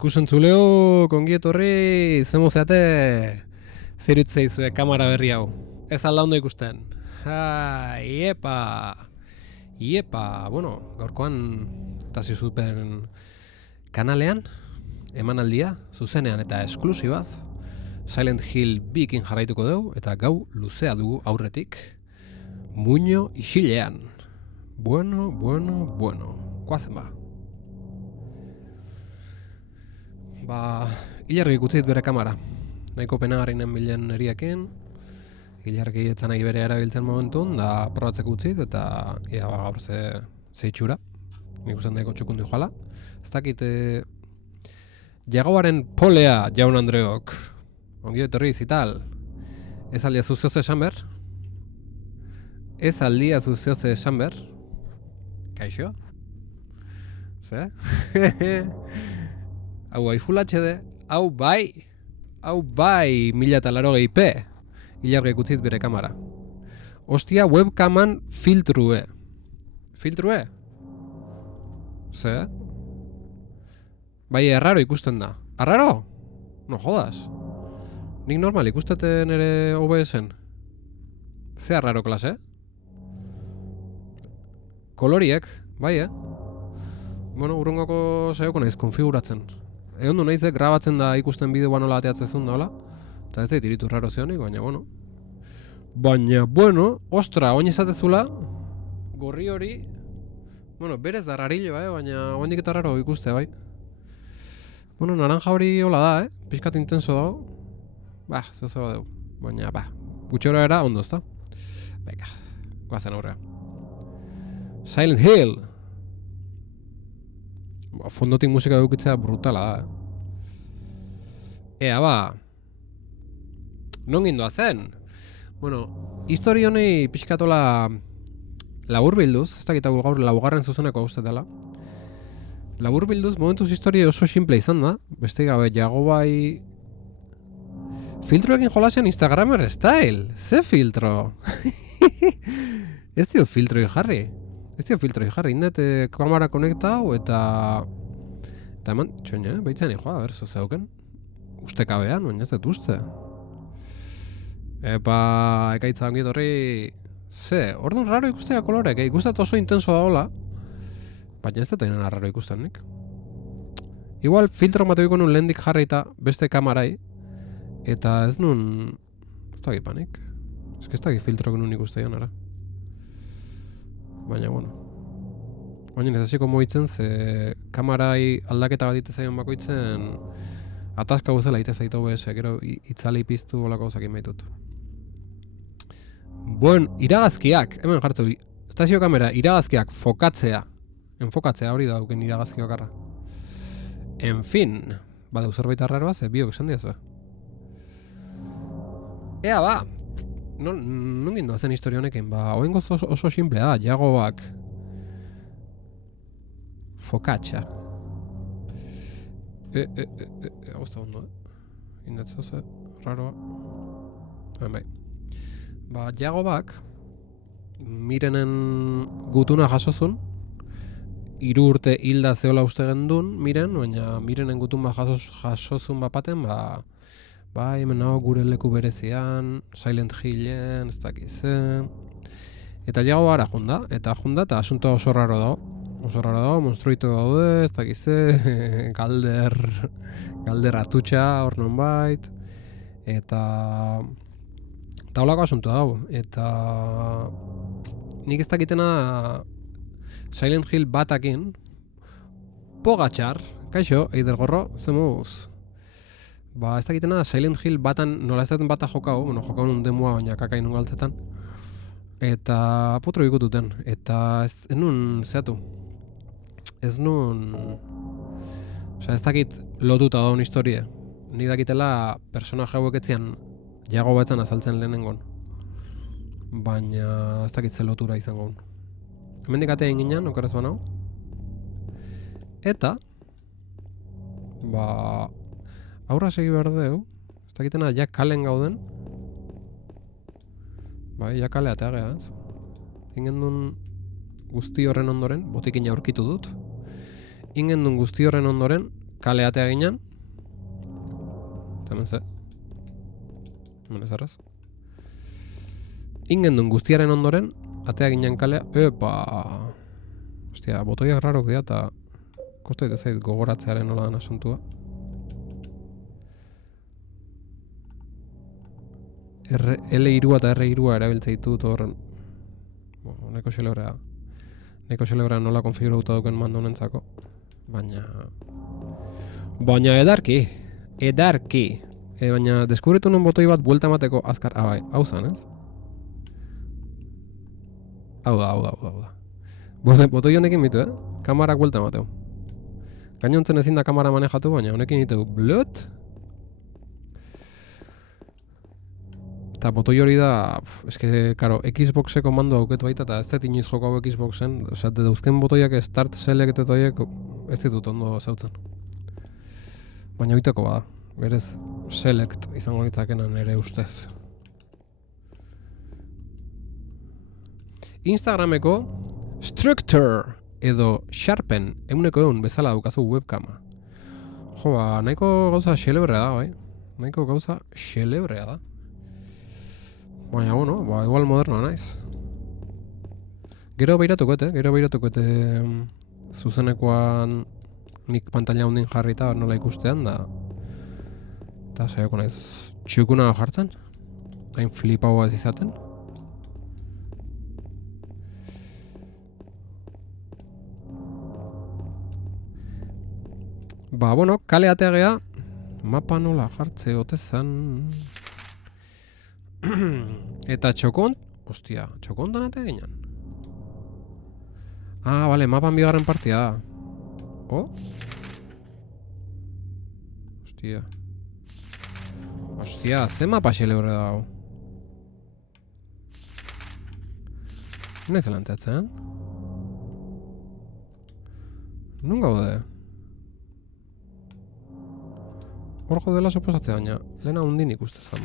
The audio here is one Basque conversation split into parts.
Ikusentzuleo, kongi etorri, zemo zeate, zerut zeizue kamera berri hau. Ez alda ondo ikusten. Iepa, bueno, gaurkoan Tasi Super kanalean, emanaldia, zuzenean eta esklusibaz, Silent Hill bikin jarraituko dugu, eta gau luzea dugu aurretik, muño isilean. Bueno, guazen ba. Ilargi ikutzit bere kamera. Nahiko penagarrinen bilen eriakin. Ilargi etzan nahi bere erabiltzen momentun, da probatzeko utzit, eta ea gaur ze itxura. Nik usan daiko txukundu joala. Ez dakit, Jagoaren polea, jaun Andreok. Ongi etorri zital. Ez aldia zuzioz esan ber? Kaixo? Ze? Hau bai Full HD, hau bai 1080p, ilargi ikutzit bere kamera. Ostia, webcaman filtrue. Filtrue? Ze? Bai, erraro ikusten da. Arraro? No jodas. Nik normal ikustete nere OBS-en. Ze arraro klase? Koloriek, bai, Bueno, urrungoko saioko naiz konfiguratzen. Egon du naiz, grabatzen da ikusten bideoa nola ateatzezun da, hola? Eta ez iritu raro zionik, baina, bueno. Ostra, oin esatezula, gorri hori, bueno, berez da rarillo, baina oindik eta raro ikuste, bai. Bueno, naranja hori hola da, pixkat intenso dago. Zeu dugu. Baina, gutxora era ondo, ezta? Venga, guazen aurrea. Silent Hill! Fondotik musika dukitzea brutala da, non gindoa zen? Bueno, histori honi pixkatola laburbilduz, ez dakit gaur laugarren zuzeneko ustetela. Laburbilduz, momentuz histori oso simple izan da, beste gabe, jago bai... Filtroekin jolasean Instagramer style! Ze filtro! Ez dio filtroi jarri, indet kamera konektau eta eman, txoina, baitzen joa, ber, zeuken. Uste kabean, baina ez dut uste. Ekaitza ongi etorri... Ze, orduan raro ikustea kolorek, ikustat oso intenso da hola, baina ez dut egin raro ikusten nik. Igual filtro matebiko nun lehendik jarrita beste kamarai, eta ez nun... Ez da gipanik. Ez da filtro nun ikustean ara. Baina, Oinen ez hasiko moitzen, ze kamarai aldaketa bat itezaion bakoitzen ataska guzela itezaitu OBS, gero itzali piztu olako zakin baitut. Iragazkiak, hemen jartzu, estazio kamera, iragazkiak fokatzea. Enfokatzea hori da duken iragazki bakarra. En fin, badau zerbait arraroa, ze biok esan diazu. Non gindoa zen historia honekin, oengo oso simplea da, jagoak fokatxa. Hau ez da ondo, Indetzo ze, raroa. Bai. Jagobak Mirenen gutuna jasozun, 3 urte hilda zeola uste gendun, baina Mirenen gutun jasozun bapaten, hemen nago gure leku berezian, Silent Hillen, ez dakiz. Eta jago ara junda, eta asuntoa oso raro dago. Monstruito daude, ez dakiz, galder atutxa hor non bait, eta holako asuntoa dago. Eta nik ez dakitena Silent Hill batakin, pogatxar, kaixo, eider gorro, zemuz. Ez dakitena Silent Hill batan, nola ez daten bata jokau nun demua baina kakain nun galtzetan. Eta potro ikututen, eta ez nun zehatu. Ez dakit lotuta daun historie. Nik dakitela personaje hauek etzian jago batzan azaltzen lehenengon. Baina ez dakit ze lotura izango. Hemendik atean ginen, okeraz banau. Eta aurra segi behar dugu, ez dakitena jak kalen gauden. Jak kale ateagea, ez? Ingen duen guzti horren ondoren, botikin aurkitu dut. Ingen duen guzti horren ondoren, kale atea ginen. Eta hemen ze. Hemen ezarraz. Ingen duen guztiaren ondoren, atea ginen kalea. Epa! Ostia, botoiak rarok dira eta kosta zait gogoratzearen nola den asuntua. L3 eta R3 erabiltze ditut horren. Neko xelebrea. Neko xelebrea nola konfigurauta duken mando honentzako. Baina edarki. Baina deskubritu nun botoi bat buelta emateko azkar. Bai, hau zan, ez? Hau da. Botoi honekin bitu, Kamarak buelta emateu. Gainontzen ezin da kamara manejatu, baina honekin ditu blut. Eta botoi hori da, eske, karo, Xboxeko mando auketu baita, eta ez dut inoiz joko hau Xboxen, osea, dauzken botoiak start select eta horiek ez ditut ondo zautzen. Baina oiteko bada, berez select izango ditzakenan ere ustez. Instagrameko Structure edo Sharpen 100 bezala daukazu webkama. Jo, nahiko gauza xelebrea da, bai? Nahiko gauza xelebrea da. Baina, bueno, igual modernoa naiz. Gero beiratukoet, zuzenekoan nik pantalla hundin jarrita nola ikustean da. Eta saioko naiz txukuna jartzen. Hain flipagoa ez izaten. Bueno, kale ateagea mapa nola jartze otezan. Eta txokon, ostia, txokontan atea ginen. Bale, mapan bigarren partia da. Ostia, ze mapa xelebre dago. Nahi zelanteatzen? Nun gaude? Hor dela suposatzea, baina lehena hundin ikustezan,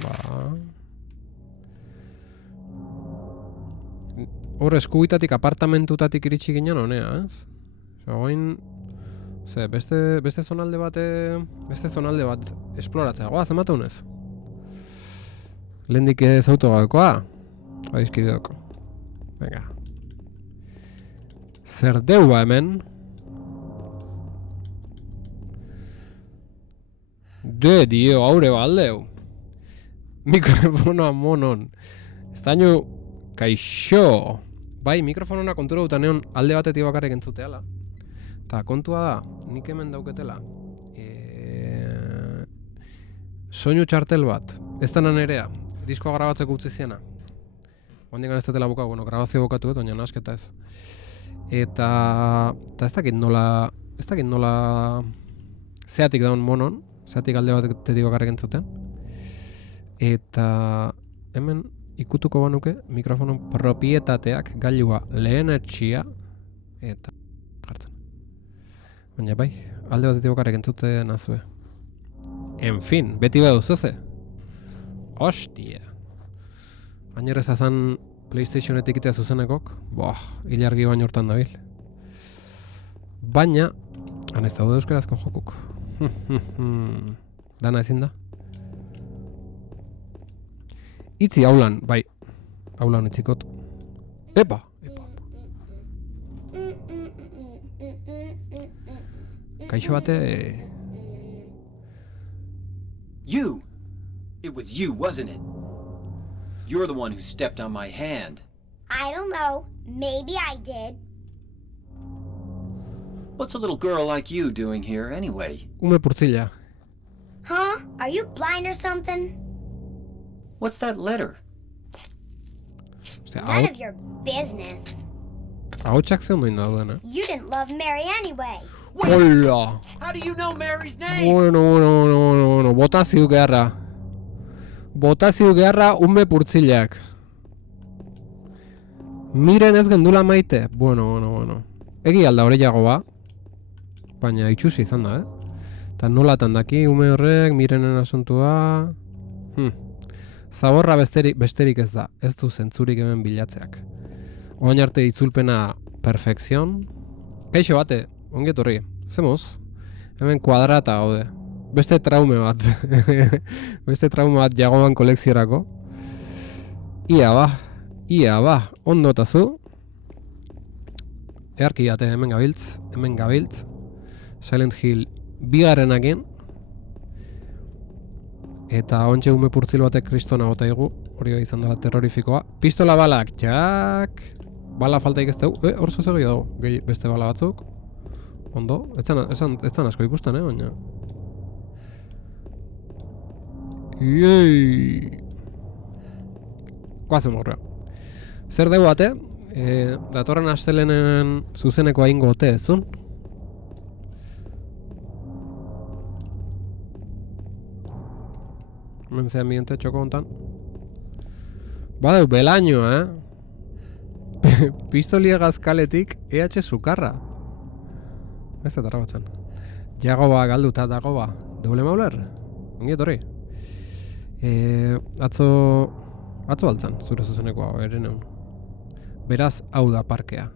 Hor eskubitatik apartamentutatik iritsi ginen honea, ez? Oain, beste zonalde bat esploratzea. Goaz, emateunez? Lehendik ez autogakoa? Adizkideok. Venga. Zer deu hemen? Dio, haure baldeu. Mikrofonoa monon. Estainu kaixo. Bai, mikrofonona kontura dut neon alde batetik bakarrik entzuteala. Ta kontua da, nik hemen dauketela. Soinu txartel bat. Ez da nerea. Diskoa grabatzeko utzi ziena. Hondikan ez dutela buka, grabazio bukatu baina nasketa ez. Eta ez dakit nola zeatik daun monon. Zeatik alde batetik bakarrik entzuten. Eta hemen ikutuko banuke mikrofonon propietateak gailua lehenetxia eta jartzen. Baina bai, alde batetik bakarrik entzuten azue. En fin, beti baduzu ze? Ostia. Ainerrez azan PlayStationetik itea zuzenekok, hilargi baino hortan dabil. Baina, han ez daude euskarazko jokuk. Dana ezin da. Itzi haulan, bai. Haulan itzikot. Epa! Kaixo bate... You! It was you, wasn't it? You're the one who stepped on my hand. I don't know. Maybe I did. What's a little girl like you doing here anyway? Ume purtzila. Huh? Are you blind or something? What's that letter? None of your business. Ahotsak ze ondo indauden, You didn't love Mary anyway. Hola! How do you know Mary's name? Bueno, botazio geharra. Botazio geharra ume purtzilak. Miren ez gendula maite. Bueno. Egi alda horreiago ba. Baina itxusi izan da, Eta nolatan daki ume horrek, mirenen asuntua... Zaborra besterik ez da. Ez du zentzurik hemen bilatzeak. Oain arte itzulpena perfekzion. Kaixo bate, onget horri. Zemoz? Hemen kuadrata gaude. Beste traume bat. Beste traume bat jagoan kolekziorako. Ia ba, ondo tazu. Earki jate hemen gabiltz. Silent Hill bigarrenakin. Eta ontxe ume purtzil batek kristona gota igu. Hori izan dela terrorifikoa. Pistola balak, jak. Bala faltaik ez dugu. Hor zuzegi dago. Beste bala batzuk. Ondo. Ez zan asko ikusten, baina. Iei. Guazen morrea. Zer dugu bate? Datorren astelenen zuzeneko aingo ote ezun. Hemen ze ambiente txoko hontan. Badeu belaino, Pistolia gazkaletik EH Sukarra. Ez da tarrabatzen. Jagoba galduta dagoba. Doble mauler? Ongi etorri. Atzo altzan, zure zuzenekoa, ereneun. Beraz, hau da parkea.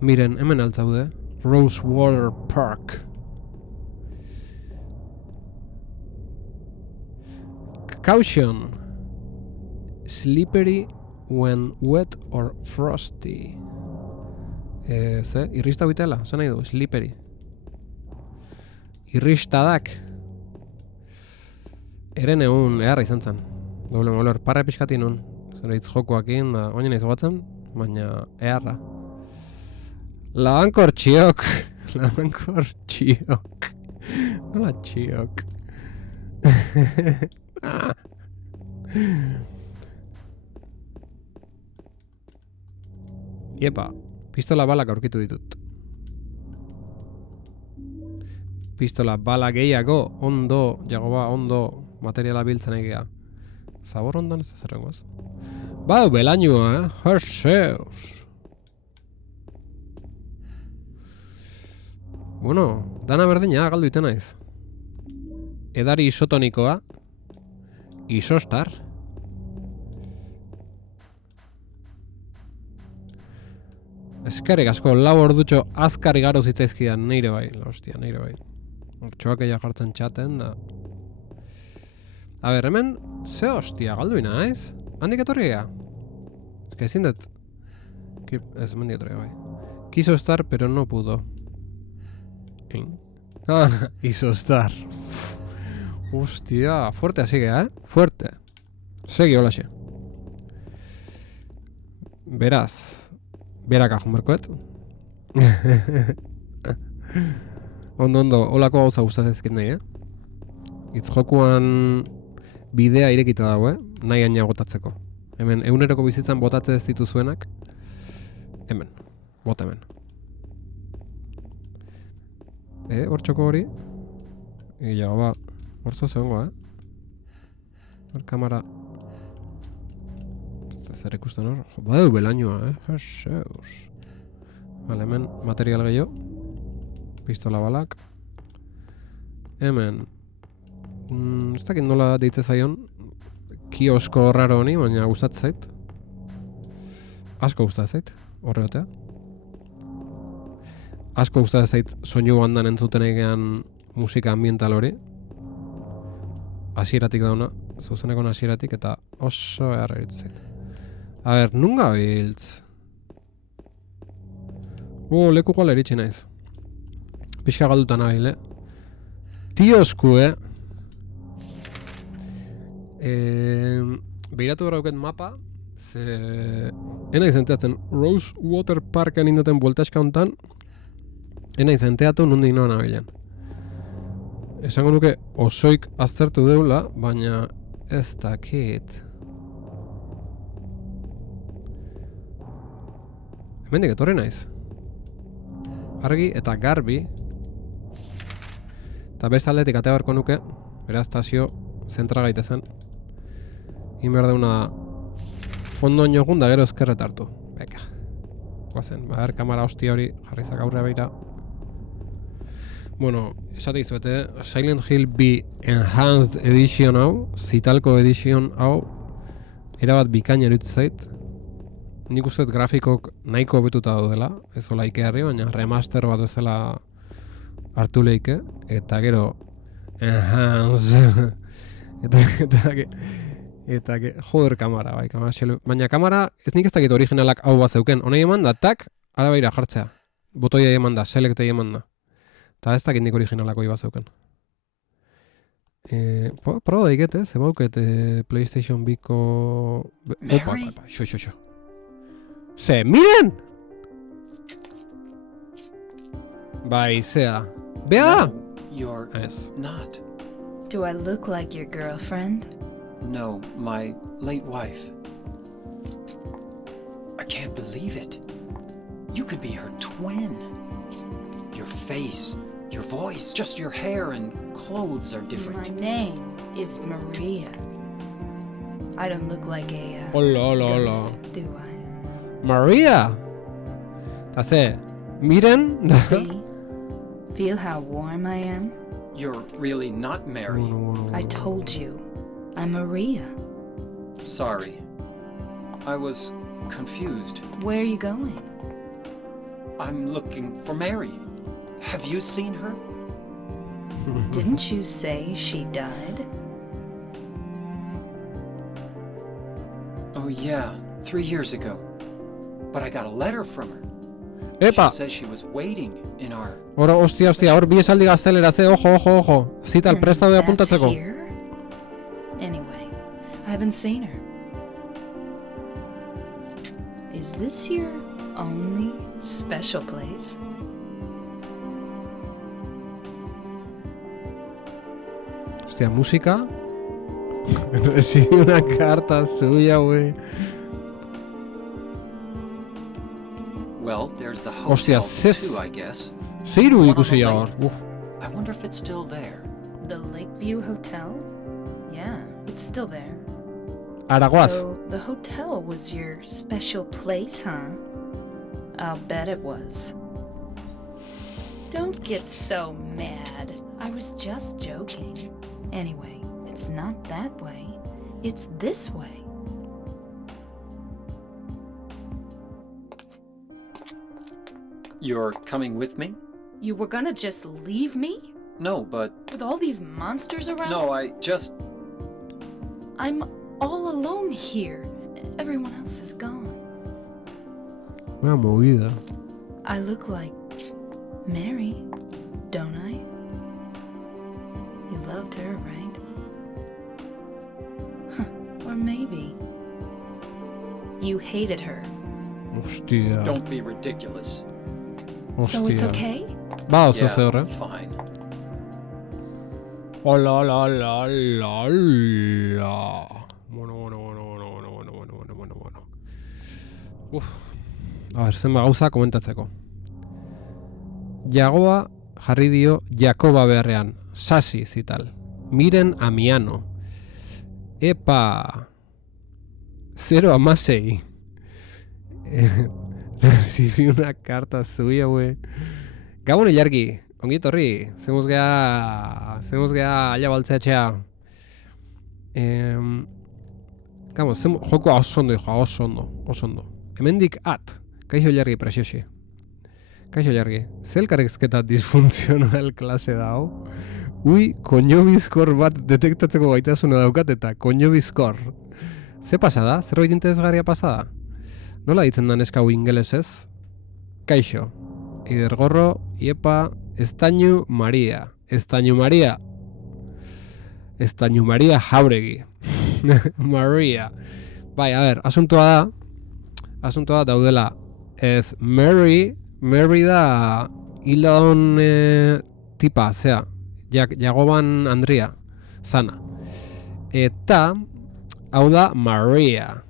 Miren, hemen altzaude. Rosewater Park. Caution. Slippery when wet or frosty. Irrista bitela, zen nahi du, slippery. Irristadak. Eren egun eharra izan zen. Doble molor, parra pixkati nun. Zer hitz jokoakin, da, oinen nahiz gogatzen, baina eharra. Labankor txiok. Nola txiok. Iepa, pistola balak aurkitu ditut. Pistola bala gehiago, ondo, jagoba, ondo, materiala biltzen egia. Zabor ondan ez da zerrengoaz. Bau, belainua, Herzeus. Bueno, dana berdina, galdu iten naiz. Edari isotonikoa. Isostar. Eskerrik asko, lau ordutxo azkar igaro zitzaizkidan, neire bai, neire bai. Hortxoak eia jartzen txaten, da. A ber, hemen, ze hostia, galduina, naiz? Handik etorri ega? Ez que ezin dut. Ez, mendik etorri bai. Quiso estar, pero no pudo. Isostar. Hostia, fuerte así que, fuerte. Segi holaxe. Beraz. Berak ajun berkoet. Ondo, holako gauza gustatzezkit nahi, Itz jokuan bidea irekita dago, nahi aina gotatzeko. Hemen, eguneroko bizitzan botatze ez dituzuenak. Hemen, bota hemen. Hor txoko hori. Ega, ba, hor zegoengo, Hor kamara. Zer ikusten hor. Badeu belainoa, Jeseus. Vale, hemen material gehiago. Pistola balak. Hemen. Ez dakit nola deitze zaion. Kiosko raro honi, baina gustatzen zait. Asko gustatzen zait, horreotea. Asko gustatzen zait soinu bandan entzuten egean musika ambiental hori. Hasieratik dauna, zuzeneko hasieratik eta oso eharra eritzen zait. A ber, nun gabiltz? Leku gala eritxe naiz. Pixka galduta nabil, Tiosku, Behiratu gara duket mapa, ze... Ena izenteatzen, Rosewater Parken indaten bueltaska hontan, ena izenteatu nundi noa nabilen. Esango nuke osoik aztertu deula, baina ez dakit. Hemendik etorri naiz. Argi eta garbi. Eta beste aldetik atea beharko nuke, bera estazio zentra gaitezen. Inber deuna fondo inogun da gero ezkerret hartu. Beka. Guazen, bader kamara hostia hori jarrizak aurrea beira. Bueno, esate izuete, Silent Hill B Enhanced Edition hau, Zitalko Edition hau, erabat bikain eruditzen zait. Nik uste grafikok nahiko hobetuta daudela, ez ola ikearri, baina remaster bat bezala hartu leike, eta gero enhance eta joder kamera, bai, kamera xelu. Baina kamera, ez nik ez dakit originalak hau bat zeuken. Honei eman da, tak, arabeira jartzea. Botoia eman da, selectei eman da. Eta ez dakit nik originalak hoi bat zeuken. Proba daiket, ze bauket PlayStation Biko... Mary? Xo. Ze, miren! Bai, zea. Bea! No, you're Ez. not. Do I look like your girlfriend? No, my late wife. I can't believe it. You could be her twin. Your face, your voice, just your hair and clothes are My different. name is Maria. I don't look like a Hola. ghost, do I? Maria! Eta ze, miren? See? Feel how warm I am? You're really not Mary. I told you, I'm Maria. Sorry. I was confused. Where are you going? I'm looking for Mary. Have you seen her? Didn't you say she died? Oh yeah, 3 years ago. But I got a letter from her. Epa! She says she was waiting in our... Oro, hostia, hor bi esaldi gaztelera, ze, ojo. Zita, And presta de that's apuntatzeko. here? Anyway, I haven't seen her. Is this your only special place? Hostia, música. Recibí una carta suya, güey. Well, there's the Hostia, hotel zez. too, I guess. Zeiru ikusi ja hor. Uf. I wonder if it's still there. The Lakeview Hotel? Yeah, it's still there. Aragoaz. So the hotel was your special place, huh? I'll bet it was. Don't get so mad. I was just joking. Anyway, it's not that way. It's this way. You're coming with me? You were gonna just leave me? No, but... With all these monsters around? No, I just... I'm all alone here. Everyone else is gone. Una movida. I look like Mary, don't I? You loved her, right? Or maybe you hated her. Hostia. Don't be ridiculous. So it's Hostia. okay? Ba, oso Yeah, ze horre. fine. Hola, la. Bueno. Uf. A ver, zenba gauza komentatzeko. Jagoa jarri dio Jakoba beharrean. Sasi zital. Miren Amiano. Epa. 0-6. Recibí una carta suya, güey. Gabon ilargi. Ongi etorri. Zemuz geha ala baltzeatxea. Gamos, jokua oso ondo, oso ondo. Hemendik Kaixo ilargi presiosi. Kaixo ilargi. Zelkarrizketa disfuntzional klase da hau. Ui, koñobizkor bat detektatzeko gaitasuna daukat eta koñobizkor. Ze pasada? Zerbait interesgarria pasada? Nola ditzen da neska hau ingelesez? Kaixo. Idergorro, Iepa, Estañu Maria. Estañu Maria Jauregi. Maria. Bai, a ver, asuntoa da daudela. Ez Mary da hiladon tipa, zea. Jagoban Andrea, zana. Eta, hau da Maria.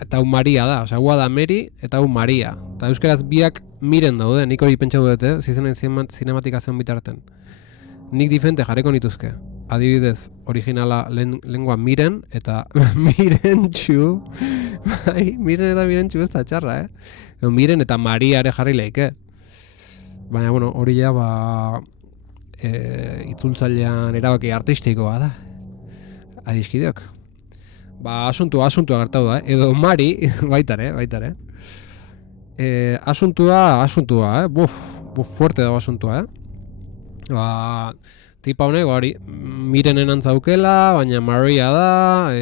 Eta hau Maria da, osea, hau da Mary eta hau Maria. Eta euskaraz biak miren daude, nik hori pentsa dute, zizenen zinematikazioan bitarten. Nik diferente jarriko nituzke. Adibidez, originala lengua miren eta mirentxu. Bai, miren eta mirentxu ez da txarra, Miren eta Maria ere jarri leike. Baina, bueno, hori ja, itzultzailean erabaki artistikoa da. Adiskideok. Asuntua gertau da, edo Mari, baitare. Asuntua, buf, fuerte dago asuntua, Ba, tipa honek hori Mirenen antzaukela, baina Maria da,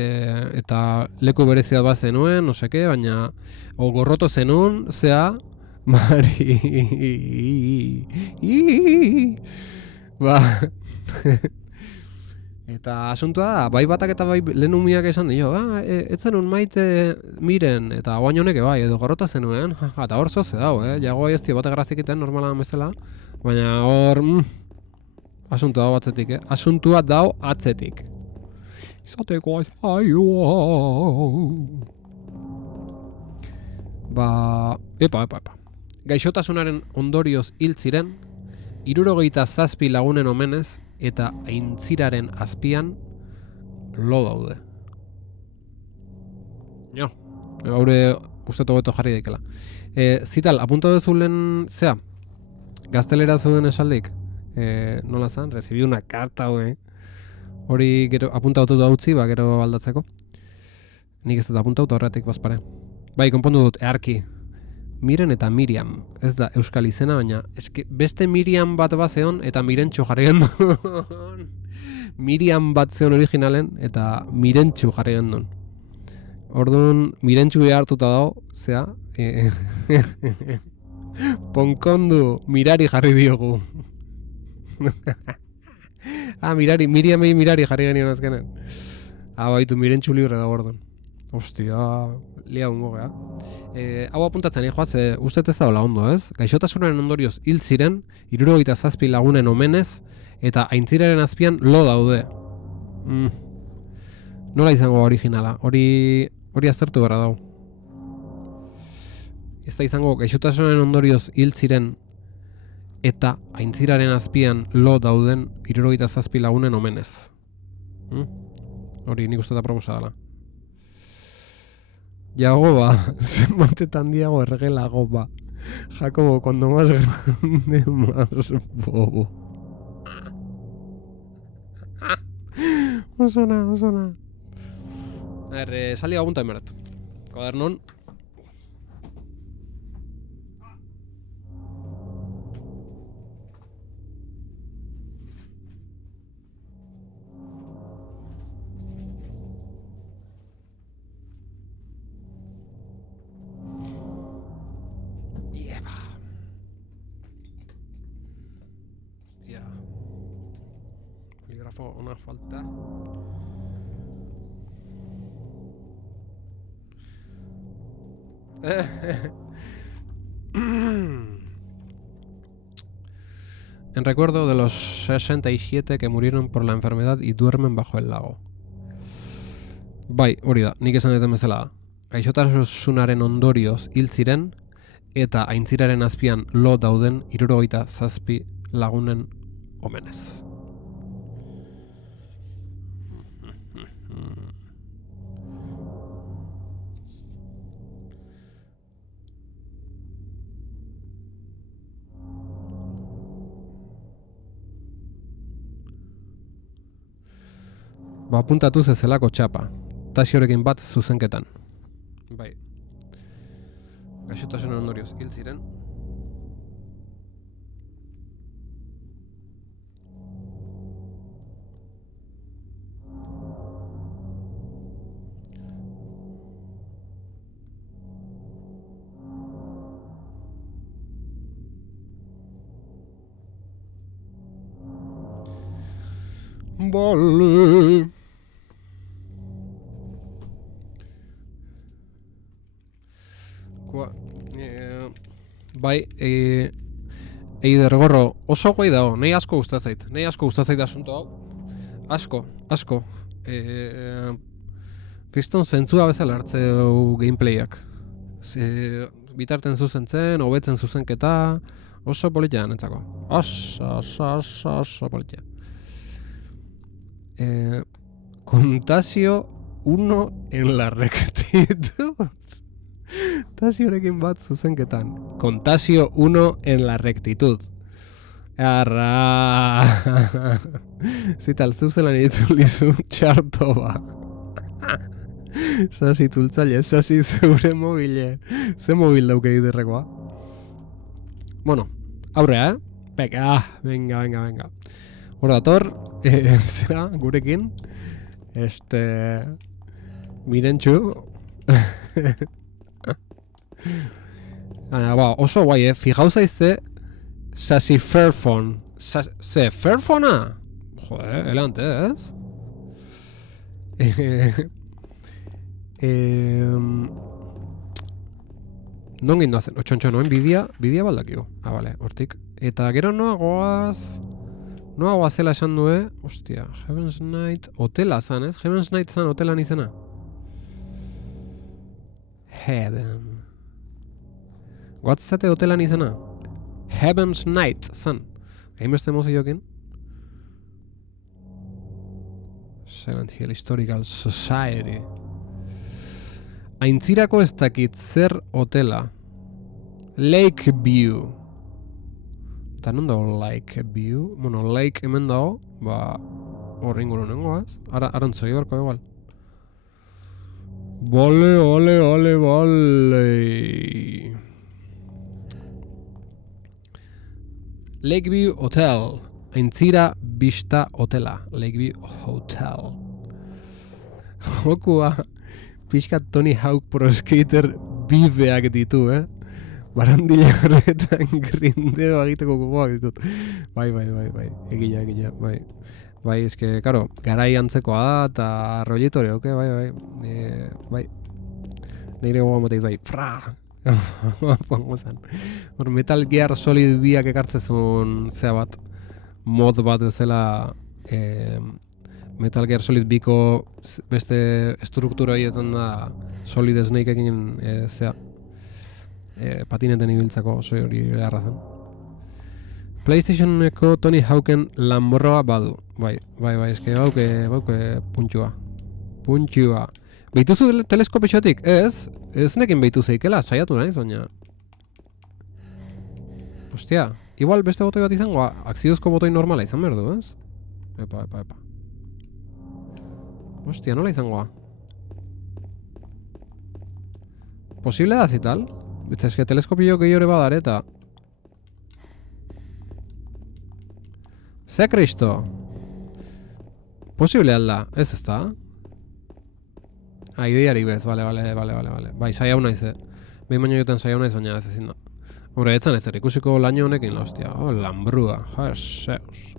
eta leku berezia bat zenuen, no seke, baina gorroto zenun, zea, Mari... Ba... Eta asuntua da, bai batak eta bai lehen umiak esan dio, etzen un maite Miren, eta guain honek bai, edo gorrota zenuen, eta hor zoze dau, jago ez batek grazikiten normala bezala, baina hor... Asuntua dau atzetik, Asuntua dau atzetik. Izateko Ba... Epa. Gaixotasunaren ondorioz hil ziren, 77 lagunen omenez eta aintziraren azpian lo daude. Jo, gaure usteto beto jarri daikela. Zital, apunto dezulen zea? Gaztelera zeuden esaldik? Nola zan? Recibí una carta, hori gero apuntatu da utzi, ba, gero aldatzeko. Nik ez dut apuntatu horretik bazpare. Bai, konpondu dut, earki. Miren eta Miriam, ez da euskal izena, baina eski, beste Miriam bat zeon eta Mirentxu jarri gendun. Miriam bat zeon originalen eta Mirentxu jarri gendun. Orduan, Mirentxu hartuta dago, zea, ponkondu mirari jarri diogu. Miriamei mirari jarri genion azkenen. Baitu, Mirentxu libre da orduan. Ostia, lia ungo gea. Hau apuntatzen joaz, uste ez da hola ondo, ez? Gaixotasunaren ondorioz hil ziren, 77 lagunen omenez, eta aintziraren azpian lo daude. Nola izango originala? Hori aztertu gara dau. Ez da izango gaixotasunaren ondorioz hil ziren, eta aintziraren azpian lo dauden 77 lagunen omenez. Hori nik uste da proposa dela. Jagoba, zenbatetan diago ergelago ba. Jacobo, cuando más grande, más bobo. Osona. Salí apunta emerat. Kuadernon. Una falta. En recuerdo de los 67 que murieron por la enfermedad y duermen bajo el lago. Bai, hori da, nik esan duten bezala da. Gaixotasunaren ondorioz hil ziren eta aintziraren azpian lo dauden 77 lagunen omenez. Ba, apuntatu zezelako txapa. Tasiorekin bat zuzenketan. Bai. Gaixotasunen ondorioz hil ziren. Vale. Bai, Eider Gorro, oso guai dago, nahi asko gustazait. Nahi asko gustazait asunto hau. Asko. Kriston zentzua bezala hartze du gameplayak. Bitarten zuzentzen, hobetzen zuzenketa, oso politia nentzako. Oso politia. Contagio 1 en la rectitud. Tasiorekin bat zuzenketan. Contagio 1 en la rectitud. Arra. Zital, zuzelan itzulizu txarto ba. Sasi tultzaile, sasi zeure mobile. Ze mobil dauke iderrekoa. Bueno, aurrea, Venga. Hor dator, zera, gurekin, Mirentxu. Oso guai, fijau zaizte, Sassy Fairphone. Ze, Fairphonea? Jode, elante, ez? Non gindoazen? Otxontxo, noen bidia baldakigu. Bale, hortik. Eta gero noa goazela esan du, Ostia, Heaven's Night hotela zan, ez? Heaven's Night zan hotelan izena. Heaven. Goatzate hotelan izena? Heaven's Night zan. Egin beste moziokin. Silent Hill Historical Society. Aintzirako ez dakit zer hotela. Lakeview. Eta non dago Lakeview? Bueno, Lake hemen dago, hor inguru nengoaz. Arantzoi barko igual. Vale. Lakeview Hotel. Aintzira Bista Hotela. Lakeview Hotel. Jokua pixka Tony Hawk Pro Skater bibeak ditu, Barandila horretan grindeo egiteko gogoak ditut. Bai. Egila, bai. Bai, eske, karo, garai antzekoa da, eta rollitore, bai. Neire gogoa moteik, bai, fra! Hor Metal Gear Solid 2ak ekartzezun zea bat, mod bat bezala Metal Gear Solid 2ko beste estruktura horietan da Solid Snakeekin patineten ibiltzako oso hori beharra zen. PlayStationeko Tony Hawken Lamborroa badu. Bai, eske bauke puntxua. Behituzu teleskopixotik? Ez nekin behitu zeikela, saiatu naiz, baina... Ostia, igual beste botoi bat izango, akziozko botoi normala izan behar du, ez? Epa. Ostia, nola izangoa? Posible da zital? Eta eske teleskopio gehiore badare eta... Ze kristo? Posible alda, ez ezta? Ideiari bez, bale. Bai, saiau naiz, Behin baino joten saiau naiz, baina ez ezin da. Hore, etzan ez ikusiko laino honekin, hostia, lambrua, jeseus.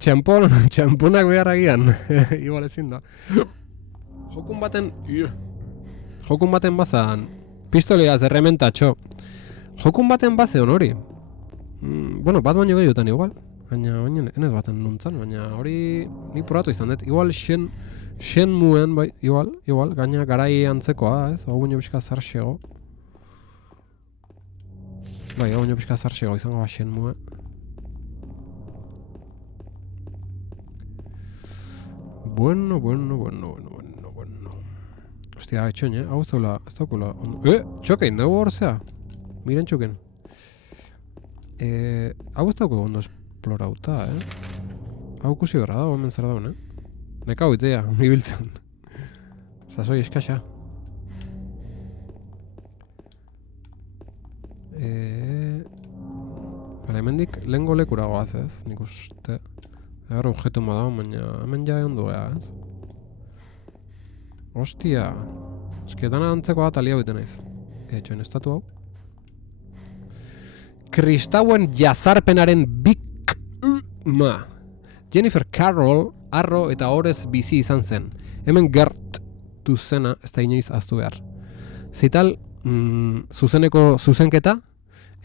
Txamponak behar agian, igual ezin da. Jokun baten bazan, pistoliaz errementatxo. Jokun baten bazeon hori. Bueno, bat baino gehiotan igual. Baina enez baten nuntzan, baina hori ni poratu izan dut. Igual Shenmuen, bai, igual, gaina garai antzekoa, ez? Hau baino pixka zarxego. Bai, hau baino pixka zarxego izango Shenmue. Bueno. Ostia, etxoin, hau ez daukula. Txokein, dugu horzea. Miren txoken. Hau ez daukula ondo esplorauta, Hau kusi berra dago, hemen zer dauen, Nekau itea, ibiltzen. Sasoi eskaxa. Hemendik lehengo lekura goaz, ez? Nik uste. Egar objetu ma dago, baina hemen ja egon duea, ez? Ostia. Eski dana antzeko bat alia biten naiz. Etxoen estatu hau. Kristauen jazarpenaren bikma. Jennifer Carroll arro eta horrez bizi izan zen. Hemen gertu zena ez da inoiz aztu behar. Zital, zuzeneko zuzenketa,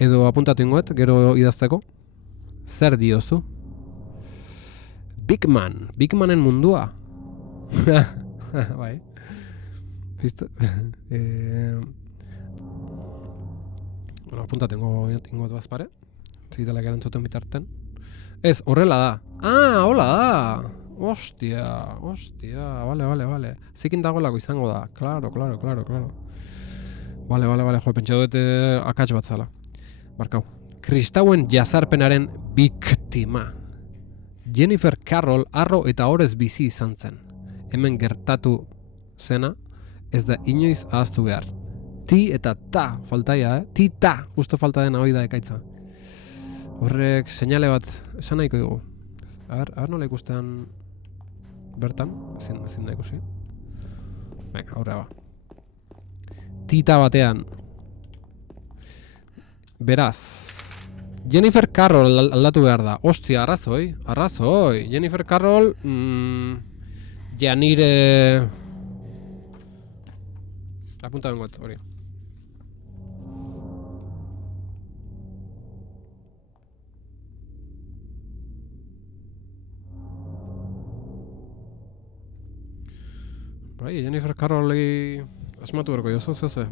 edo apuntatu ingoet, gero idazteko. Zer diozu? Bigmanen mundua. Bai. Visto? Bueno, apuntatu ingoet bazpare. Zitalak erantzuten bitarten. Ez, horrela da. Hola da! Ostia, vale. Zikin dagolako izango da. Claro. Vale, pentsa dut akats bat zala. Barkau. Kristauen jazarpenaren biktima. Jennifer Carroll arro eta horrez bizi izan zen. Hemen gertatu zena, ez da inoiz ahaztu behar. Ti eta ta faltaia, Ti ta, justo falta dena hoi da ekaitza. Horrek seinale bat esan nahiko dugu. Aber nola ikustean bertan, ezin da ikusi. Venga, aurrea ba. Tita batean. Beraz, Jennifer Carroll aldatu behar da. Ostia, arrazoi. Jennifer Carroll, Janire... Apunta bengot, hori. Bai, Jennifer Carrolli asmatu berko jozu, ze.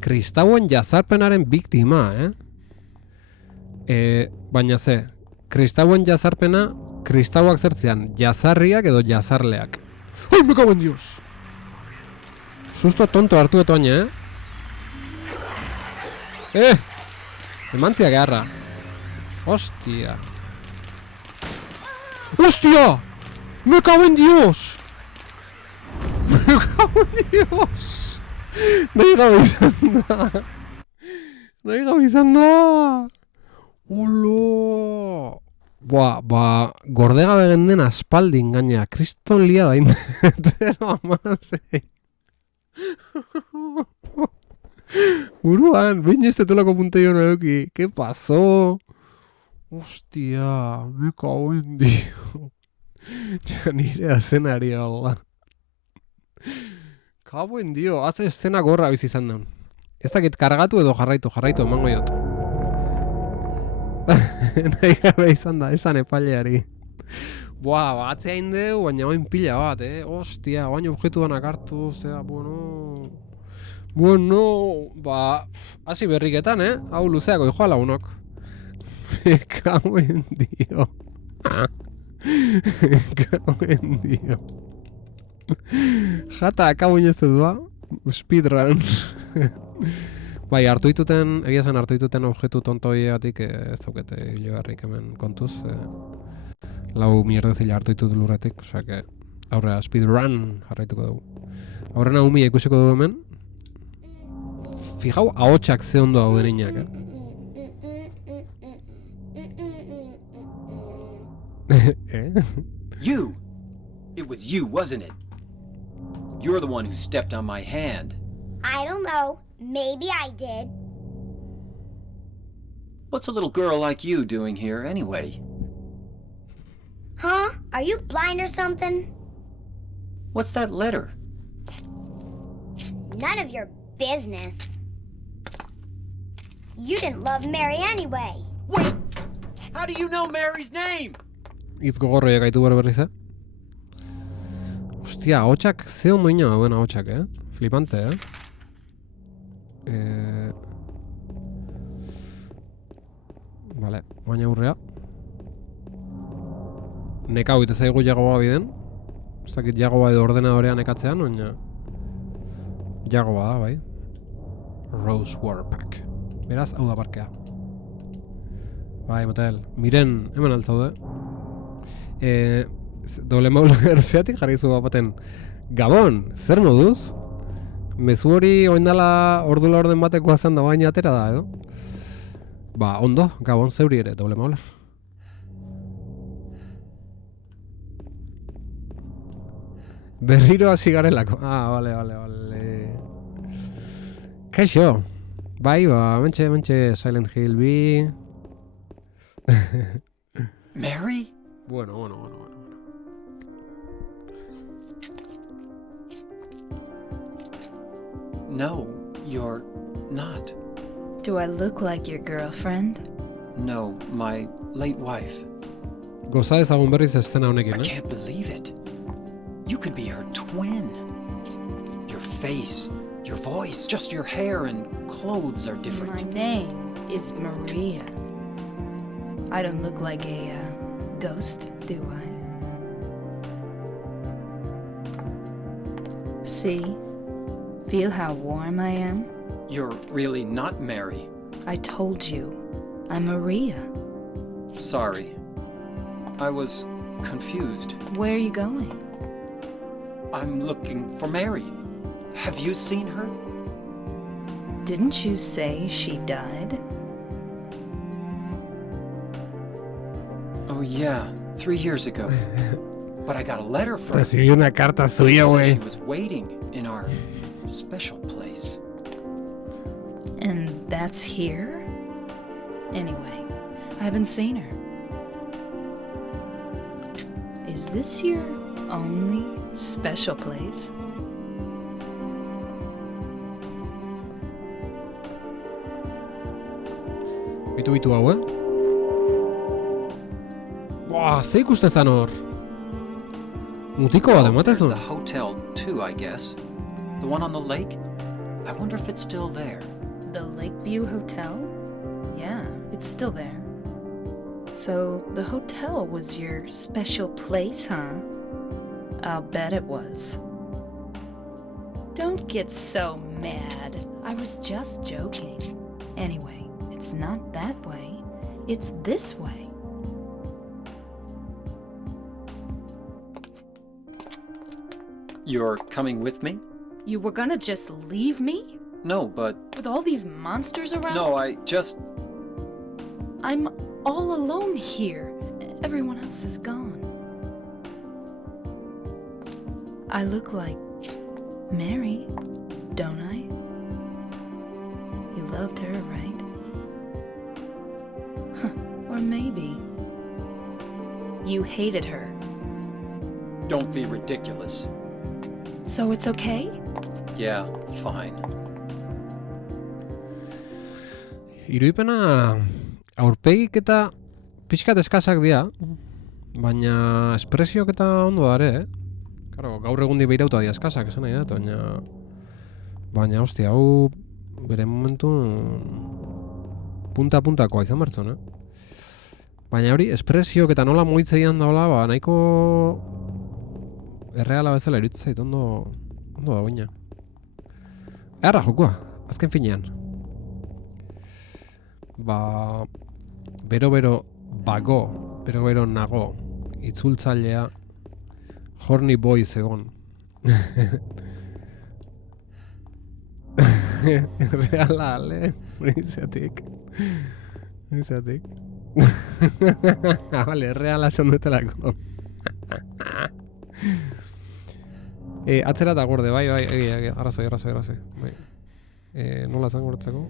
Kristauen jazarpenaren biktima, baina ze, kristauen jazarpena, kristauak zertzean, jazarriak edo jazarleak. Ai, me cago en Dios! Susto tonto hartu eto baina, Emantziak eharra. Hostia! ¡Hostia! ¡Me cago en Dios! ¡Me cago en Dios! Nahi gabe izan da! Olo! Ba, gorde gabe genden aspaldin gaina. Kriston lia da indetero amasei. Buruan, behin ez tetolako punteio nahi. ¿Qué pasó? Hostia, me cago en Dio. Ja nire azenari hola. Cago en Dio, haze eszena gorra bizi izan daun. Ez dakit kargatu edo jarraitu, emango jot. Nahi gabe izan da, esan epaileari. Buah, batzea indeu, baina bain pila bat, Hostia, baina objektu danak hartu, zera, Bueno, ba, hasi berriketan, Hau luzeako joa lagunok. Me cago en Dio. Me cago en Dio. Jata, akabo inozte dua. Speedrun. Bai, hartu dituten, egia zen hartu dituten objektu tontoiatik ez daukete hile barrik hemen kontuz. Lau mierdezila hartu ditut lurretik, osea que aurrera speedrun jarraituko dugu. Aurrena umia ikusiko dugu hemen. Fijau, ahotsak ze ondo hau deninak, You! It was you, wasn't it? You're the one who stepped on my hand. I don't know. Maybe I did. What's a little girl like you doing here anyway? Huh? Are you blind or something? What's that letter? None of your business. You didn't love Mary anyway. Wait! How do you know Mary's name? Itz gogorroiak gaitu berriz, Hostia, ahotsak ze ondo ina dauen ahotsak, Flipante, Vale, baina aurrea. Nekau ite zaigu Jagoba biden. Ez dakit Jagoba edo ordenadorean nekatzean, baina Jagoba da, bai. Rose Warpack. Beraz, hau da parkea. Bai, motel. Miren, hemen altzaude. Doble mauler zeatik jarri zu baten. Gabon, zer moduz? Mezu hori oindala ordula orden bateko azan da baina atera da, edo? Ba, ondo, Gabon zeuri ere, doble mauler. Berriro hasi garelako. Vale. Kaixo. Bai, ba, mentxe Silent Hill bi. Mary? Bueno. No, you're not. Do I look like your girlfriend? No, my late wife. Goza ezagun berriz eszena honekin, I can't believe it. You could be her twin. Your face, your voice, just your hair and clothes are My different. name is Maria. I don't look like a ghost, do I? See? Feel how warm I am? You're really not Mary. I told you, I'm Maria. Sorry. I was confused. Where are you going? I'm looking for Mary. Have you seen her? Didn't you say she died? Oh, yeah, 3 years ago. But I got a letter from her. Recibí una carta suya, Said güey. she was waiting in our special place. And that's here? Anyway, I haven't seen her. Is this your only special place? Bitu hau, Buah, ze ikusten zan hor? Mutiko bat There's ematezun. the hotel, too, I guess. The one on the lake? I wonder if it's still there. The Lakeview Hotel? Yeah, it's still there. So, the hotel was your special place, huh? I'll bet it was. Don't get so mad. I was just joking. Anyway, it's not that way. It's this way. You're coming with me? You were gonna just leave me? No, but... With all these monsters around? No, I just... I'm all alone here. Everyone else is gone. I look like Mary, don't I? You loved her, right? Or maybe you hated her. Don't be ridiculous. So it's okay? Yeah, fine. Iruipena aurpegik eta pixkat eskasak dira, baina espresiok eta ondo dare, Claro, gaur egundi behirauta dira eskasak, esan nahi da, baina hostia, hau bere momentu punta-puntakoa izan bertzon, Baina hori, espresiok eta nola mugitzeian daola, ba, nahiko erreala bezala iruditzen zait, ondo da baina. Erra jokoa, azken finean. Ba, bero bago, bero nago, itzultzailea, horny boys egon. Reala, ale, izatik. Vale, reala esan dutelako. Atzera eta gorde, bai, arrazoi. Bai. Nola zan gordetzeko?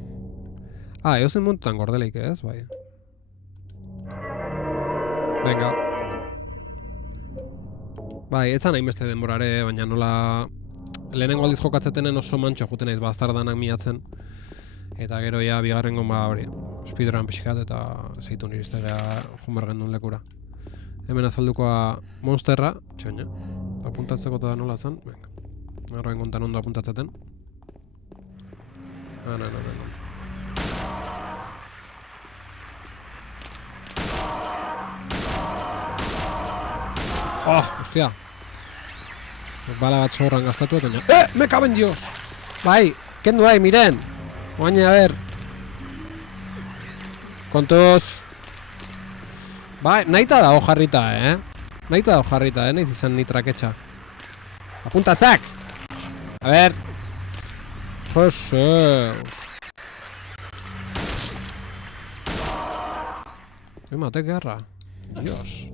Eozen montutan gordeleik, ez, bai. Venga. Bai, etzan hainbeste denborare, baina nola... Lehenengo aldiz jokatzetenen oso mantxo juten naiz baztardanak miatzen. Eta gero ja bigarrengo hori, speedrun pixkat eta zeitun iristera junbergen duen lekura. Hemen azaldukoa monsterra, txoina. Apuntatzeko eta nola zen, venga. Arroen kontan ondo apuntatzeten. No. Hostia. Bala bat zorran gastatu eta me caben Dios! Bai, kendu bai, miren! Oaina, a ver. Kontuz. Bai, nahita dago jarrita, Nahita dago jarrita, nahiz izan nitraketxa. Apunta zak! A ver. Joseus. Mate guerra. Dios.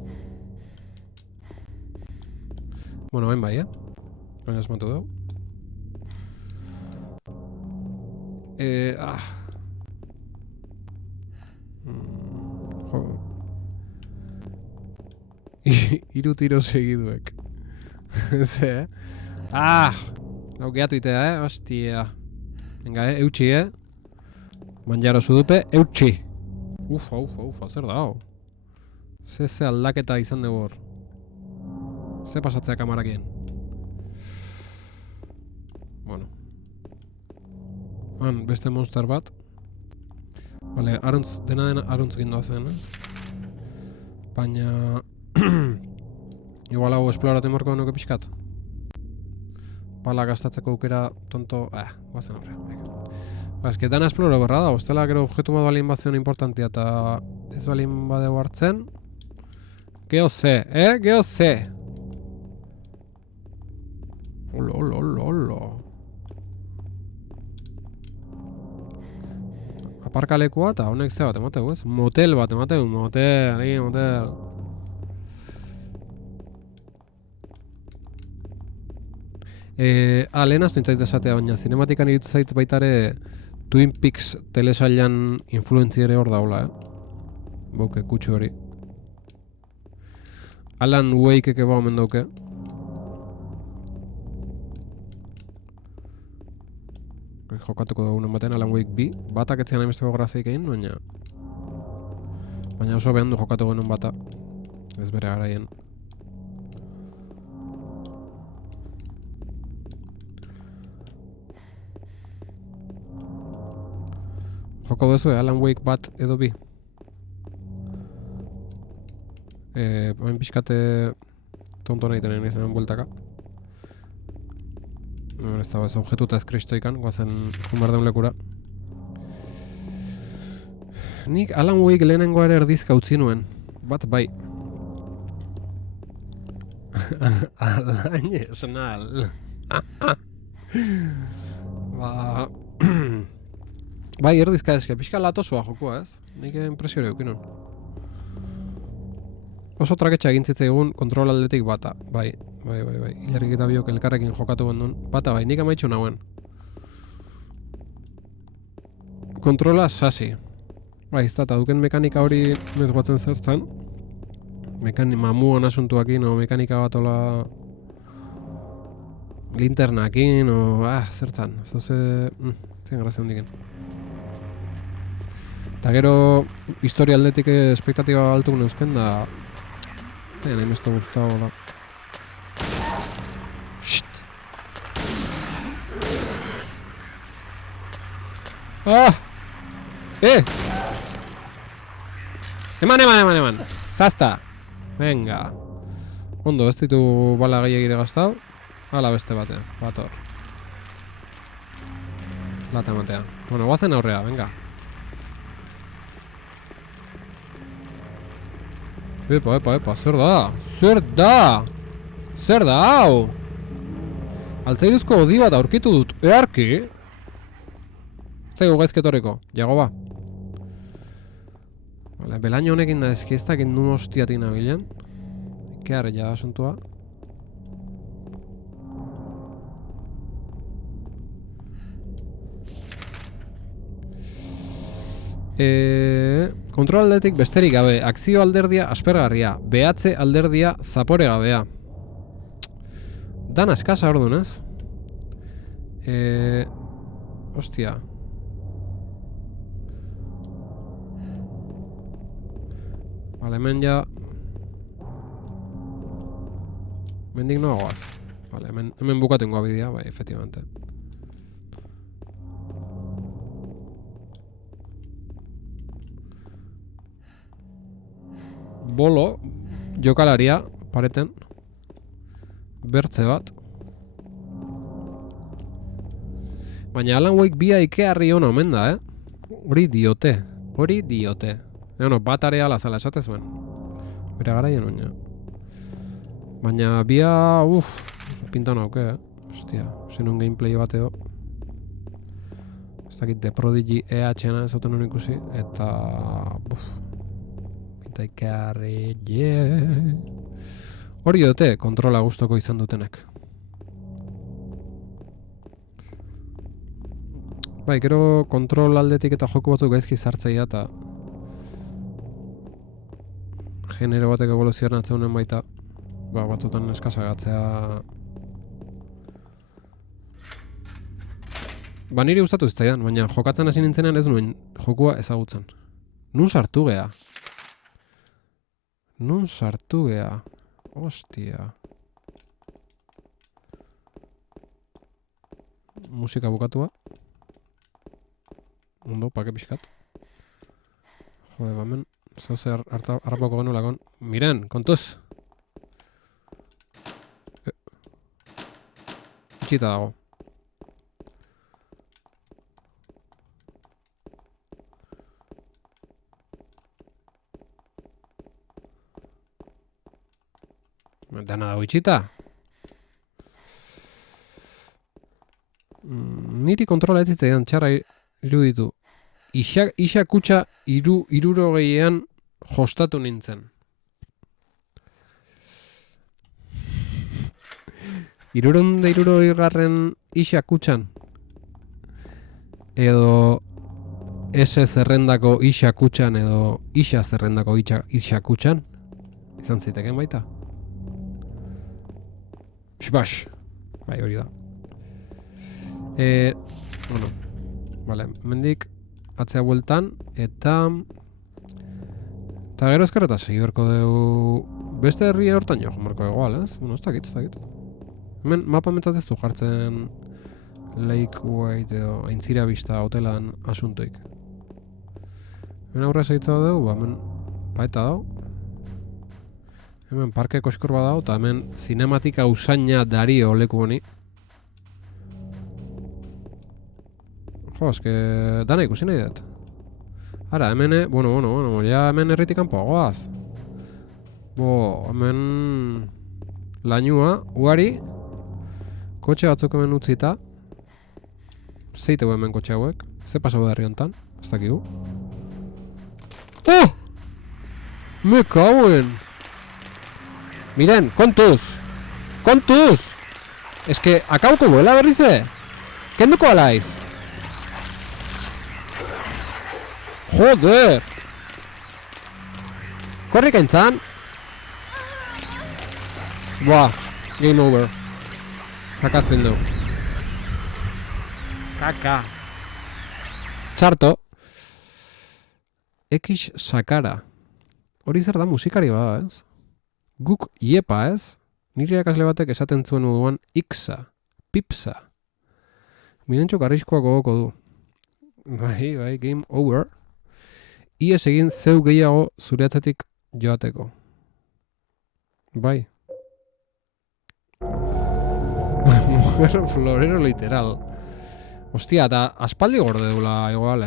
Bueno, ben bai, Baina esmatu dugu. Hiru tiro segiduek. Ze, Laukeatu itea, Hostia. Venga, eutxi, Manjaro zudupe, eutxi. Ufa, zer da, hau? Ze aldaketa izan dugu hor. Ze pasatzea kamarakien. Bueno. Beste monster bat. Vale, dena aruntz gindoa zen, Baina... Igual hau esploratu morko nuke pixkat. Pala gastatzeko aukera tonto... guazen aurre. Ez que dana esploro berra da, ostela gero objektu bat balin bazion importantia eta ez balin badeu hartzen. Geho ze, Geho ze! Olo. aparkalekua eta honek ze bat emateu, ez? Motel bat emateu, motel. Lehen aztu intzait esatea, baina zinematikan iritu zait baitare Twin Peaks telesailan influentziere hor daula, Bauke, kutsu hori. Alan Wake eke omen dauke. Jokatuko dugunen baten Alan Wake 2. Batak etzian hainbesteko grazik egin, baina oso behan du jokatu genuen bata. Ez bere garaien. Joko duzu, Alan Wake bat edo 2. Hain pixkate tonto nahi tenen izanen bueltaka. Ez dago ez objetu eta ez kristoikan, guazen jumar daun lekura. Nik Alan Wake lehenengo ere erdizka utzi nuen. Bat bai. Alan esnal. Bai, erdizka eske, pixka latosua jokua, ez? Nik impresiore eukinun. Oso traketxa egin zitzaigun kontrol aldetik bata. Bai. Ilarrik eta biok elkarrekin jokatu gendun. Bata bai, nik amaitxu nauen. Kontrola sasi. Bai, ez da, duken mekanika hori ez guatzen zertzan. Mamuan asuntuakin, o mekanika bat ola linternakin, o zertzan. Zoze, zen grazia hundiken. Eta gero, historia aldetik espektatiba altuk neuzken, da zen, nahi mesto guztau, hola. Shhh! Eman! Zazta! Venga! Ondo, ez ditu bala gehiagire gaztau. Hala beste batean, bator. Lata ematea. Bueno, guazen aurrea, venga. Epa, zer da? Zer da, hau? Altzairuzko odi bat aurkitu dut, earki? Zaigu gaizketoreko, jago ba. Belaino honekin da ezki ez dakit nun hostiatik nabilen. Ikearri ja asuntua. Kontrol aldetik besterik gabe, akzio alderdia aspergarria, behatze alderdia zapore gabea. Dan askasa hor dunez. Ostia. Vale, hemen ja... Mendik noagoaz. Vale, hemen bukatengoa bidea, bai, efectivamente. Bolo, jokalaria, pareten. Bertze bat. Baina Alan Wake 2 ikearri hona omen da, Hori diote. Bueno, bat area lazala esatez zuen. Bera garaien oina. Baina bia, pinta nauke, Ostia, zenun gameplay bateo. Ez dakit The Prodigy EH-ena ez oten hon ikusi. Eta... Pinta ikarri... Hori dute kontrola gustoko izan dutenek. Bai, gero kontrol aldetik eta joku batzuk gaizki zartzeia eta... Genero batek evoluzioan atzeunen baita. Batzutan eskasagatzea... Niri gustatu zitzaidan, baina jokatzen hasi nintzenean ez nuen jokua ezagutzen. Nun sartu gea? Ostia. Musika bukatua. Ondo, pake pixkat. Jode, bamen. Zauze harrapako genulakon. Miren, kontuz! Itxita dago. Dana dago itxita. Niri kontrola ez zitzaidan txarra iruditu. Isa kutsa 60ean jostatu nintzen. 360garren isa kutsan. Edo S zerrendako isa kutsan edo isa zerrendako isa kutsan. Izan ziteken baita. Shbash. Bai, hori da. Bueno, vale, mendik atzea bueltan, eta gero ezkerreta segi berko dugu beste herri hortan jo, marko egoal, ez? Bueno, ez dakit. Hemen mapa mentzat ez du jartzen Lake White edo aintzira bista hotelan asuntoik. Hemen aurre segitza dugu, hemen paeta dago. Hemen parke koskor bat dago, eta hemen zinematika usaina dario leku honi. Jo, eske dana ikusi nahi dut. Ara, hemen, bueno, ja hemen herritik kanpo goaz. Hemen lainua, ugari, kotxe batzuk hemen utzita. Zeite hemen kotxe hauek, ze pasau da herri honetan, ez dakigu. Oh! Me cauen! Miren, kontuz! Eske, akauko buela berrize! Kenduko alaiz! Joder! Korrik entzan! Buah, game over. Jakazten du. Kaka. Txarto. X sakara. Hori zer da musikari bada, ez? Guk iepa, ez? Nire irakasle batek esaten zuen moduan Xa, pipsa. Mirentxok arriskoak gogoko du. Bai, game over. Ies egin zeu gehiago zure atzetik joateko. Bai. Mujer florero literal. Hostia, eta aspaldi gorde dula igual,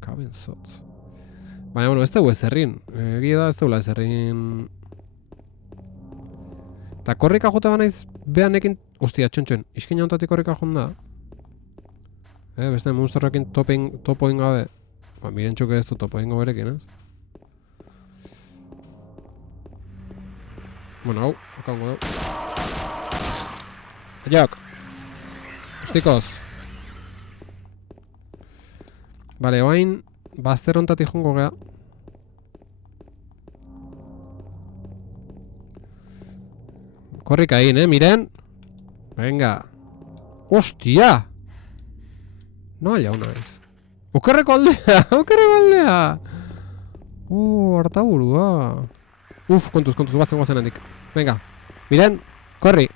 Kaben zotz. Baina, bueno, ez dugu ez herrin. Egia da ez dugula ez herrin. Eta korrika jota banaiz behanekin... Hostia, txon, iskin jontatik korrika jonda. Beste monsterrekin topoin gabe. Miren txuke ez du topoin gaberekin, ez? Bueno, hau, akaungo dugu. Aiok! Ostikoz! Bale, oain, bazter ontatik jongo gea. Korrika egin, miren? Venga! Ostia! No halla una vez. Okerreko aldea! Hartaburua. Kontuz, guazen handik. Venga, miren, korri.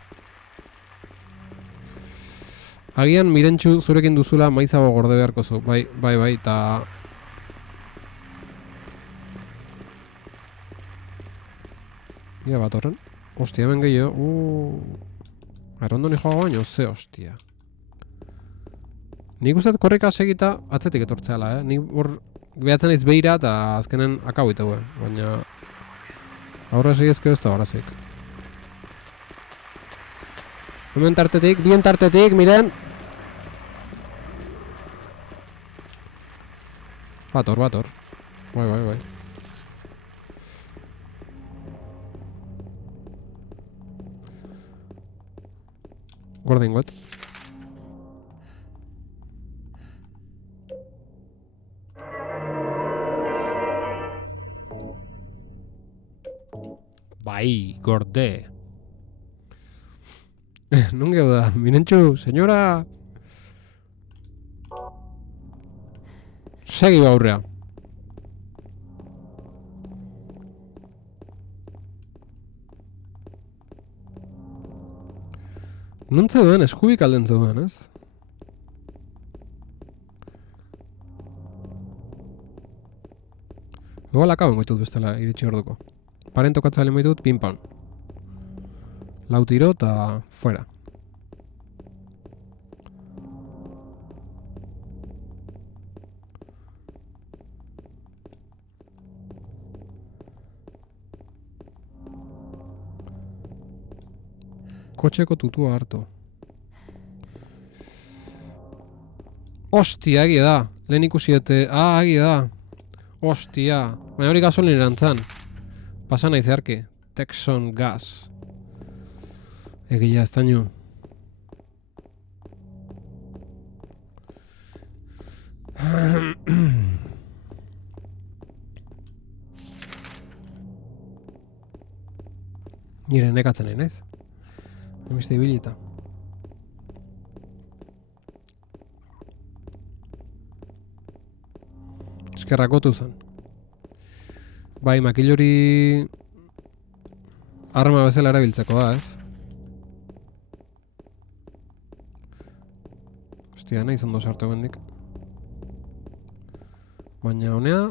Agian mirentxu zurekin duzula maizago gorde beharko zu. Bai, eta... Ia bat horren. Ostia, hemen gehiago. Arondoni joago baino, ze hostia. Nik uste korrika segita atzetik etortzeala, Nik hor behatzen naiz behira eta azkenen akau itegue. Baina... Aurra segizke ez da horazik. Hemen tartetik, bien tartetik, miren! Bator. Bai. Gordin gut. Bai, gorde. Non geu da, mirentxu, senyora! Segi baurrea. Nuntze duen, eskubik alden zeuden, ez? Igual akaben goitut bestela iritsi orduko. Paren tokatzale moitut, pimpan. Lau tiro eta fuera. Kotxeko tutua hartu. Ostia, egia da. Lehen ikusiete. Egia da. Ostia. Baina hori gasolin erantzan. Pasa nahi zeharki. Texon Gas. Egia ez tainu. Nire nekatzen nahi naiz. Emiste ibilita. Eskerrakotu zen. Bai, makilori arma bezala erabiltzeko da, ez? Hostia, nahi zondo sartu bendik. Baina honea...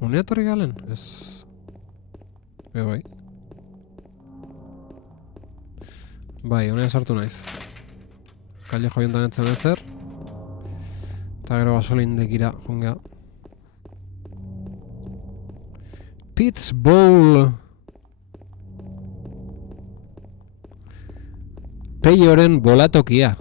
Honea torri galen? Ez... bai. Bai, honea sartu naiz. Kalle joiontan etzen ezer. Eta gero gasolin dekira, jungea. Pitts Bowl. Peioren bolatokia.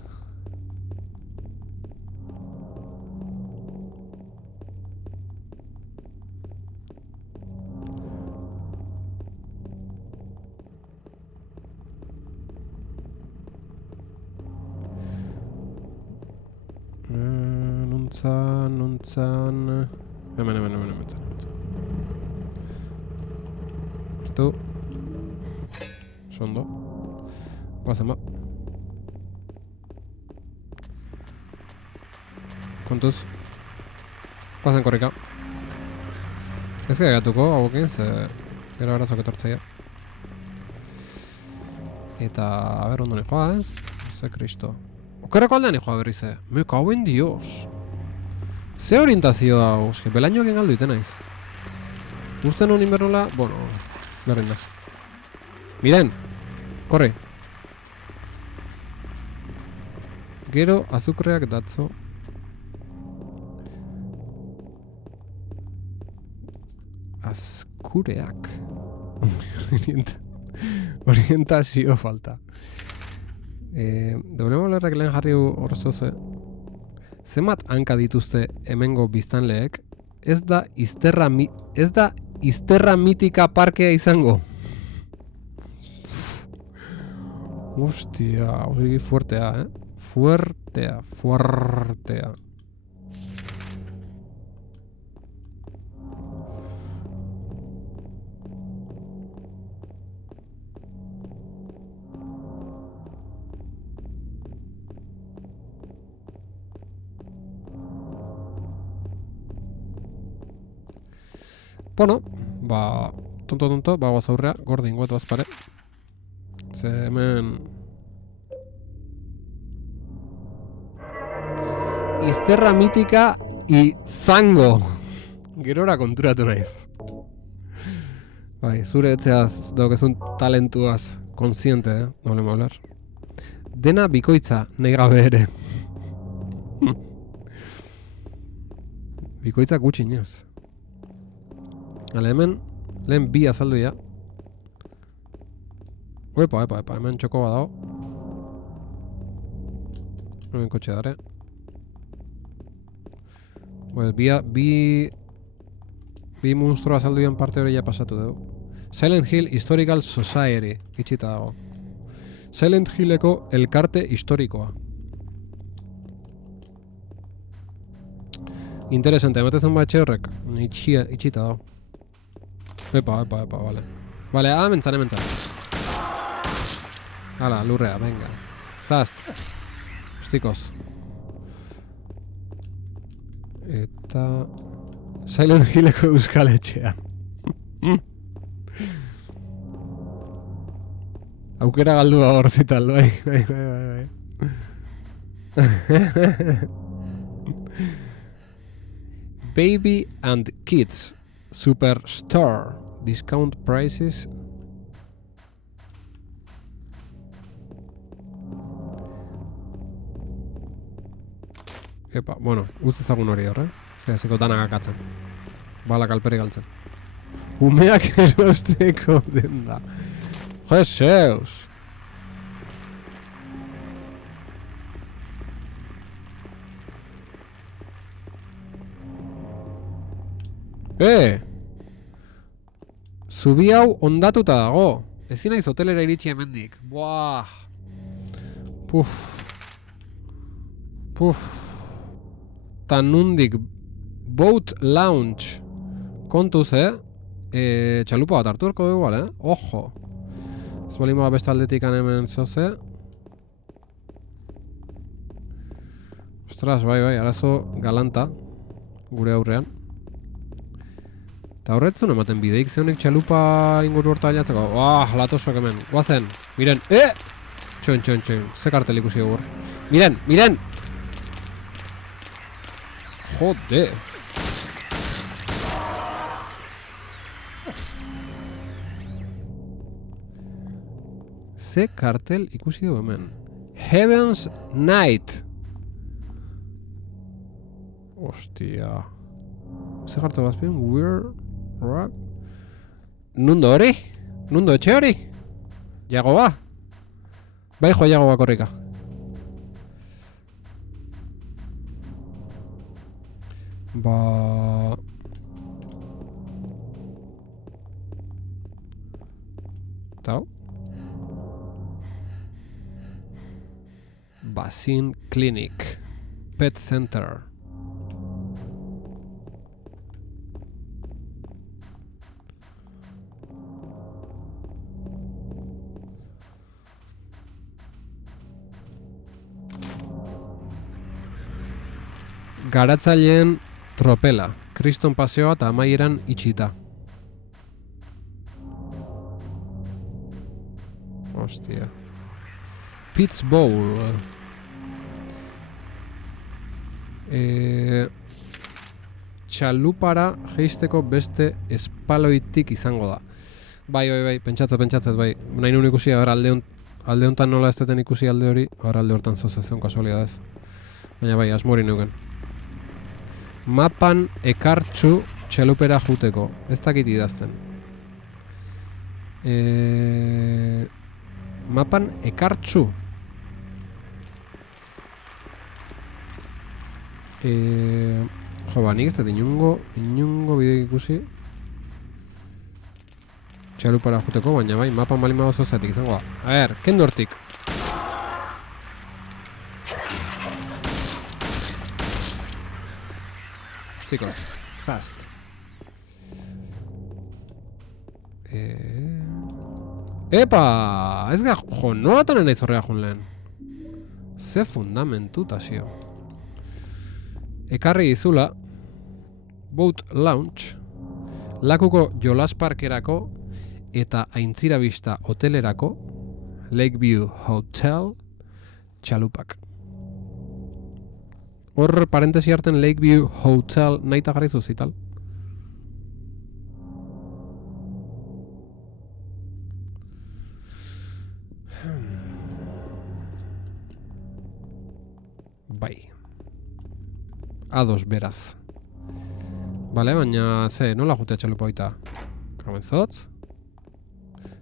Nuntzan... Hemen. Artu. Sondo. Guazen ba. Kontuz. Guazen korrika. Ez gaiatuko, hauekin, ze... Gero arazok etortzaia. Eta... A ber, ondo ni joa, ez? Ze kristo. Okerrako aldean ni joa berrize. Me cago en Dios. Ze orientazio da, eske, belainoak engaldu iten naiz. Usten honin bernola, bueno, berdin da. Miren, korre. Gero azukreak datzo. Azkureak. Orientazio falta. WLRek lehen jarri horzoze. Zenbat hanka dituzte hemengo biztanleek, ez da izterra mitika parkea izango. Hostia, hori fuertea, Fuertea. Bueno, ba, tonto, ba, guaz aurrea, gordin guatu azpare. Ze hemen... Izterra mitika izango. Gerora konturatu naiz. Bai, zure etzeaz, daukezun talentuaz, konsiente, no le hablar. Dena bikoitza, nahi gabe ere. Bikoitza gutxinez. Hala, hemen, lehen bi azaldu ya. Epa, hemen txoko bat dago. Hemen kotxe dara. Pues bi monstruo azaldu yan parte hori ya pasatu dugu. Silent Hill Historical Society, itxita dago. Silent Hilleko elkarte historikoa. Interesante, ematezun batxe horrek. Itxita dago. Epa, vale. Vale, hementzan. Hala, lurrea, venga. Zast. Ostikoz. Eta... Silent Hilleko euskal etxea. Aukera galdua horzital, bai. Baby and Kids Superstore. Discount prices. Epa, bueno, utz ezagun hori horre. Zeko danak akatzen. Balak alperi galtzen. Umeak erosteko den da. Jeseus! Zubi hau ondatuta dago. Ezin naiz hotelera iritsi hemendik. Buah. Puf. Ta nundik boat lounge. Kontuz, txalupa bat hartu erko igual, Ojo. Ez balimoa beste aldetik hemen zoze. Ostras, bai, arazo galanta. Gure aurrean. Eta horretzun ematen bideik zeunik txalupa inguru horta ailatzeko. Latosoak hemen. Guazen. Miren. Txon. Ze kartel ikusi egur. Miren. Jode. Ze kartel ikusi dugu hemen. Heaven's Night. Ostia. Ze kartel bazpien? Weird Rock. Nundo hori? Nundo etxe hori? Jago ba? Bai joa jago ba korrika. Tau? Basin Clinic. Pet Center. Garatzaileen tropela. Kriston paseoa eta amaieran itxita. Ostia. Pitts Bowl. Txalupara jeisteko beste espaloitik izango da. Bai, pentsatzet, bai. Nahi nun ikusi, alde honetan nola ez deten ikusi alde hori, alde hortan zozezion kasualidadez. Baina bai, asmori neuken. Mapan ekartxu txalupera juteko. Ez dakit idazten. Mapan ekartxu. Nik ez dut inungo bideo ikusi txalupara juteko, baina bai, mapan balima oso zatik izango da. A ber, kendu hortik. Ostiko, zast. Epa! Ez gara, nolatan nahi zorrea jun lehen. Ze fundamentu tasio. Ekarri izula Boat Lounge, lakuko jolasparkerako eta aintzirabista hotelerako Lakeview Hotel txalupak. Hor parentesi harten Lakeview Hotel nahi tagarrizu zital. Bai. Ados beraz. Bale, baina nola jutea txalupa oita? Kamen zotz?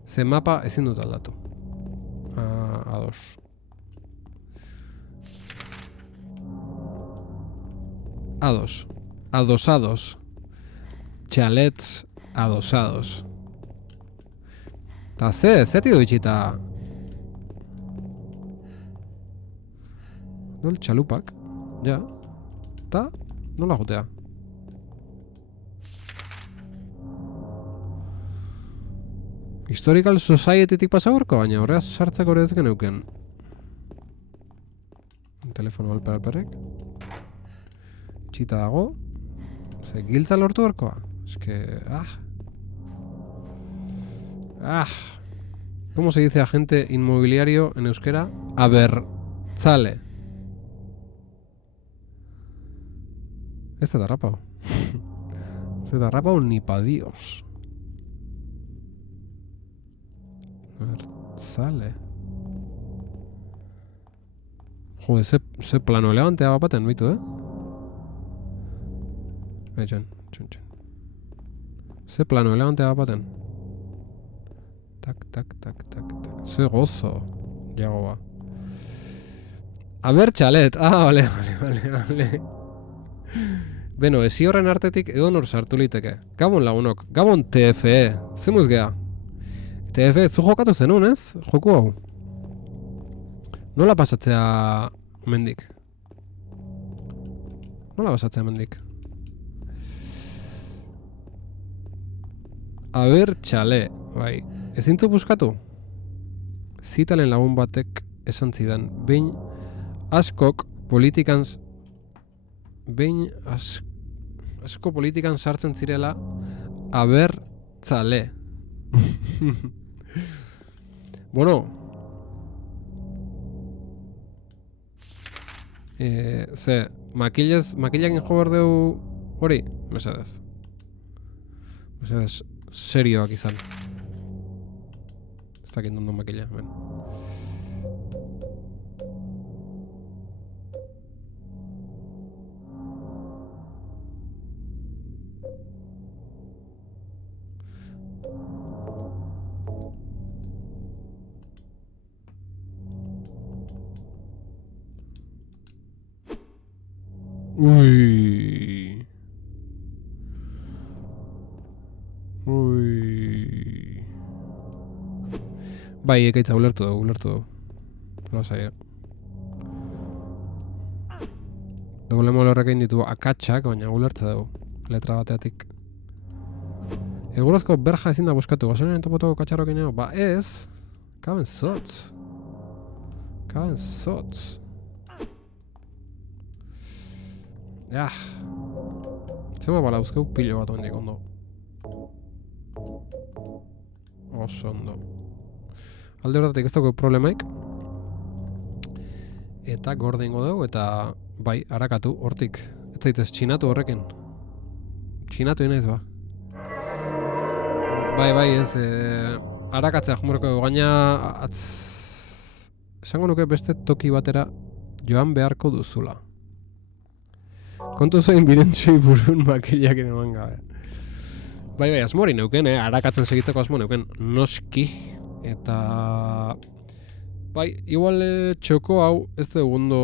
Ze mapa ezin dut aldatu. Ados. Adosados. Chalets adosados. Ta zeti du itxita. Dol txalupak. Ja. Ta nola jutea. Historical Society-tik pasa horko, baina horreaz sartzeko hori ez geneuken. Telefono alperperrek. Txita dago. Ze giltza lortu horkoa. Eske, ¿Cómo se dice agente inmobiliario en euskera? Abertzale. Este te rapao. Este te rapao ni pa Dios. Abertzale. Joder, ze plano elegantea bapaten, bitu, Txon. Ze plano elegantea bapaten. Tak. Ze gozo. Jago ba. Abertzalet. Vale. Beno, ezi horren artetik edonor sartu liteke. Gabon lagunok, Gabon TFE, zemuz gea? TFE, zu jokatu zenun, ez? Joku hau. Nola pasatzea mendik? Nola pasatzea mendik? Aber txale, bai. Ezintzu buskatu? Zitalen lagun batek esan zidan, behin askok politikan asko politikan sartzen zirela abertzale. Bueno, makillakin jo behar dugu hori, mesedez. Mesedez, serioak izan. Ez dakit nondo makilla, ben. Ui. Bai, ekaitza ulertu dugu. Lasai. Doblemo horrek egin ditu akatsak, baina ulertza dugu. Letra bateatik. Egurazko berja ezin da buskatu. Gasolinen topotoko katxarrokin ego. Ba ez. Kaben zotz. Ja. Zema bala uzkeu pilo bat ondik ondo. Oso ondo. Alde horretatik ez dago problemaik. Eta gorde ingo dugu eta bai, harakatu hortik. Ez zaitez txinatu horrekin. Txinatu inaiz ba. Bai, ez harakatzea jumurko dugu. Gaina esango nuke beste toki batera joan beharko duzula. Kontu zoin bidentxoi burun makillakin eman gabe. Bai, asmori neuken, harakatzen segitzeko asmo neuken, noski. Eta... Bai, igual txoko hau, ez da egundo...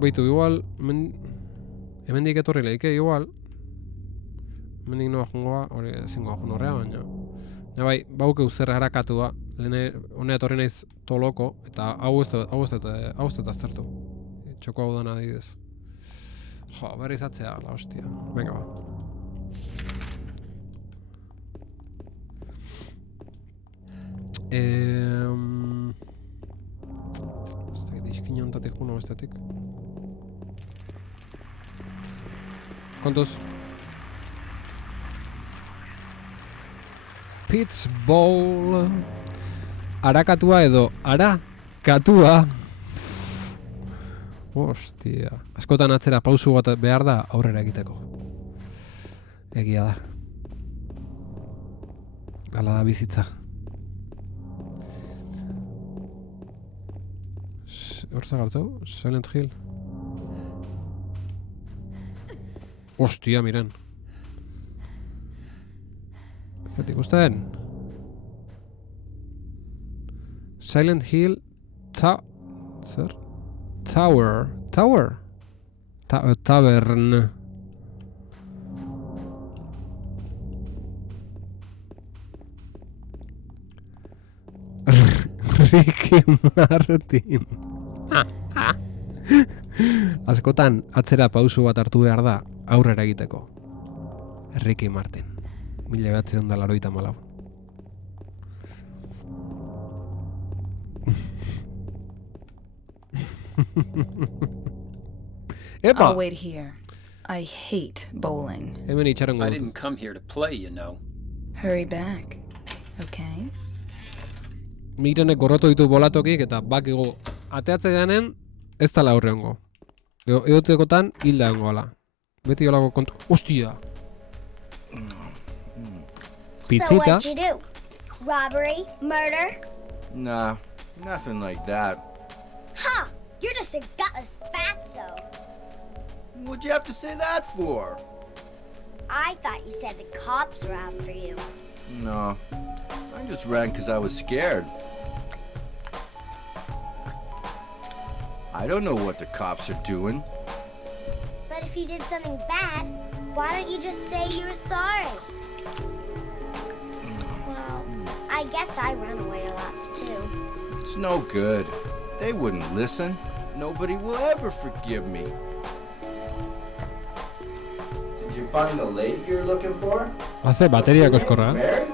Baitu, igual... Hemendik etorri lehike, igual... Hemendik noa jungoa, hori ezingoa jun horrea, baina... Ja, bai, bauke zer harakatua, honea etorri naiz toloko, eta hau ez dut aztertu. Txoko hau dana adibidez. Jo, berriz atzea, la hostia. Venga, ba. Ez dakit izkin jontatik juno bestetik. Kontuz. Pitts Bowl. Arakatua edo arakatua. Ostia. Askotan atzera pausu bat behar da aurrera egiteko. Egia da. Hala da bizitza. Hor zagartu? Silent Hill. Ostia, miren. Ez dut ikusten. Silent Hill zer? Tower. Tavern. Ricky Martin. Askotan atzera pausu bat hartu behar da aurrera egiteko. Ricky Martin. 1984. Epa! I'll wait here. I hate bowling. Hemen itxaron I gotu. didn't come here to play, you know. Hurry back. Okay? Mirenek gorrotu ditu bolatokik eta bakigu ateatze deanen ez da laurre hongo. Edotekotan hilda hongo ala. Beti holako kontu... Ostia! So Pizzita. what'd you do? Robbery? Murder? Nah, nothing like that. Huh! You're just a gutless fatso. What'd you have to say that for? I thought you said the cops were after you. No, I just ran because I was scared. I don't know what the cops are doing. But if if you did something bad, why don't you just say you're sorry? Well, I guess I run away a lot too. It's no good. They wouldn't listen. Nobody will ever forgive me. Did you find the lake you're looking for? Hace bateria koskorra. Mary?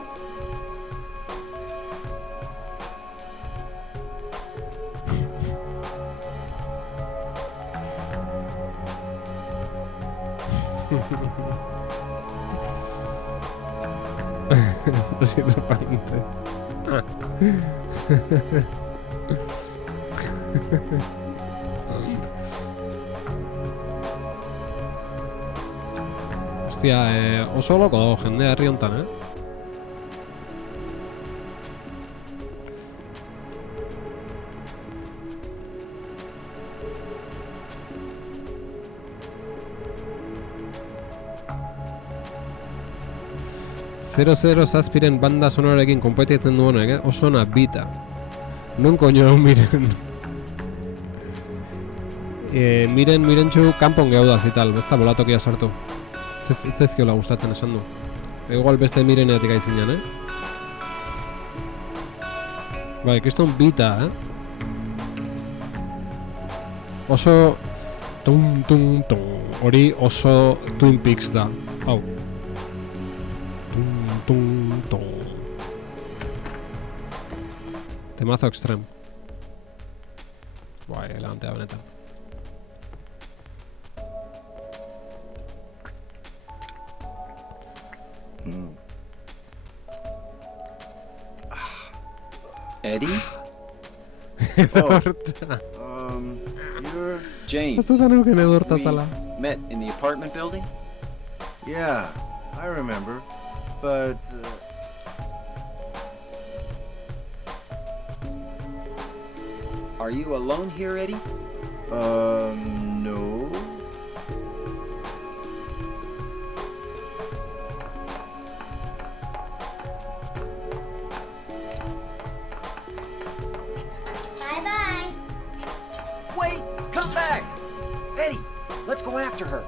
Así de repente. Hostia, oso loko dago jendea herri hontan, eh? Zero zazpiren banda sonorekin konpetitzen du honek, oso ona bita. Non koño hau miren. Mirentxu kanpon geudaz ital, besta bolatokia sartu. Itzaizkiola gustatzen esan du. Igual beste mireneatik aizinan, eh? Bai, kriston bita, eh? Oso... Tum. Hori oso Twin Peaks da. Hau. Tum. Temazo extrem. Bai, elegantea benetan. Eddie? You're... James. We met in the apartment building? Yeah, I remember. But... Are you alone here, Eddie? No. Bye-bye. Wait! Come back! Eddie, let's go after her.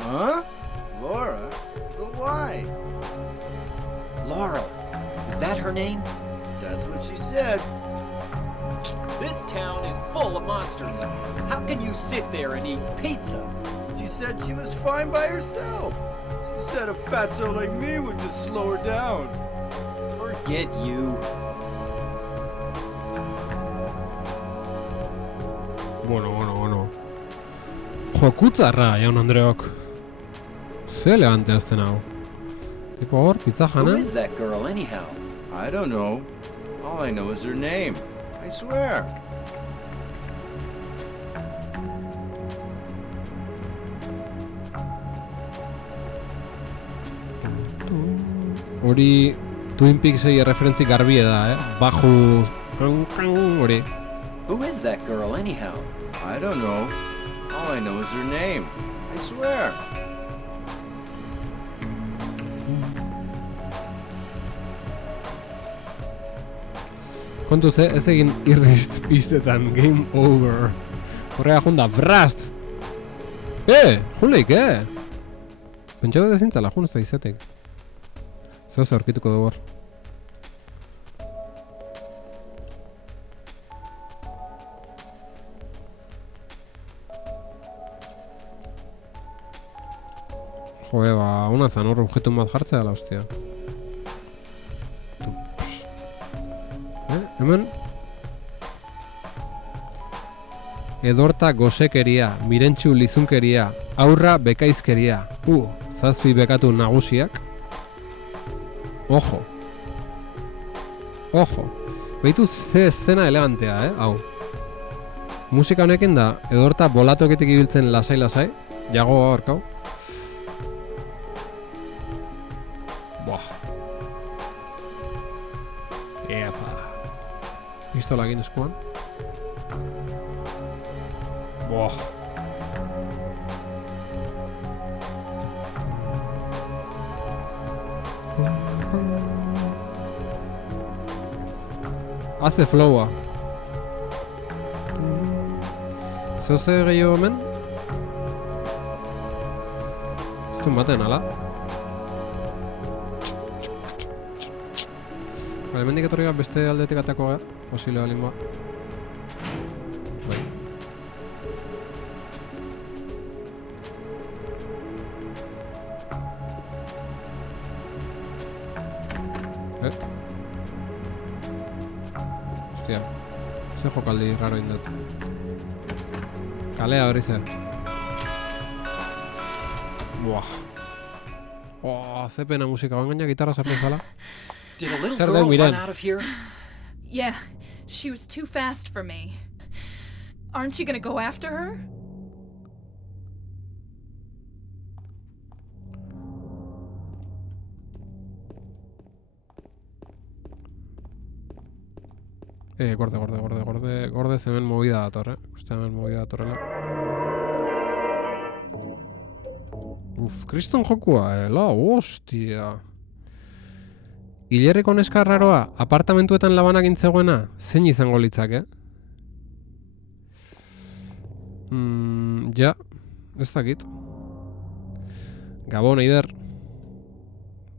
Huh? Laura? But why? Laura. Is that her name? That's what she said. This town is full of monsters. How can you sit there and eat pizza? She said she was fine by herself. She said a fatso like me would just slow her down. Forget you. Bueno. Jokutzarra, jaun Andreok. Ze elegante azten hau. Tipo hor, pizza Who jana. is that girl anyhow? I don't know. All I know is her name. I swear. Hori Twin Peaksei referentzi garbie da, Baju... hori. Who is that girl anyhow? I don't know. All I know is her name. I swear. Kontuz, ez egin irrist piztetan, game over. Horrega junda, brast! Junleik, Pentsatu dut ezintzala, jun ez da izetek. Zer aurkituko dugu hor. Jode, ona zan hor objetu bat jartzea la hostia. Hemen edorta gosekeria, mirentxu lizunkeria, aurra bekaizkeria. Zazpi bekatu nagusiak. Ojo. Beitu ze eszena elegantea, hau. Musika honekin da, edorta bolatoketik ibiltzen lasai-lasai. Jago horkau. Epa. Pistola egin eskuan. Haze flowa. Zeuze gehiago hemen? Zuen baten, ala? Bale, mendik etorri bat beste aldetik atako gara. Posible balin ba. Bai. Hostia. Ze jokaldi raro indut. Kalea hori ze. Buah. Oh, ze pena musika. Oan gaina gitarra sartu zala. Did a little Zer girl den, Miren? run out of here? Yeah, she was too fast for me. Aren't you gonna go after her? Gorde hemen movida dator, Uste hemen movida datorrela. Kriston jokua, hostia. Hilerriko neska raroa, apartamentuetan labanak intzegoena, zein izango litzake? Ja, ez dakit. Gabon, Eider.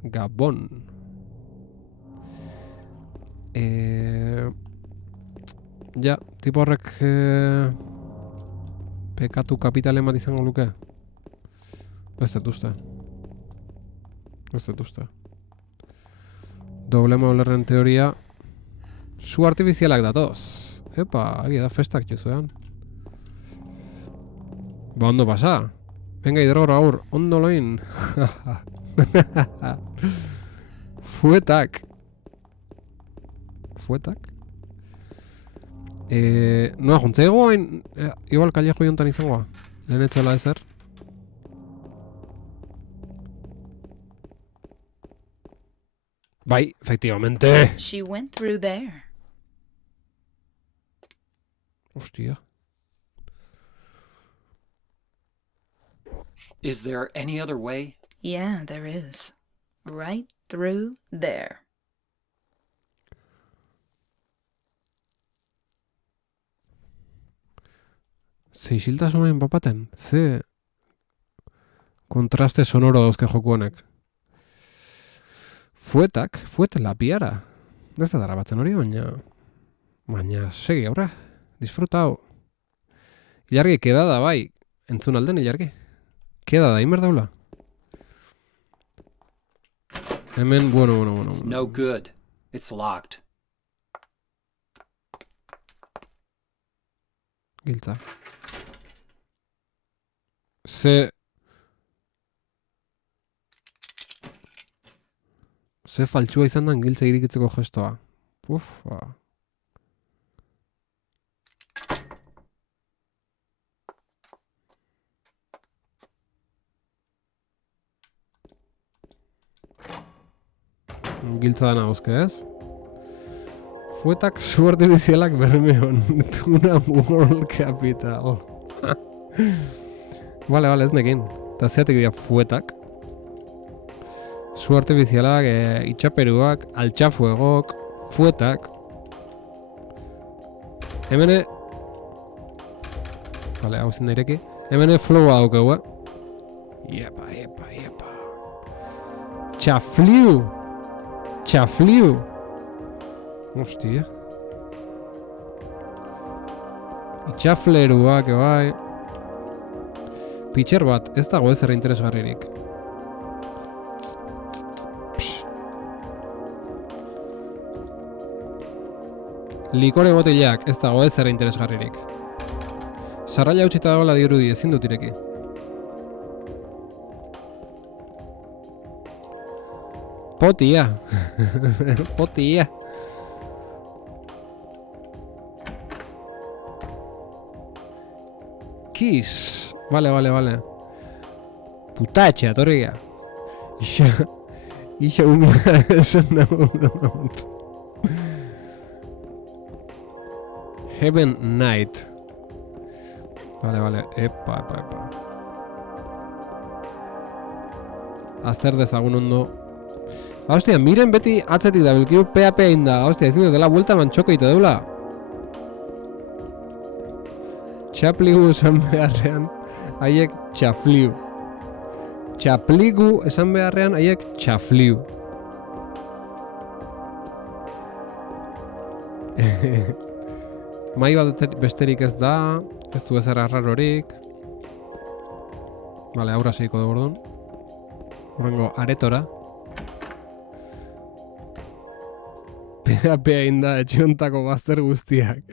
Gabon. Ja, tipo horrek pekatu kapitalen bat izango luke. Ez dut uste. Doble Maulerren teoria. Su artifizialak datoz. Epa, agia da festak jozuean. Ba, ondo pasa. Venga, hidrogoro aur, ondo loin. Fuetak. Noa, juntzea egoain, igual kallejo jontan izangoa. Lehen etxela ezer. Bai, efectivamente. She went through there. Hostia. Is there any other way? Yeah, there is. Right through there. Ze isiltasunain papaten, ze kontraste sonoro dauzke joku honek. Fuete lapiara. Ez da darabatzen hori, baina segi, aurra, disfrutau. Ilargi, keda da, bai, entzun alden, Ilargi. Keda da, inber daula. Hemen, bueno. It's no good. It's locked. Giltza. Ze faltsua izan da giltza irikitzeko gestoa. Ufa. Giltza dana guzke, ez? Fuetak su artifizialak Bermeon. Tuna World Capital. Vale, ez nekin. Eta zeatik dira fuetak. Su artifizialak, itxaperuak, altxafuegok, fuetak. Hemene... Vale, hau zen daireki. Hemene flowa daukegu, Iepa. Txafliu! Hostia. Itxafleruak, bai. Pitxer bat, ez dago ezer interesgarririk. Likore botileak, ez dago ezer interesgarririk. Sarraila utxita dagoela dirudi, ezin dut ireki. Potia. Potia. Kiss. Vale. Putatxa, torriga. Ixa umea esan nago. Heaven Knight. Vale. Epa. Azter dezagun ondo. Hostia, miren beti atzetik da, bilkiu PAP egin da. Hostia, ezin dut dela vuelta mantxoko ite deula. Txapliu esan beharrean, haiek txafliu. txapligu esan beharrean haiek txafliu. Mai bat besterik ez da, ez du ezer arrarorik. Vale, aurra seiko dugu orduan. Horrengo aretora. Pea inda etxiontako bazter guztiak.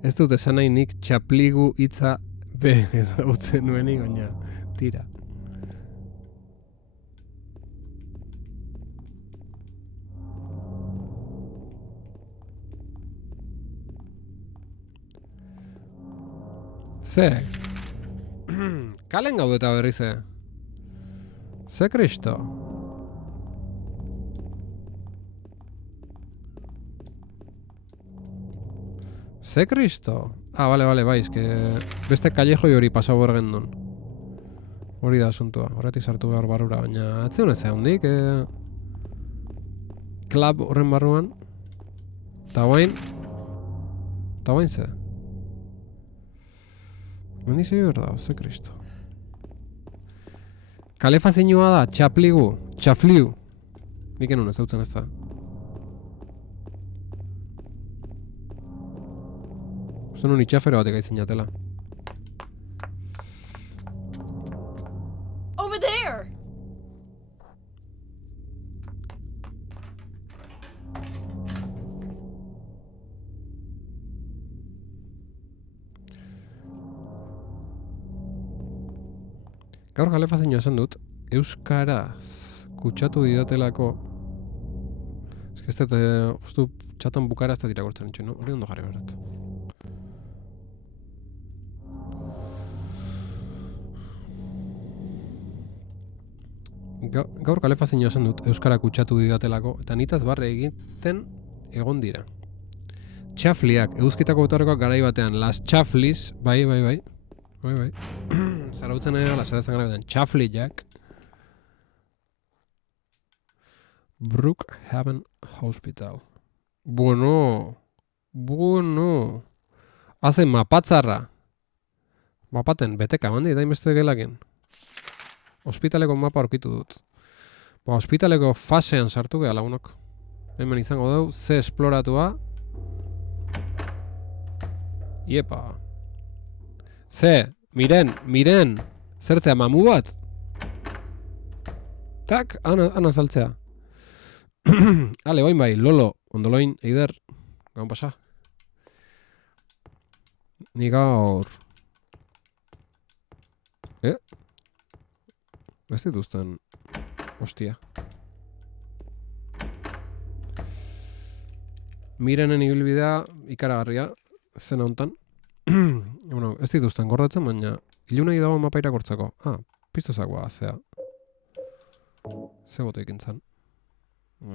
Ez dut esan nahi nik txapligu hitza be ezagutzen nuenik, baina tira. Ze? Kalen gaudeta berri ze? Ze kristo? Ze kristo? Ah, vale, bai, que beste kallejoi hori pasau bergendun. Hori da asuntua, horretik sartu behar barrura, baina atzeun ez hondik, klub horren barruan. Ta guain ze? Mendi zei berda, ze kristo. Kalefazioa da, txapligu, txafliu. Nik enun ez dautzen ez da. Uste nun itxafero batek aizinatela. Over there! Gaur kalefazioa esan dut, euskaraz kutsatu didatelako. Ez que ez dut, ustu txatan bukara ez dut irakurtzen nitxu, no? Hori ondo jarri berat. Gaur kalefazioa esan dut, euskara kutsatu didatelako, eta nitaz barre egiten egon dira. Txafliak, eguzkitako botarrekoak garai batean, las txaflis, bai. Zarautzen ere gala, zeratzen gara betan, txafliak. Brookhaven Hospital. Bueno. Hazen mapatzarra. Mapaten, beteka, mandi, da inbeste gelaken. Hospitaleko mapa aurkitu dut. Hospitaleko fasean sartu geha lagunok. Hemen izango dugu, ze esploratua. Iepa. Ze, miren, zertzea mamu bat? Tak, ana saltzea. Ale, oin bai, Lolo, ondoloin, eider, gaun pasa. Ni gaur. Ez dituzten, hostia. Mirenen ibilbidea ikaragarria, zena hontan. Bueno, ez dituzten gordetzen, baina ilunei dago mapa irakortzeko. Piztozakoa, zea. Ze bote ikintzan.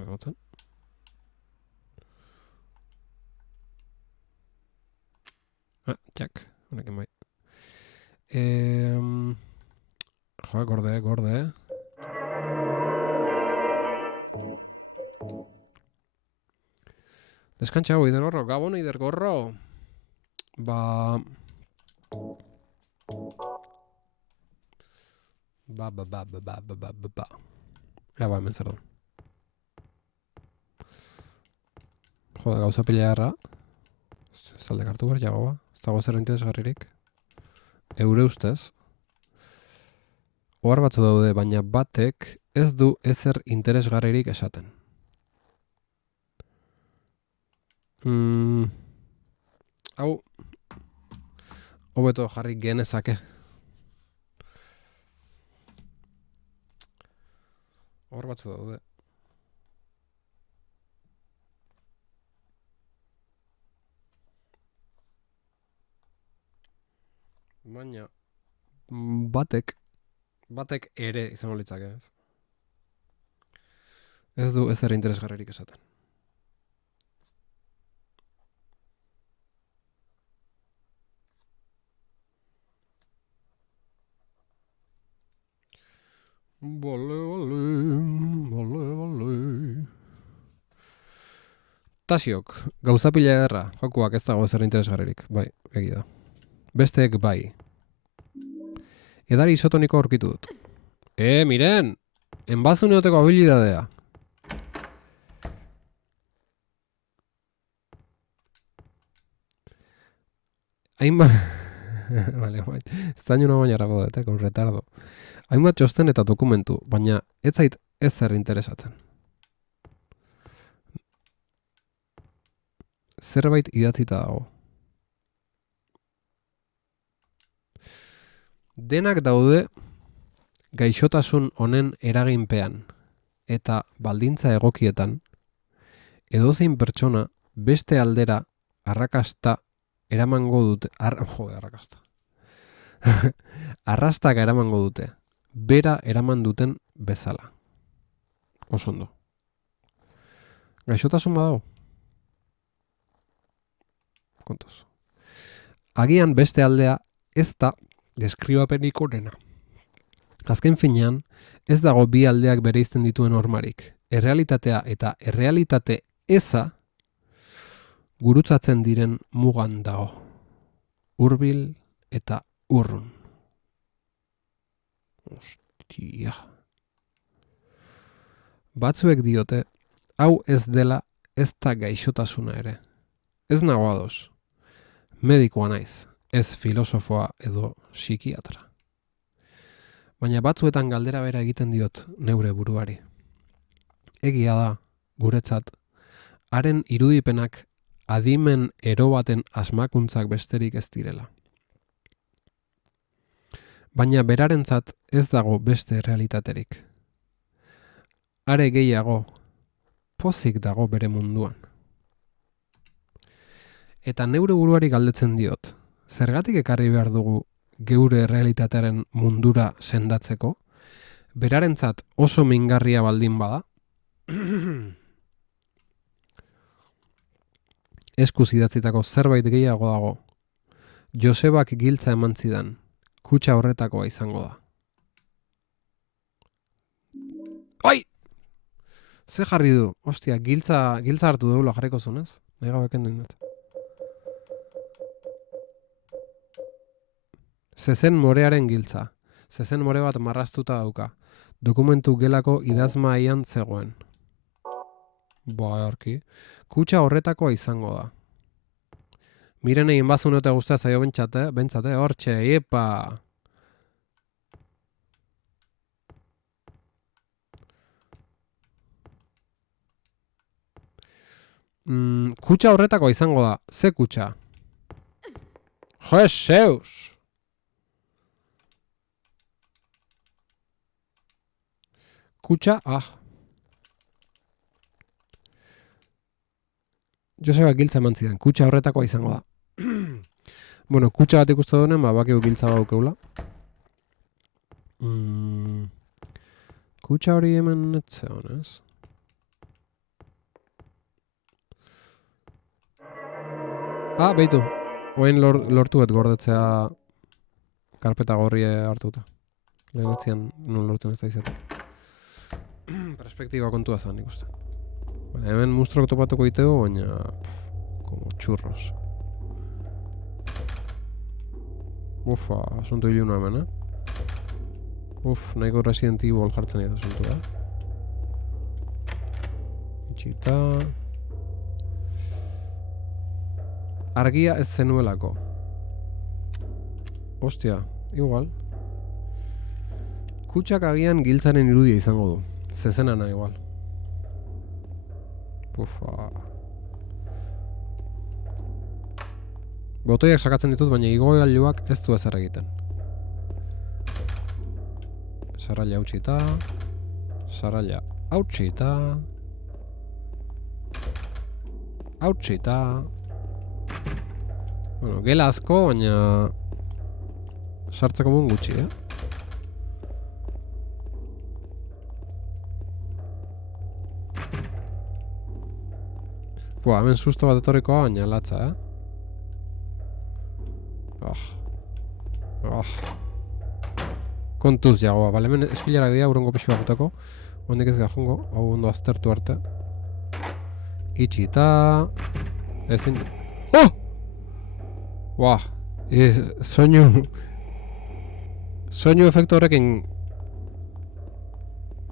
Gotzen. Txak, honekin bai. Jo, gorde. Deskantxa hau, ider gorro, gabon ider gorro. Ba, hemen zer da. Jode, gauza pila erra. Zalde kartu behar jago ba. Ez dago zer interesgarririk. Eure ustez. Ohar batzu daude, baina batek ez du ezer interesgarririk esaten. Hau, hobeto jarri genezake. Hor batzu daude. Baina batek ere izango litzake, ez? Ez du ezer interesgarririk esaten. Bale. Tasiok, gauzapila ederra, jokuak ez dago zer interesgarririk, bai, egia da. Besteek bai. Edari isotoniko aurkitu dut. Miren! Enbazuneoteko habilidadea. Hainbat... vale, bai. Estaino no baina rabodet, con retardo. Hainbat txosten eta dokumentu, baina ez zait ezer interesatzen. Zerbait idatzita dago. Denak daude gaixotasun honen eraginpean eta baldintza egokietan edozein pertsona beste aldera arrakasta eramango dute, arrakasta. Arrastaka eramango dute, bera eraman duten bezala. Oso ondo. Gaixotasun badago? Kontuz. Agian beste aldea ez da deskribapenik onena. Azken finean, ez dago bi aldeak bereizten dituen hormarik. Errealitatea eta errealitate eza gurutzatzen diren mugan dago. Hurbil eta urrun. Ostia. Batzuek diote, hau ez dela ez da gaixotasuna ere. Ez nago ados. Medikoa naiz, ez filosofoa edo psikiatra. Baina batzuetan galdera bera egiten diot neure buruari. Egia da, guretzat, haren irudipenak adimen ero baten asmakuntzak besterik ez direla. Baina berarentzat ez dago beste realitaterik. Are gehiago, pozik dago bere munduan. Eta neure buruari galdetzen diot, zergatik ekarri behar dugu geure realitatearen mundura sendatzeko, berarentzat oso mingarria baldin bada, eskuz idatzitako zerbait gehiago dago, Josebak giltza eman zidan, kutxa horretakoa izango da. Oi! Ze jarri du? Ostia, giltza hartu deula jarriko zunez? Nahi gabe kendu dut. Zezen morearen giltza. Zezen more bat marraztuta dauka. Dokumentu gelako idazmaian zegoen. Baarki. Kutxa horretakoa izango da. Miren egin bazunote guztia zaio bentsate, hortxe, iepa! Kutxa horretakoa izango da. Ze kutxa? Jeseus! Kutxa, Joseba giltza eman zidan, kutxa horretakoa izango da. Bueno, kutxa bat ikustu duenen, bakiu giltza baukeula. Kutxa hori hemen netzeon, ez? Behitu. Oain lortu gordetzea karpeta gorri hartuta. Lehen etzian non lortzen ez da izatek. Perspektiba kontua zan ikusten. Hemen monstruak topatuko ditego, baina... como churros. Ufa, asunto iluna hemen, nahiko Resident Evil jartzen ez asuntu, Itxita... Argia ez zenuelako. Ostia, igual. Kutxak agian giltzaren irudia izango du. Zezenana igual. Ufa. Botoiak sakatzen ditut, baina igogailuak ez du ezer egiten. Sarraila hautsita. Sarraila hautsita. Hautsita. Bueno, gela asko, baina sartzeko mun gutxi, Hemen susto bat etorrikoa, baina latza, Kontuz jagoa, bale, hemen eskilarak dira urrengo pixu bakutako. Hondik ez gajungo, hau ondo aztertu arte. itxita... Ezin... Oh! Buah, soinu efektu horrekin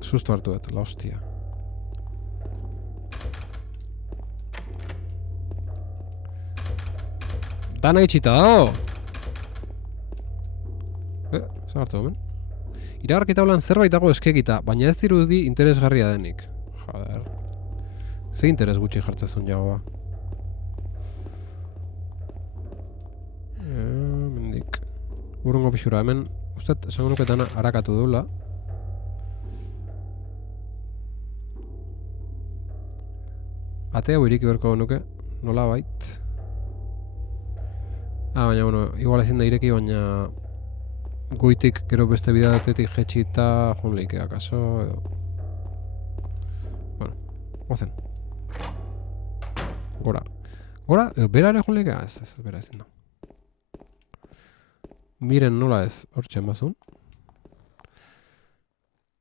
susto hartu dut, la hostia. Dana itxita dago! Zer hartu hemen? Iragarki taulan zerbait dago eskegita, baina ez dirudi interesgarria denik. Joder. Ze interes gutxi jartzezun jagoa. Mendik. Urrungo pixura, hemen, ustet, esango nuketan harakatu dula. Ate hau iriki berko nuke, nola bait. Baina, bueno, igual ezin da ireki, baina goitik gero beste bidatetik jetxita joan leike, akaso, edo. Bueno, gozen. Gora. Gora, edo bera ere joan leike? Ez, bera ezin da. Miren nola ez, hortxen bazun.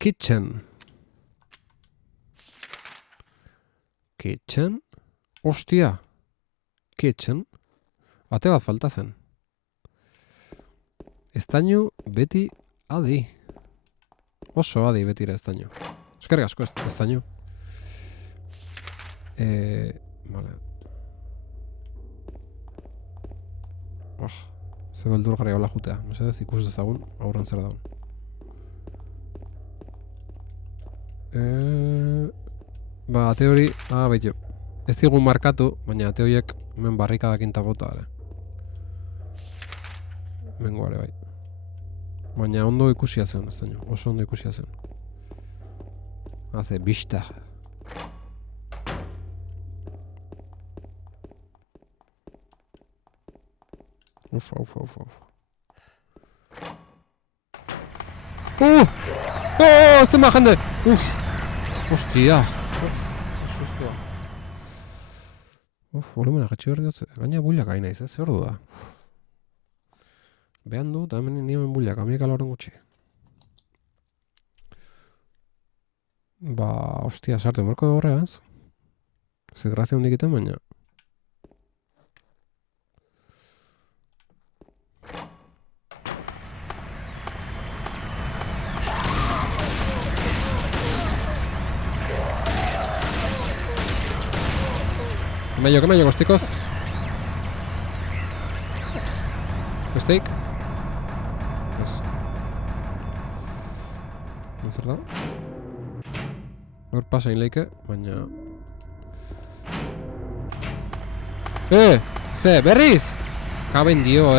Kitchen. Kitchen? Ostia. Kitchen. Ate bat falta zen. Estainu beti adi. Oso adi betira estainu. Eskerrik asko estainu. Vale. Ze beldur jarri hola jutea. Mesedez ikus dezagun aurren zer daun. Ate hori... Baitio. Ez digun markatu, baina ate horiek hemen barrikadakin tapota ere. Hemengo ere bai. Baina ondo ikusia zen, ez daño. Oso ondo ikusia zen. Haze, bista. Ufa. Zema jende! Hostia! Sustua. Volumena gatxe berri dut. Gaina bullak hain naiz, zer du da? Behan du, eta hemen ni hemen bullak, amiek aloren gutxi. Hostia, sartu merko horreaz. Zigrazia hundik iten, baina. Que me llego, chicos. Mistake. Zer da? Hor pasain leike, baina... Ze, berriz! Kaben dio,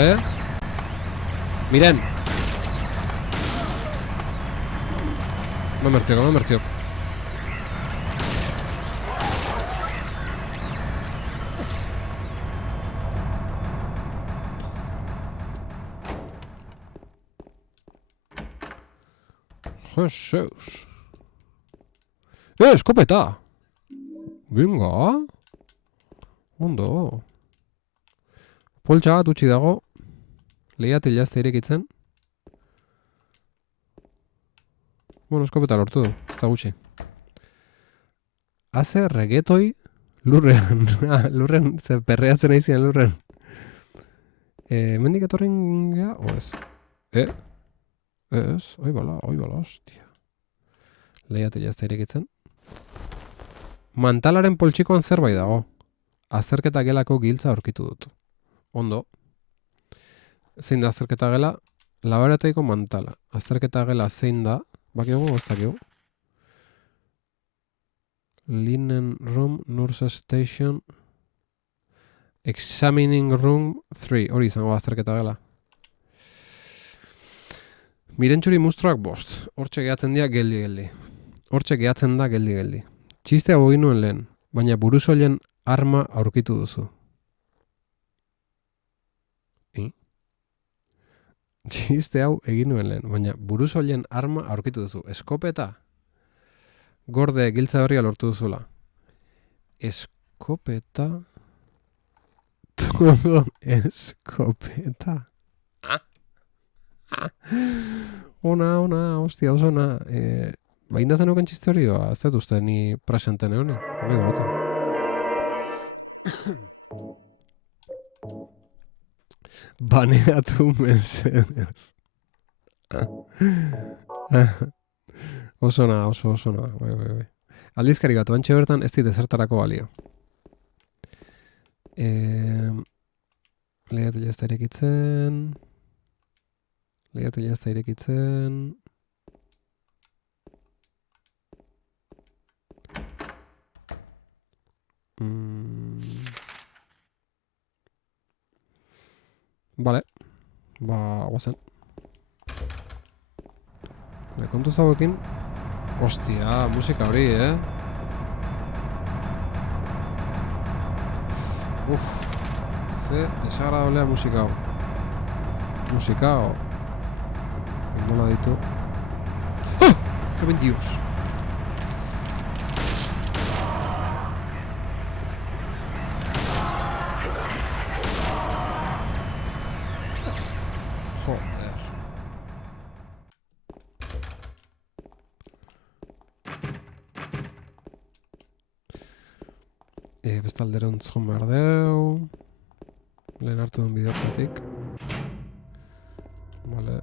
Miren! Me mertziok. Jesus. Eskopeta! Binga! Ondo. Poltsa bat utzi dago. Lehiatil jazte irekitzen. Bueno, eskopeta lortu du. Ez da gutxi. Haze regetoi lurrean. Lurren, ze perreatzen aizian lurren. Mendik etorren gea, o ez? Ez, oi bala, hostia. Lehiate jazte irekitzen. Mantalaren poltsikoan zerbait dago. Azterketa gelako giltza aurkitu dut. Ondo. Zein da azterketa gela? Laborateiko mantala. Azterketa gela zein da? Bakiago, goztakiago. Linen room, nurse station. Examining room 3. Hori izango azterketa gela. Mirentxuri mustroak 5. Hortxe gehatzen dira geldi. Hortxe gehatzen da geldi. Txiste hau egin nuen lehen, baina burusoilen arma aurkitu duzu. Txiste hau egin nuen lehen, baina burusoilen arma aurkitu duzu. Eskopeta? Gorde giltza horria lortu duzula. Eskopeta? Todo eskopeta. Ona, hostia, oso ona. Baina zen oken txiste hori, ez dut uste ni presenten egon. Hori da, Baneatu mesedez. Oso na. Bai. Aldizkari bat, oantxe bertan ez dit ezertarako balio. Lehiatila ez da irekitzen. Vale. Guazen. Kontu zauekin. Ostia, musika hori, Ze desagradablea musika hau. Nola ditu. ¡Ah! ¡Qué bendios! Joder. Bestalderontz joan behar deu. Lehen hartu duen bideotatik. Vale.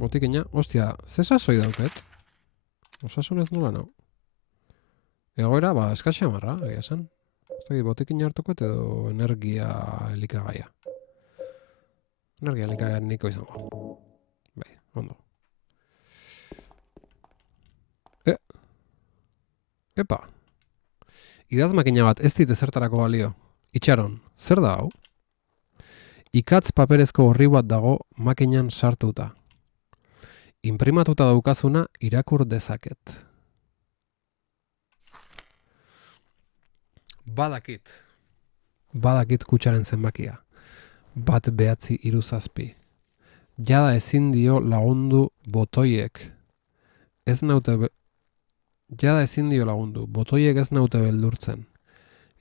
Botikina, ostia, ze sasoi dauket? Osasunez nola nau? Egoera, eskaxia marra, egia esan. Ez dakit, botikina hartuko edo energia elikagaia. Energia elikagaia niko izango. Bai, ondo. Epa. Idaz makina bat ez dit ezertarako balio. Itxaron, zer da hau? Ikatz paperezko horri bat dago makinan sartuta. Inprimatuta daukazuna irakur dezaket. Badakit kutsaren zenbakia. 1-9-3. Jada ezin dio lagundu botoiek. Botoiek ez naute beldurtzen.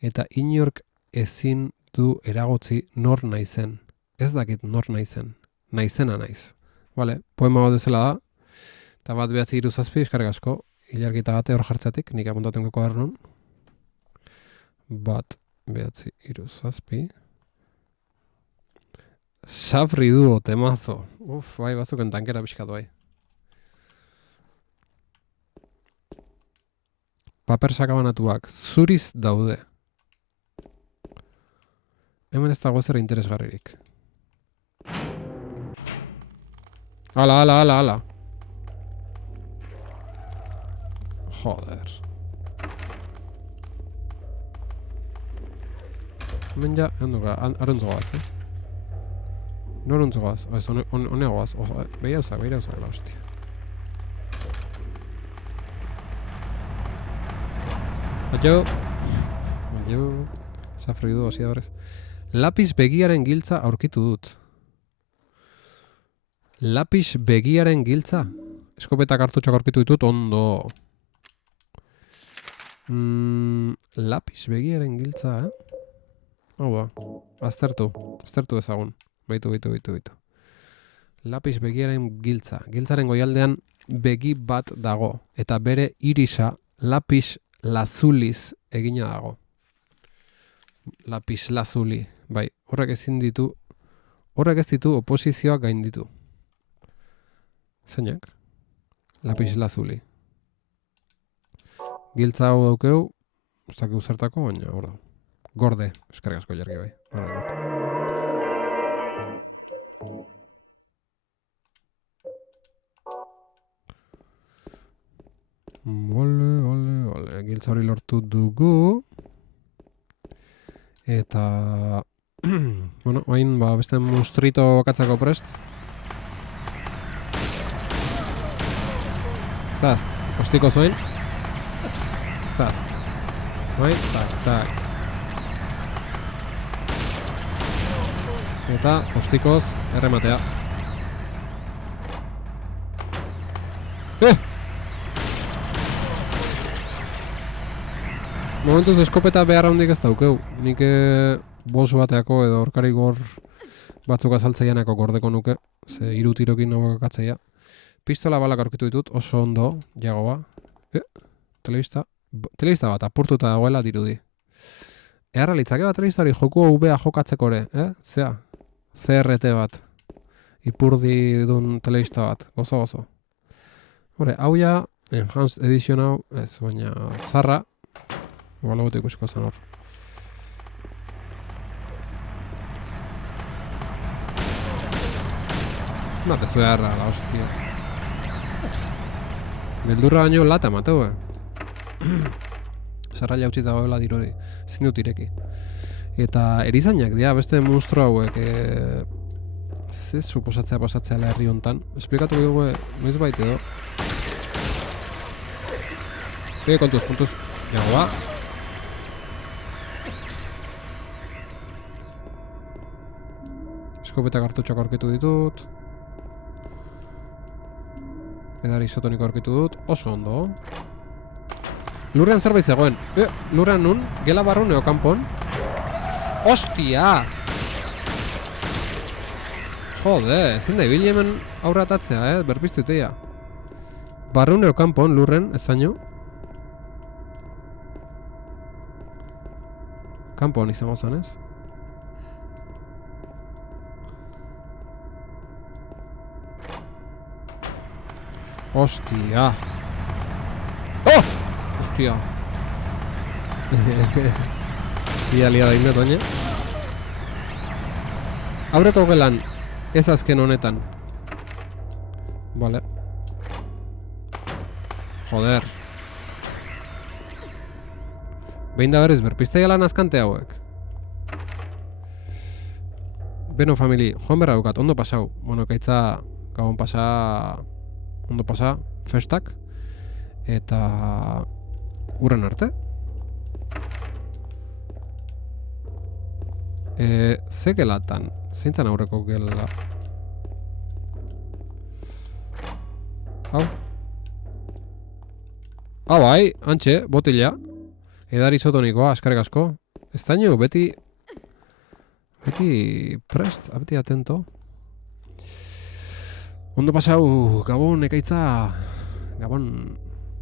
Eta inork ezin du eragotzi nor naizen. Ez dakit nor naizen. Naizena naiz. Vale, poema bat bezala da. Eta 1-9-3 eskarrik asko. Ilargita bate hor jartzatik, nik apuntatenko kodernon. 1-9-3. Safri duo, temazo. Bai, bazuken tankera pixkatu bai. Paper sakabanatuak zuriz daude. Hemen ez dago zer interesgarririk. Ala. Joder. Hemen ja, arontzo goaz, ez? Noruntzo goaz, honea goaz. Beira uzak, hostia. Aio. Safri du, osiadores. Lapis begiaren giltza aurkitu dut. Lapis begiaren giltza? Eskopeta kartutxoak aurkitu ditut, ondo. Lapis begiaren giltza, Hau da, aztertu ezagun. Baitu. Lapis begiaren giltza. Giltzaren goialdean begi bat dago. Eta bere irisa lapis lazuliz egina dago. Lapis lazuli. Bai, horrek ez ditu oposizioak gain ditu. Zeinak? Lapis lazuli. Giltza hau daukeu, ez dakigu zertako, baina hor da. Gorde, eskarrik asko jargi bai. Ole. Giltza hori lortu dugu. Eta... bueno, hain beste mustrito katzako prest. Zazt, ostiko zuen. Zazt. Bai, tak. Eta ostikoz errematea. Momentuz eskopeta behar handik ez daukeu. Nik bos bateako edo horkari gor batzuk azaltzeianako gordeko nuke. Ze 3 tirokin nagoak atzeia. Pistola balak aurkitu ditut, oso ondo, jagoa. telebista bat apurtuta dagoela dirudi. Eharra litzake bat telebista hori joku UBA jokatzeko ere, Zea, CRT bat. Ipurdi dun telebista bat, gozo. Hore, hau ja, Enhanced Edition hau, ez, baina zarra, igual egote ikusiko zen hor. Matezu beharra, la hostia. Beldurra baino lata emateu, Zarra jautzita goela dirudi, ezin dut ireki. Eta erizainak dira, beste monstru hauek, ze suposatzea pasatzea herri hontan. Esplikatu dugu, noiz bait edo. Kontuz. Jago ba. Eskopeta kartutxoak aurkitu ditut. Edari isotoniko aurkitu dut. Oso ondo. Lurrean zerbait zegoen. Lurrean nun, gela barrun eo kanpon. Ostia! Jode, ezin da ibili hemen aurratatzea, berpiztu iteia. Barruneo kanpon, lurren, ez zaino. Kanpon izango zen, ez? Ostia! Oh! Ostia! Lia da indet, oine. Aurreko gelan, ez azken honetan. Vale. Joder. Behin da berriz, berpizte lan azkante hauek. Beno, famili, joan berra dukat, ondo pasau. Bueno, ekaitza gabon pasa, ondo pasa, festak. Eta urren arte. Ze gelatan? Zeintzan aurreko gela? Hau? Hau bai, antxe, botila. Edari isotonikoa, askarrik asko. Ez daño, beti prest, beti atento. Ondo pasau, gabon, ekaitza. Gabon,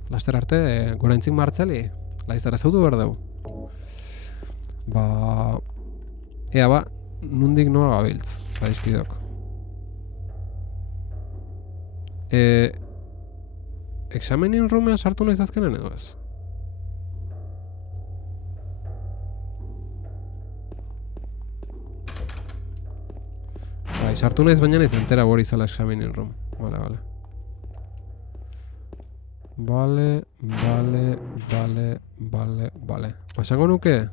laster arte, gura entzin martzeli. Laiztara zaudu berdeu. Ea ba, nundik noa gabiltz, baizkidok. Examenin rumean sartu nahiz azkenen edo ez? Bai, sartu nahiz baina nahiz entera hori zela examenin room. Vale. Esango nuke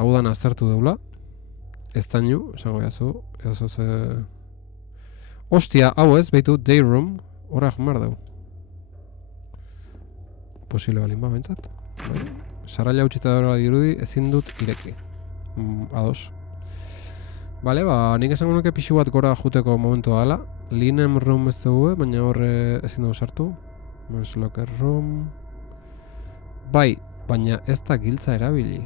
hau dan aztertu deula. Ez dañu, esango jazu. Ostia, hau ez, behitu, day room. Horra jumar deu. Posible balin ba, bentsat. Sarra jautxita dara dirudi, ezin dut ireki. Ados. Vale, nik esango nuke pixu bat gora juteko momentu dala. Linen room ez dugu, baina horre ezin dugu sartu. Men's locker room. Bai, baina ez da giltza erabili.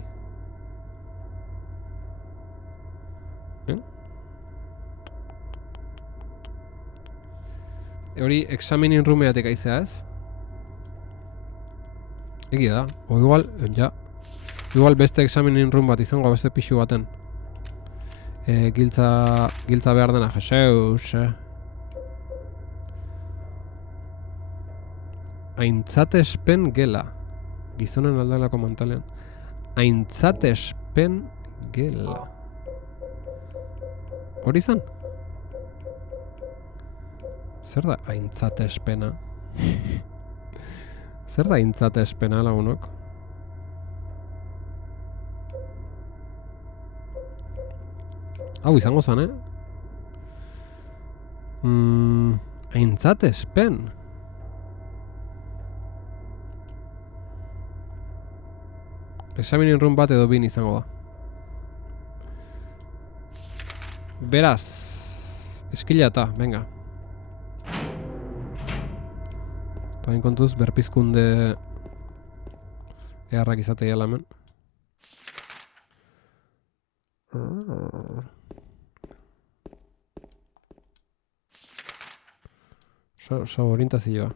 Hori examining roomeatek aizea ez? Egi da, o igual, igual beste examining room bat izango beste pixu baten. Giltza behar dena, jeseus. Aintzatespen gela. Gizonen aldalako mantalean. Aintzatespen gela. Hori izan? Zer da aintzatespena? Zer da aintzatespena lagunok? Hau izango zan, aintzatespen. Examining room bat edo bin izango da. Beraz, eskilata, venga. Pain kontuz, berpizkunde eharrak izate gela hemen. Oso orientazioa.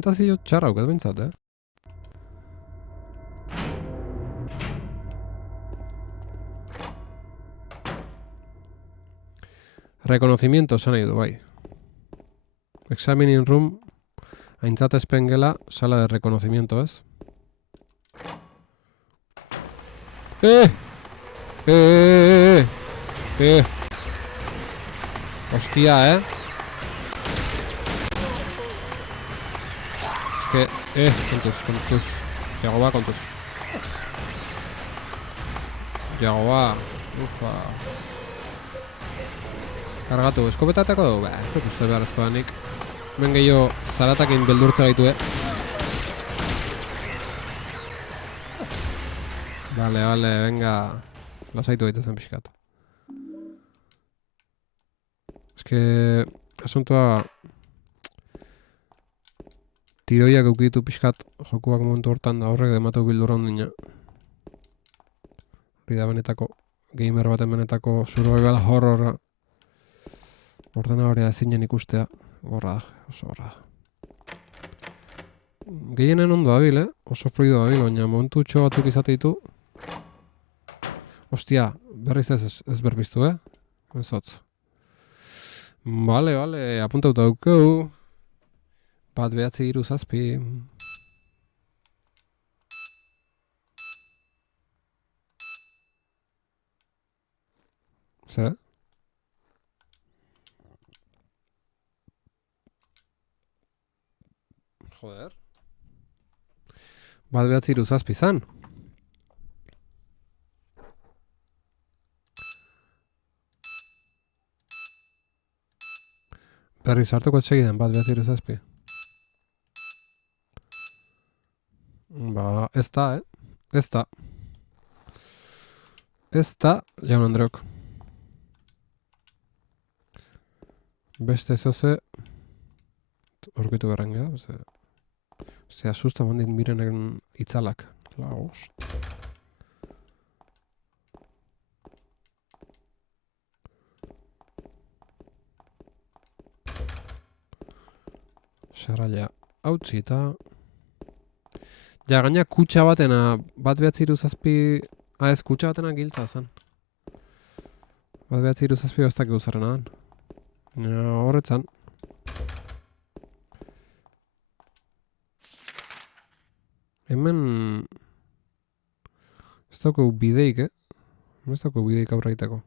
Orientazio txarra auket bintzat, Reconocimiento esan nahi du, bai. Examining room, aintzatespen gela, sala de reconocimiento, ez? Hostia, Es que, kontuz. Jago kontuz. Jago ufa. Kargatu, eskopetatako dugu? Ez dut uste beharrezko danik. Hemen gehiago zaratakin beldurtza gaitu, Vale, venga. Lasaitu gaitezen pixkat. Ez que... Asuntoa... Tiroiak eukitu pixkat jokuak momentu hortan da horrek dematu bildura ondina. Hori da benetako, gamer baten benetako survival horror ordenadorea ezinen ikustea. Gorra da, oso gorra da. Gehienen ondo dabil, oso fluido dabil, baina momentu txo batzuk izate ditu. Ostia, berriz ez berbiztu, Ezotz. Vale, apuntauta dukau. 1, 2, 3, 7. Zer? Joder. 1, 2, 3, 7 zan. Berriz hartuko etxegiden, 1, 2, 3, 7. Ba, ez da, Ez da. Ez da, jaun Andreok. Beste zoze... Horkitu berren gara, ze asusta mandit mirenen itzalak. La host. Sarraila hautsi eta... Ja, gaina kutsa batena, 1, 2, 3, 7... ez, kutsa batena giltza zen. 1, 2, 3, 7 ez dakik uzaren adan. Horretzan. Hemen... Ez dago bideik, Ez dago bideik aurra egiteko.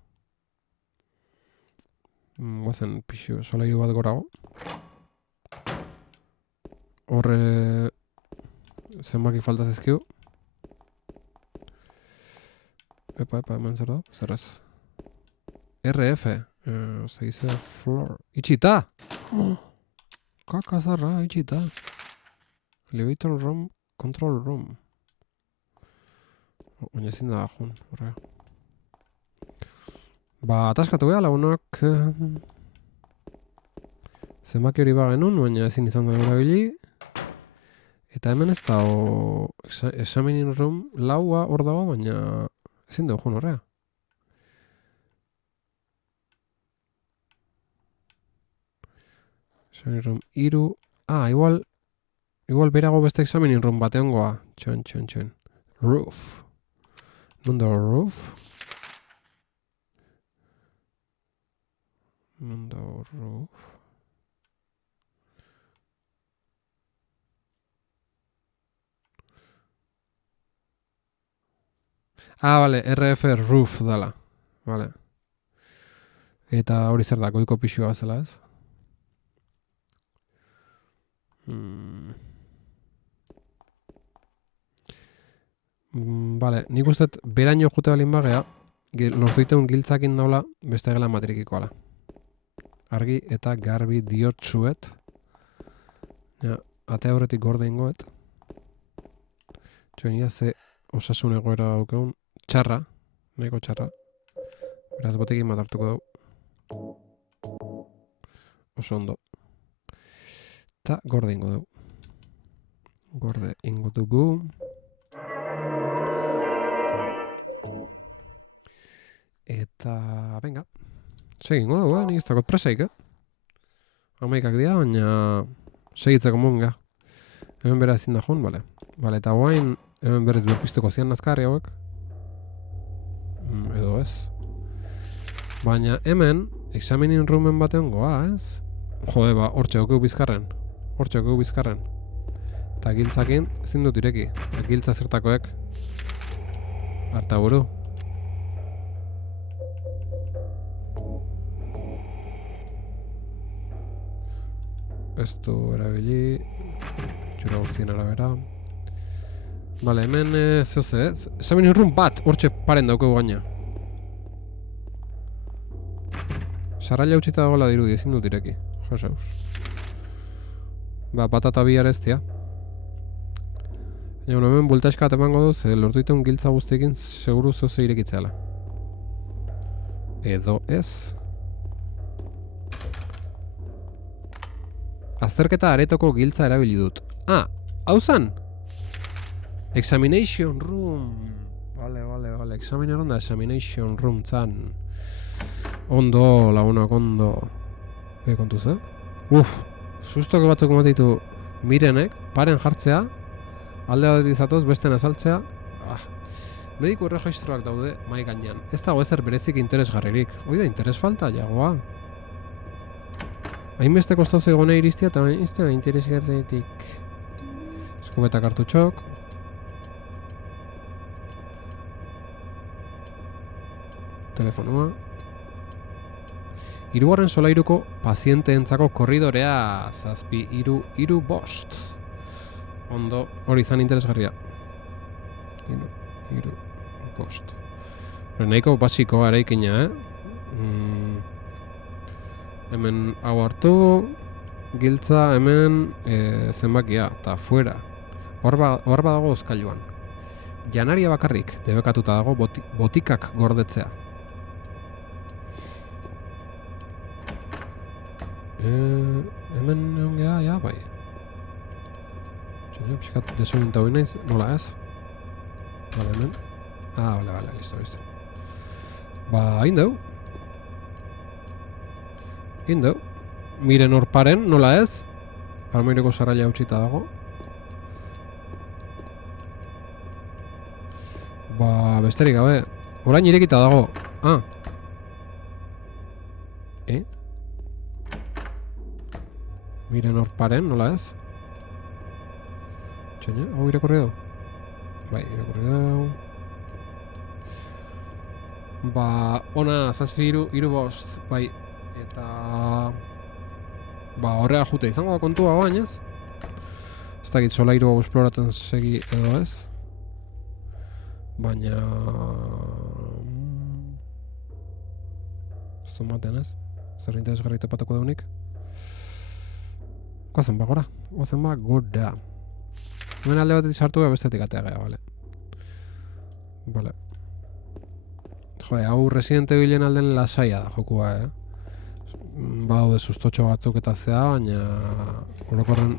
Guazen pixu, solairu bat gorago. Horre... Zenbaki falta zezkiu. Epa, hemen zer da? Zer ez? RF. Zegizea floor. Itxita! Kakazarra, itxita. Elevator room, control room. Baina ezin da jun, horrega. Ba, ataskatu beha lagunak. Zenbaki hori bagenun, baina ezin izan da erabili. Eta hemen ez da examining room laua hor dago, baina ezin dugu jun horrea. Examining room iru... igual berago beste examining room bateangoa. Txon. Roof. Nundo roof. Vale, RF roof dala. Vale. Eta hori zer da, goiko pixua zela ez? Vale, nik usteet beraino jute balin bagea, lortuiteun giltzakin daula beste gela matrikikoala. Argi eta garbi diotsuet. Ja, ate horretik gorde ingoet. Txoenia ze osasun egoera daukeun. Txarra, nahiko txarra. Beraz botekin bat hartuko dugu. Oso ondo. Eta gorde ingo dugu. Gorde ingo dugu. Eta, venga. Segingo dugu, nik ez dakot presaik, 11ak dira, baina segitzeko munga. Hemen bera ezin da joan, bale. Bale, eta guain, hemen berriz berpisteko zian nazkarri hauek. Edo ez. Baina hemen, examining roomen batean goa, ez? Jode, ba, hortxe okeu bizkarren. Hortxe okeu bizkarren. Eta giltzakin, ezin dut ireki. Giltza zertakoek. Arta buru. Ez du erabili. Txura guztien arabera. Bale, hemen zehoze, ez? Examining room bat, hortxe paren daukegu gaina. Sarraila utxita dagoela dirudi, ezin dut ireki. Joseus. Ba, patata bihar ez tia. Baina, hemen bueltaxka bat emango duz, lortu ditun giltza guztiekin seguru zehoze irekitzeala. Edo ez. Azterketa aretoko giltza erabili dut. Ah, hau zan! Examination room. Vale. Examination da examination room zan. Ondo, lagunak ondo. Kontuz, sustoko batzuk ematitu mirenek, paren jartzea, alde bat izatoz, besten azaltzea. Mediku erregistroak daude mai gainean. Ez dago ezer berezik interesgarririk. Hoi da, interes falta, jagoa. Hainbeste kostauze egone iristia eta ez da interesgarririk. Eskubeta kartutxok. Telefonua. Hirugarren solairuko pazienteentzako korridorea 7-3-5. Ondo, hori izan interesgarria. 3-5. Nahiko basikoa eraikina, Hemen hau hartu, giltza hemen zenbakia, eta fuera. Hor badago ozkailuan. Janaria bakarrik, debekatuta dago botikak gordetzea. Hemen egon geha, ja, bai. Txene, pixkat desorientau naiz, nola ez? Bale, hemen. Bale, listo. Ba, indeu. Miren hor paren, nola ez? Armoireko sarraila utxita dago. Ba, besterik gabe. Orain irekita dago. Miren hor paren, nola ez? Txene, hau irakurri dau? Bai, irakurri dau. Ba, ona, 7-3-5, bai. Eta... Ba, horrega jute izango da kontua bain, ez? Ez dakit solairu hau esploratzen segi edo ez? Baina... Ez du maten, ez? Zer interesgarri tepatuko daunik? Goazen ba, gora. Hemen alde batetik sartu gara bestetik atea gara, bale. Jode, hau Resident Evilen alden lasaia da jokua, Badaude sustotxo batzuk eta zea, baina orokorren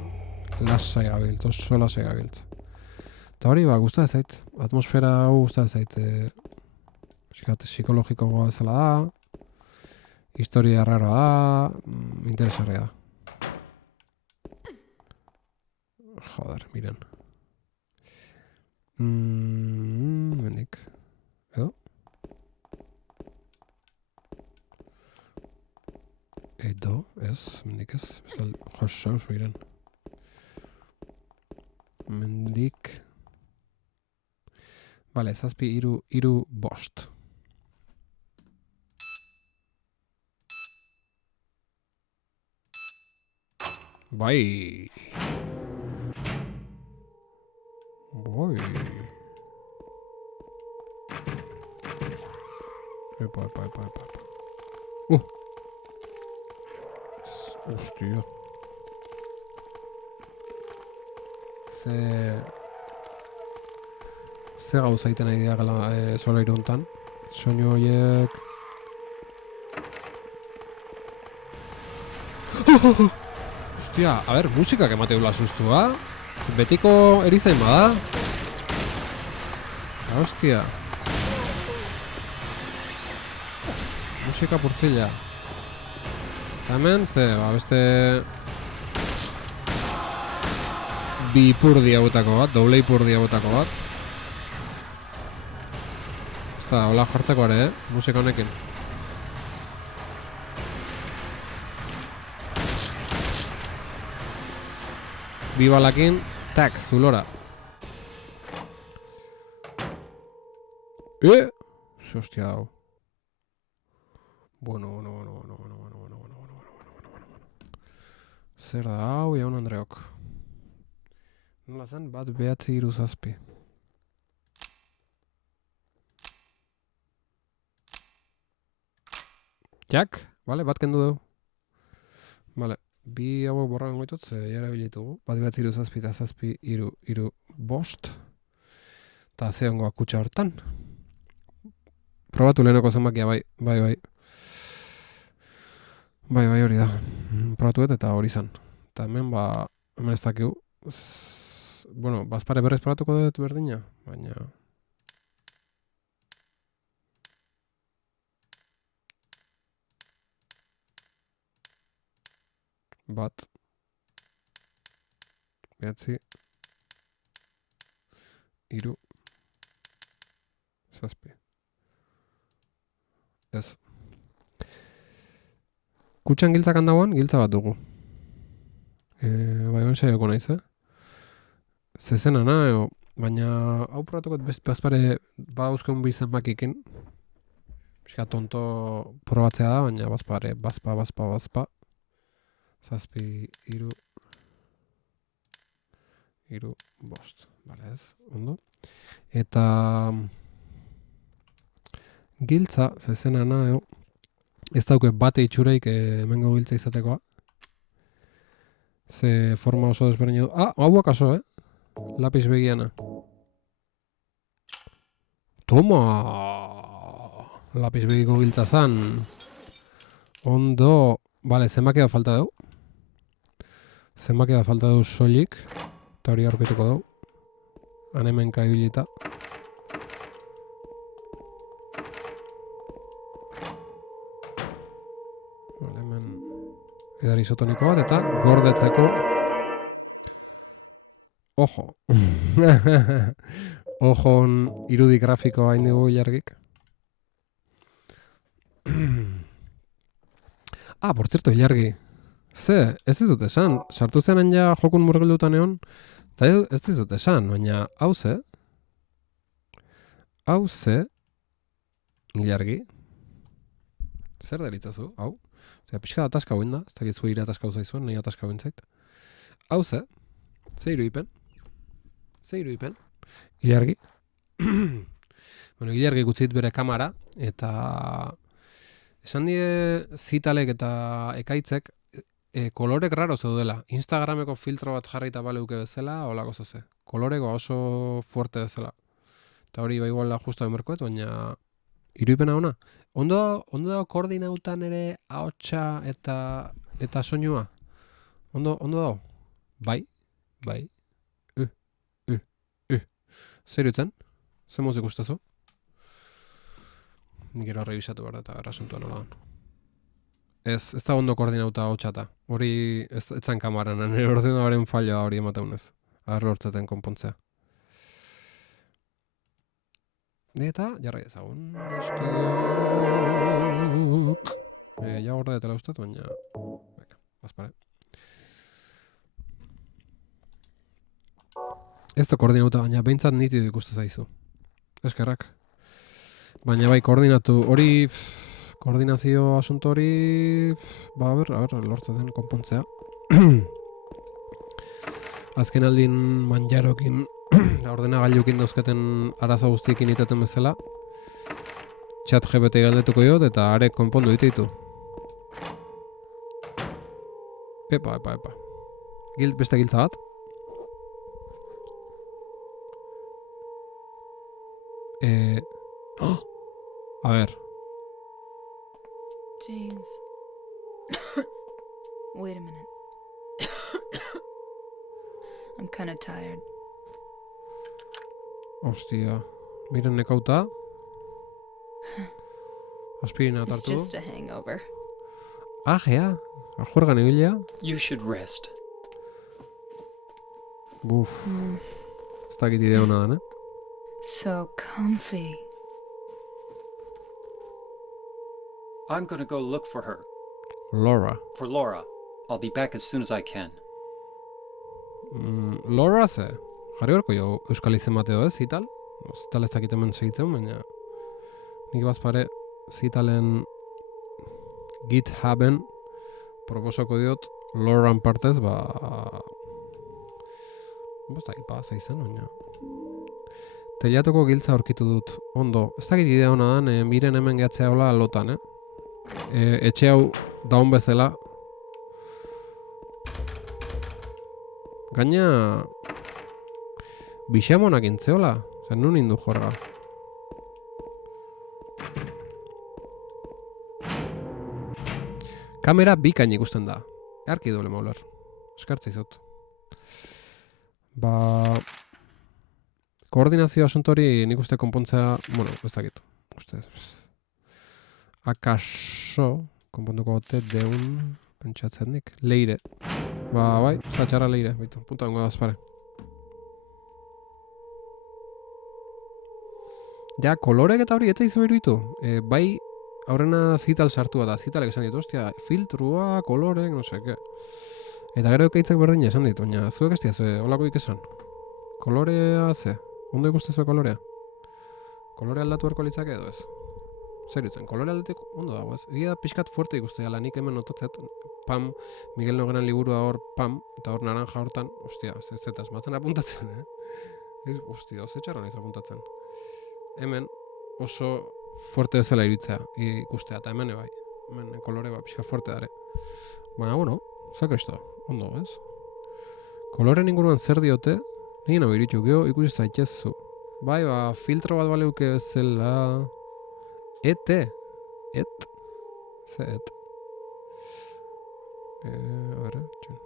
lasai gabiltz, oso lasai gabiltz. Eta hori, ba, guztat zait. Atmosfera hau guztat zait. Psikologiko goa zela da. Historia raroa da. Interesarria da. Joder, miren. Mendik. Edo? Ez, mendik ez. Josaus, miren. Mendik. Bale, 7-3-5. Bai. Bai. Epa. Hostia. Ze gauza egiten nahi dira gala solairu hontan. Soinu horiek... Hostia, a ber, musikak emateula sustua. Betiko erizain bada. Hostia. Musika purtzila. Eta hemen, beste... Bi ipurdi hauetako bat, doble ipurdi hauetako bat. Ez da, hola jartzeko ere, musika honekin. Bi balakin, tak, zulora. Ze hostia dau. Bueno. Zer da hau, jaun Andreok. Nola zen, bat 9-3-7. Jak, bale, bat kendu dugu. Bale, bi hauek borragan goitut, ze jara bilitugu. Bat 9-3-7 eta 7-3-5. Eta ze hongo akutsa hortan. Probatu lehenoko zenbakia, bai. Bai, hori da. Probatu eta hori zan. Eta hemen, hemen ez dakigu. Bueno, bazpare berrez probatuko dut berdina, baina... Bat. 9, 3, 7. Ez. Kutxan giltzak handagoan, giltza bat dugu. Bai, hon saioko naiz, Zezena baina hau probatuko bazpare badauzkeun bi zenbakikin. Pixka tonto probatzea da, baina bazpare, bazpa. 7, 3, 5. Bale ez, ondo. Eta giltza, zezena ez dauke bate itxureik hemengo giltza izatekoa. Ze forma oso desberdina du. Hauak aso, Lapis begiana. Toma! Lapis begiko giltza zan. Ondo. Bale, zenbaki da falta dugu. Zenbaki da falta dugu soilik. Eta hori aurkituko dugu. Hanemenka ibilita. Bale, hemen edari isotoniko bat eta gordetzeko. Ojo. Ojon irudi grafiko hain dugu ilargik. Por zerto, ilargi. Ez dut esan. Sartu zenen ja jokun murgildutan egon. Eta ez dut esan, baina hau ze, ilargi. Zer deritzazu, hau? Pixka da ataska hoin da, ez dakit zu ire ataska zaizuen, nahi ataska hoin zait. Hau ze irudipen. Ilargi. Ilargi gutzit bere kamera, eta esan die zitalek eta ekaitzek kolorek raro zeudela. Instagrameko filtro bat jarrita baleuke bezala, holako zoze. Koloreko oso fuerte bezala. Eta hori igual justo emerkoet, baina iruipena ona. Ondo dago koordinautan ere ahotsa eta soinua? Ondo dago? Bai. Zer dutzen? Zer moz ikustazu? Nik gero revisatu behar da eta errasuntua nola dan. Ez da ondo koordinauta ahotxata. Hori ez zan kamaran, nire ordenaren falla hori emateunez. Arro hortzeten konpontzea. Eta, jarrai ezagun. Ja gorda detela ustat, baina... Bazpare. Ez da koordinauta, baina behintzat nitidu ikustu zaizu. Eskerrak. Baina bai, koordinatu. Hori... Koordinazio asunto hori... a ber, lortzen konpontzea. Azken aldin manjarokin... ordenagailukin dauzketen arazo guztiekin iteten bezala. Chat GPT galdetuko jot eta are konpondu ditu. Epa. Beste giltza bat. A ver. James. Wait a minute. I'm kind of tired. Hostia. Miren nekauta. Aspirina It's tartu. just a hangover. Ajea, juergan ibilea. You should rest. Buf. Ez dakit idea hona dan, So comfy. I'm gonna go look for her. Laura. For Laura. I'll be back as soon as I can. Laura ze? Jarri horko jo euskal izen bateo ez, Zital? Zital ez dakit hemen segitzen, baina nik bazpare Zitalen GitHuben proposako diot Lauran partez, ez dakit ze izen, baina telatoko giltza aurkitu dut, ondo. Ez dakit idea hona dan, miren hemen gehatzea hola lotan, etxe hau daun bezala. Gaina bixamonak intzeola, zer nun indu jorga. Kamera bikain ikusten da. Earki doble mauler. Eskartza izut. Koordinazio asuntori nik uste konpontzea, bueno, ez dakit. Akaso, konpontuko gote deun, pentsatzen nik, leire. Bai, zatxarra leire, bitu, punta dengo dazpare. Ja, kolorek eta hori etza izo iruditu. Bai, aurrena Zital sartua da, Zitalek esan ditu, ostia, filtrua, kolorek, no seke. Eta gero ekaitzak berdina esan ditu, baina zuek ez diazue, holakoik esan. Kolorea ze? Ondo ikustezue kolorea? Kolore aldatu erko litzake edo ez? Zer dutzen, kolore aldatik ondo dago ez? Egia da pixkat fuerte ikustea, nik hemen notatzet, pam, Miguel Nogueran liburua hor, pam, eta hor naranja hortan, ostia, ez eta esmatzen apuntatzen, Ostia, ze txarra naiz apuntatzen. Hemen oso fuerte bezala iruditzea ikustea, eta hemen bai, hemen kolore pixkat fuerte dare. Baina, bueno, zakristo, ondo, ez? Koloren inguruan zer diote, nire nago iritxu, geho ikusi zaitzezu. Bai, filtro bat baleuke bezala... Ete? Et? Ze et? A ver, txen.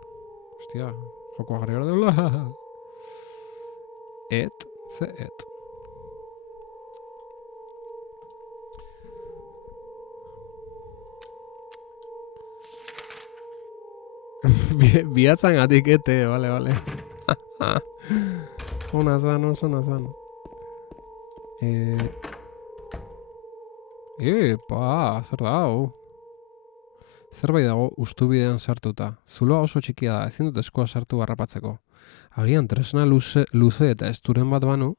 Ostia, jokoa jarri gara deula. Et? Ze et? Biatzan gatik ete, bale. Ona zan, oso ona zan. Zer da hau? Zerbait dago ustubidean sartuta. Zuloa oso txikia da, ezin dut eskoa sartu harrapatzeko. Agian tresna luze eta esturen bat banu.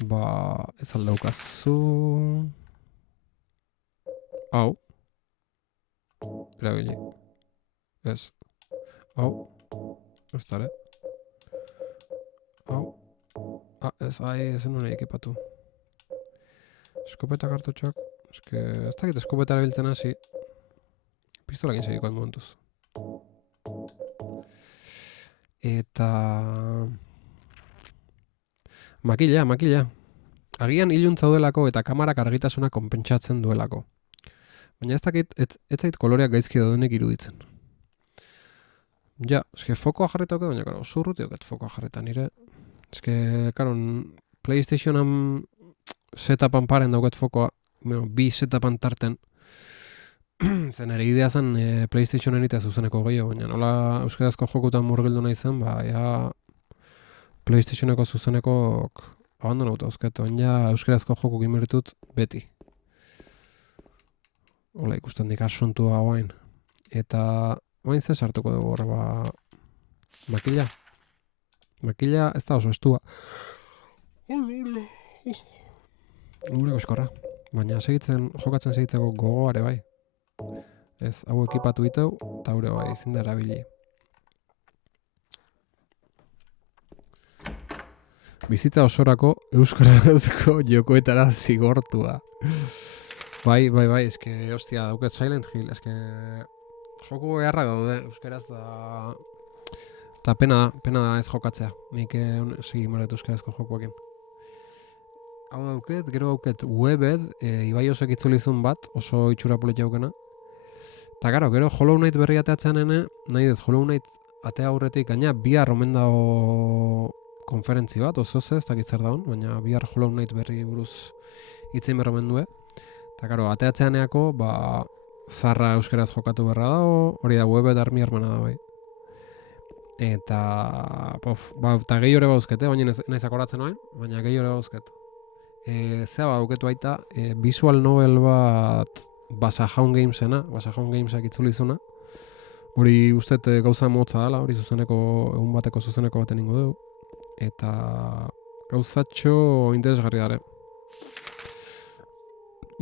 Ez aldaukazu... Hau. Erabili. Ez. Hau. Ez dara. Hau. Ez nuen ekipatu. Eskopeta kartutxoak. Ez dakit eskopeta erabiltzen hasi. Pistolakin segikoan momentuz. Eta... Makila. Agian iluntza duelako eta kamarak argitasuna konpentsatzen duelako. Baina ez dakit, ez zait koloreak gaizki daudenek iruditzen. Ja, fokoa jarritauke, baina karo, oso urrutioket fokoa jarrita nire. Karo, PlayStationan setapan paren dauket fokoa, bi setapan tarten. Zen ere idea zen PlayStationen itea zuzeneko gehiago, baina nola euskarazko jokutan murgildu nahi zen, PlayStationeko zuzenekok abandonauta eusket, baina euskarazko joku gimeritut beti. Hola ikusten dik asuntua guain. Eta guain ze sartuko dugu hor, makila. Makila ez da oso estua. Gure goskorra. Baina jokatzen segitzeko gogoare bai. Ez, hau ekipatu diteu, eta gure bai, ezin da erabili. Bizitza osorako euskarazko jokoetara zigortua. Bai, hostia, dauket Silent Hill, joku beharra daude, euskaraz da... Eta pena da ez jokatzea, nik segi moret euskarazko jokuekin. Hau dauket, gero dauket Webed, Ibai osek itzulizun bat, oso itxura polit jaukena. Eta gero Hollow Knight berri ateatzen nahi dut Hollow Knight atea aurretik, gaina bihar omen dago konferentzi bat, oso ez dakit zer daun, baina bihar Hollow Knight berri buruz itzen berromen du. Eta ateatzeaneako, zarra euskeraz jokatu berra dago, hori da web eta armi hermana da bai. Eta, eta gehi hori bauzket, baina naiz akoratzen noen, baina gehi hori bauzket. Zea badauketu baita, visual novel bat Basajaun Gamesena, Basajaun Gamesak itzulizuna. Hori ustet gauza motza dela, hori zuzeneko, egun bateko zuzeneko baten ingo dugu. Eta gauzatxo interesgarri dare.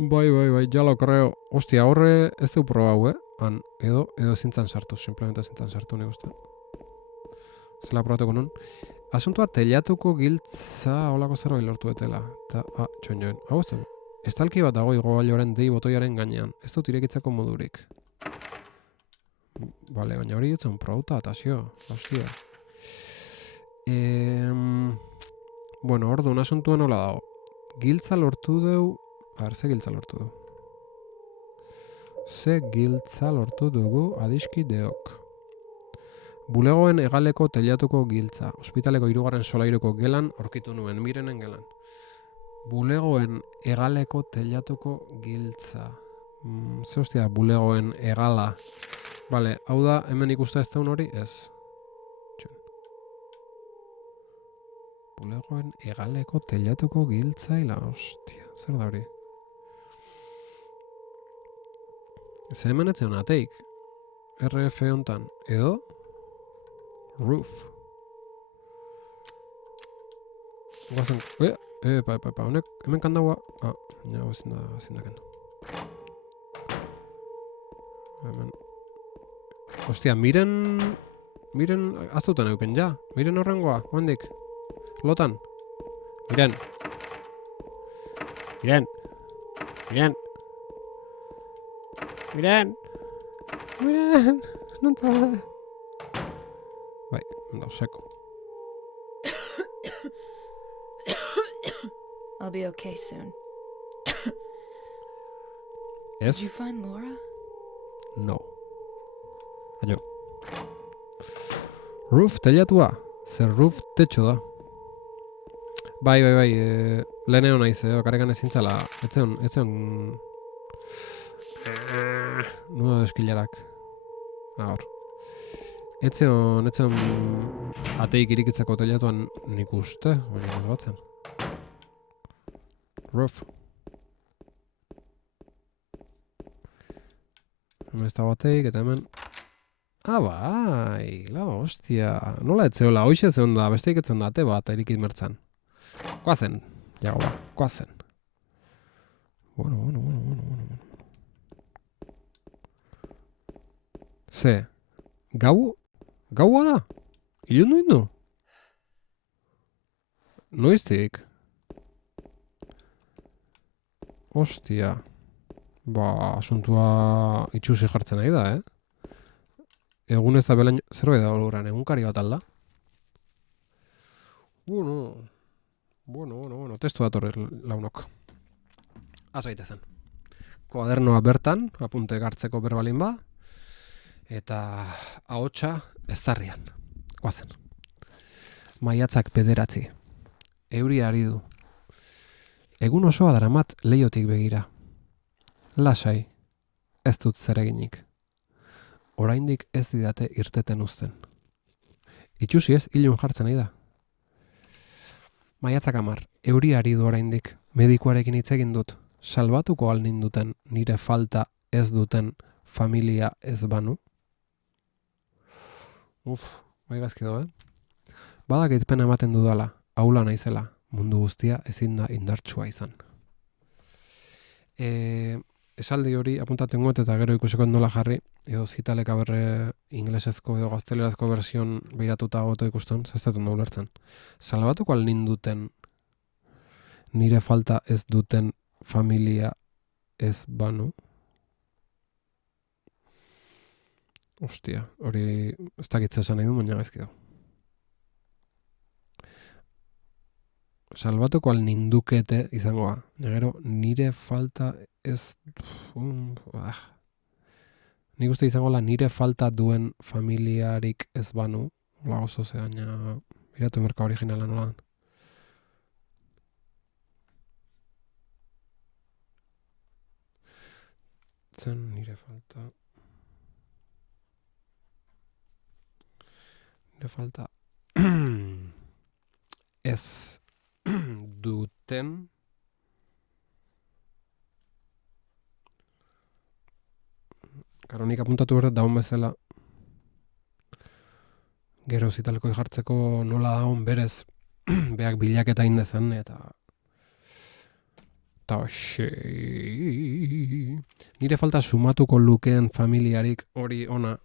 Bai, jalo korreo. Ostia, horre ez du proba hau, Han, edo zintzan sartu, simplemente zintzan sartu nik uste. Zela probatuko nun. Asuntua telatuko giltza olako zerbait lortu etela. Eta, joan. Hau ez du. Estalki bat dago igogailoaren dei botoiaren gainean. Ez dut irekitzeko modurik. Bale, baina hori jutzen probauta atazio. Hostia. Bueno, orduan asuntua nola dago. Giltza lortu deu... Ze giltza lortu du. Ze giltza lortu dugu adiskideok. Bulegoen hegaleko telatuko giltza. Ospitaleko 3. solairuko gelan aurkitu nuen, Mirenen gelan. Bulegoen hegaleko telatuko giltza. Ze hostia, bulegoen hegala. Bale, hau da, hemen ikusta ez daun hori? Ez. Bulegoen hegaleko telatuko giltzaila, hostia, zer da hori? Zer hemen etzen ateik. RF hontan, edo? Roof. Guazen, honek, hemen kandaua. Ja, ezin da kendu. Hemen. Hostia, miren, aztutan euken, ja. Miren horrengoa, guandik. Lotan. Miren. Nontza. Bai, ondo, seko. I'll be okay soon. Ez? Did you find Laura? No. Aio. Roof telatua. Zer roof tetxo da. Bai, leheneo naiz, karekan ezintzala. Etzeon... Nudo eskilarak. Hor. Etzeon ateik irikitzeko telatuan nik uste, baina ez batzen. Roof. Hemen ez dago ateik, eta hemen... Bai, hostia. Nola etzeola, hoxe zeon da, besteik etzen da, ate bat, erikit mertzan. Koazen, jago ba, koazen. Bueno. Ze, gaua da? Ilundu indu? Noiztik? Ostia. Asuntua itxusi jartzen nahi da, Egun ez da belaino... Zerbait da oluran, egunkari bat alda? Bueno, testu datorrez launok. Azaitezen. Koadernoa bertan, apunte gartzeko berbalin ba, eta ahotsa eztarrian. Goazen. Maiatzak 9. Euria ari du. Egun osoa daramat leiotik begira. Lasai, ez dut zereginik. Oraindik ez didate irteten uzten. Itxusi ez, ilun jartzen nahi da. Maiatzak 10, euria ari du oraindik. Medikuarekin hitz egin dut. Salbatuko al ninduten nire falta ez duten familia ez banu? Bai gazki do, Badakit pena ematen dudala, aula naizela, mundu guztia ezin da indartsua izan. Esaldi hori apuntatu ingoet eta gero ikusiko nola jarri, edo zitaleka berre inglesezko edo gaztelerazko version behiratuta goto ikusten, zaztetun da ulertzen. Salbatuko al ninduten nire falta ez duten familia ez banu? Ostia, hori ez dakitza esan nahi du, baina gaizki du. Salbatuko al nindukete izangoa. Gero, nire falta ez... Nik uste izango la nire falta duen familiarik ez banu. Ola oso ze, baina... Miratu merka originala nola. dutzen, nire falta. Nire falta. Ez duten. Karo, nik apuntatu behar daun bezala. Gero zitaleko jartzeko nola daun berez beak bilaketa indezan, eta hoxe. Nire falta sumatuko lukeen familiarik hori ona,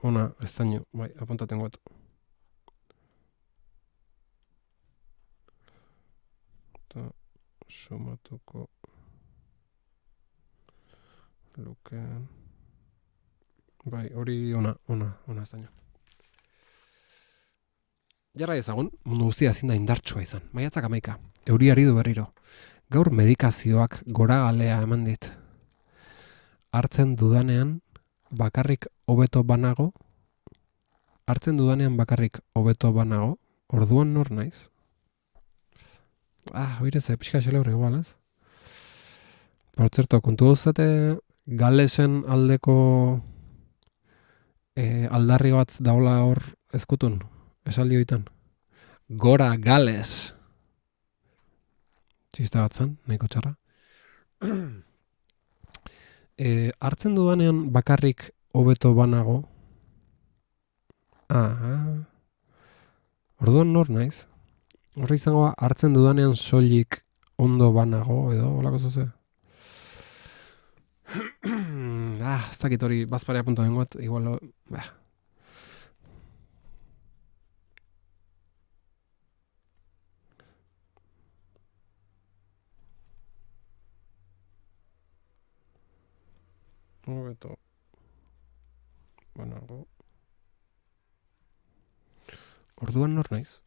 ez daño, bai, apuntaten goet. Eta sumatuko lukeen, bai, hori ona, ez daño. Jarra ezagun, mundu guztia ezin da indartsua izan. Maiatzak 11, euriari du berriro. Gaur medikazioak goragalea eman dit. Hartzen dudanean bakarrik hobeto banago. Orduan nor naiz? Oire ze, pixka xelebre igual, ez? Por zerto, kontu guztate Galesen aldeko aldarri bat daula hor ezkutun. Esaldi hoitan. Gora Gales. Txista bat zan, nahiko txarra. Hartzen dudanean bakarrik hobeto banago. Orduan nor naiz? Horri izango hartzen dudanean soilik ondo banago edo holako zoze. Ez dakit hori bazparea punto dengoet, igual hobeto banago. Orduan nor naiz?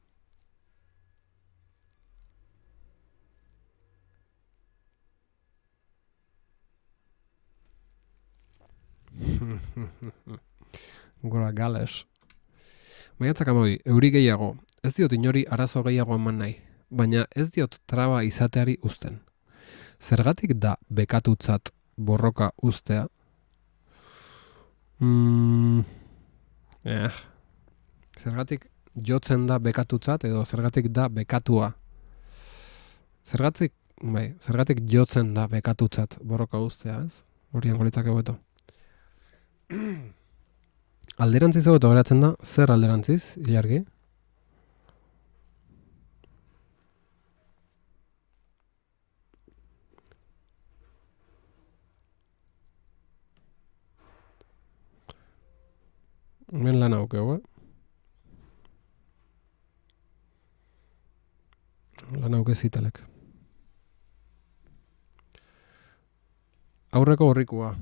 Gora Gales. Maiatzak 12, euri gehiago. Ez diot inori arazo gehiago eman nahi, baina ez diot traba izateari uzten. Zergatik da bekatutzat borroka uztea? Zergatik jotzen da bekatutzat edo zergatik da bekatua? Zergatik jotzen da bekatutzat borroka uztea, ez? Hori angolitzak egoeto. Alderantziz egoeto geratzen da, zer alderantziz, ilargi? Hemen lan aukeu, Lan auke zitalek. Aurreko horrikua.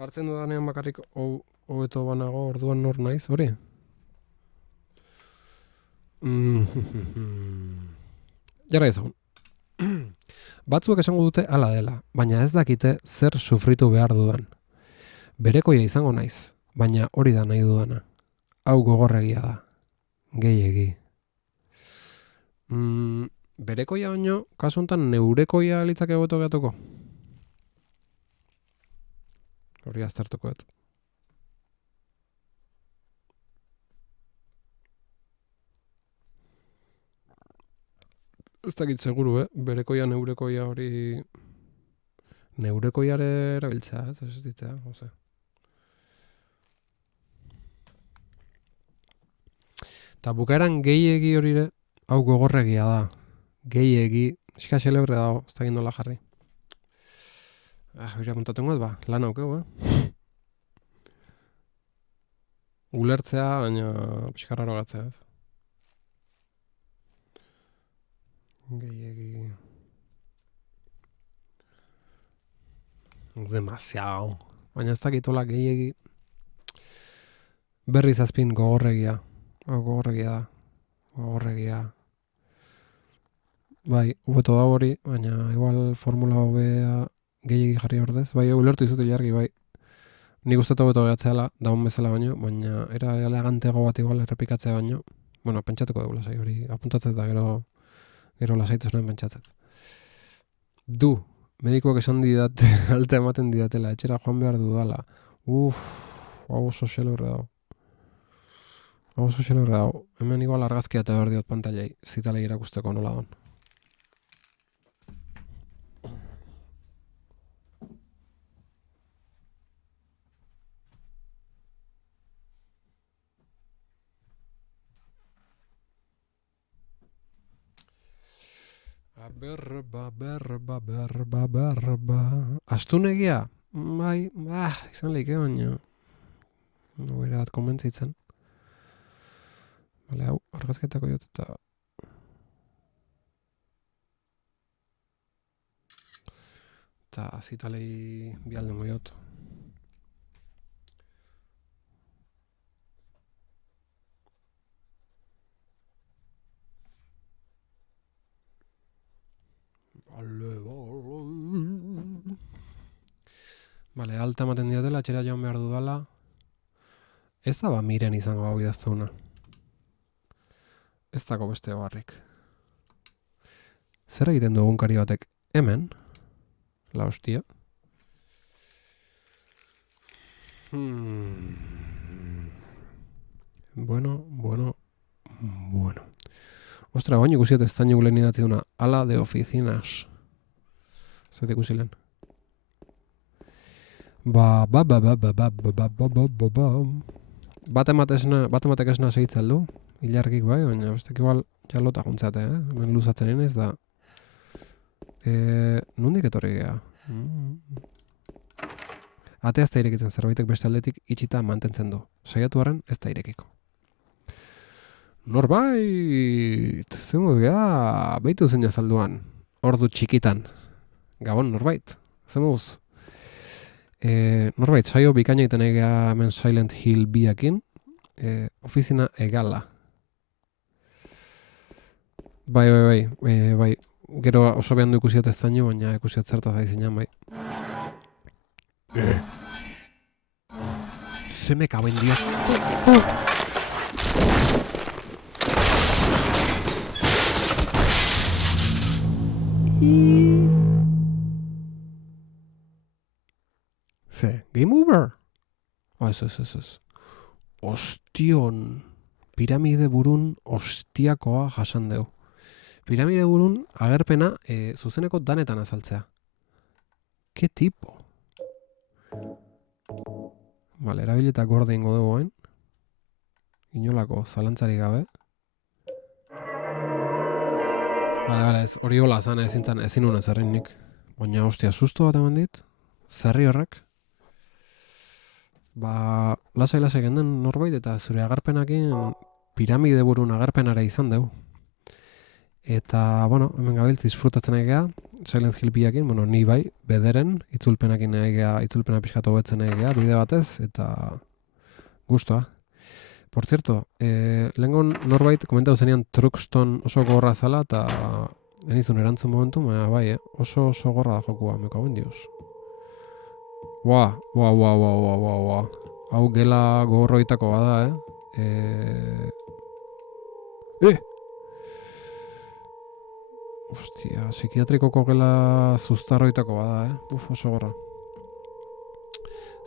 Hartzen dudanean bakarrik hobeto banago, orduan nor naiz, hori? Jarra ezagun. Batzuek esango dute hala dela, baina ez dakite zer sufritu behar dudan. Berekoia izango naiz, baina hori da nahi dudana. Hau gogorregia da. Gehiegi. Berekoia baino, kasu honetan neurekoia litzake hobeto gehatuko? Hori aztertuko dut. Ez dakit seguru, berekoia, neurekoia hori... Neurekoiare erabiltzea, ez ditzea, oze. Eta bukaeran gehiegi horire, hau gogorregia da. Gehiegi, eska xelebre dago, ez dakit nola jarri. Hori apuntatengo ba, lan aukeu, Ulertzea, baina pixkarraro gatzea, ez. Gehiegi... Demasiado. Baina ez dakitola gehiegi... Berriz azpin gogorregia. Gogorregia da. Gogorregia. Bai, hobeto da hori, baina igual formula hobea gehiegi jarri ordez. Bai, ulertu izut ilargi, bai. Nik uste hobeto gehatzeala, daun bezala baino, baina era elegantego bat igual errepikatzea baino. Bueno, pentsatuko dugu lasai hori. Apuntatzet eta gero lasaitu zuen pentsatzet. Du, medikoak esan didate, alta ematen didatela, etxera joan behar dudala. Hau oso xelurre dago. Hemen igual argazkia eta behar diot pantailei, zitalei irakusteko nola don. Berba. Astunegia? Bai, izan leike baina. Goera bat konbentzitzen. Bale, hau, argazketako jot eta... Eta zitalei bialde moiot. Bale, alta ematen diatela, etxera joan behar dudala. Ez da ba miren izango hau idazteuna. Ez dako beste barrik. Zer egiten du egunkari batek hemen? La hostia. Bueno. Ostra, baina ikusiet ez zaino gulen idatzi duna. Ala de oficinas. Zet ikusi lehen. Bat ematek esna segitzen du. Ilargik bai, baina bestek igual jalota juntzate, hemen luzatzen inez da. Nondik etorri geha? Atea ez da irekitzen zerbaitek beste aldetik itxita mantentzen du. Saiatu harren ez da irekiko. Norbait! Zengo geha, behitu zen jazalduan. Ordu txikitan. Gabon, norbait. Zemuz. Norbait, saio bikaina iten egea hemen Silent Hill biakin. Ofizina egala. Bai. Gero oso behan du ikusiat ez daño, baina ikusiat zertaz aizinan, bai. Zeme kaben diak. Ze, game over? Ez. Ostion, piramide burun ostiakoa jasan deu. Piramide burun agerpena zuzeneko danetan azaltzea. Ke tipo? Bale, erabilita gorde ingo dugu hain. Inolako zalantzari gabe. Bale, ez hori hola zan ezin una zerrin nik. Baina ostia, susto bat eman dit. Zerri horrek. Lasai genden norbait eta zure agarpenakin piramide burun agarpenara izan dugu. Eta, hemen gabiltz disfrutatzen egea, Silent Hill biakin, ni bai, bederen, itzulpenakin egea, itzulpena pixkatu betzen egea, bide batez, eta gustoa. Por cierto, lehengon norbait komentatu zenean Truxton oso gorra zala, eta enizun erantzun momentu, bai, oso gorra da jokua, meko hauen dios. Hau gela gogorroitako bada, Ostia, psikiatrikoko gela zuztarroitako bada, oso gorra.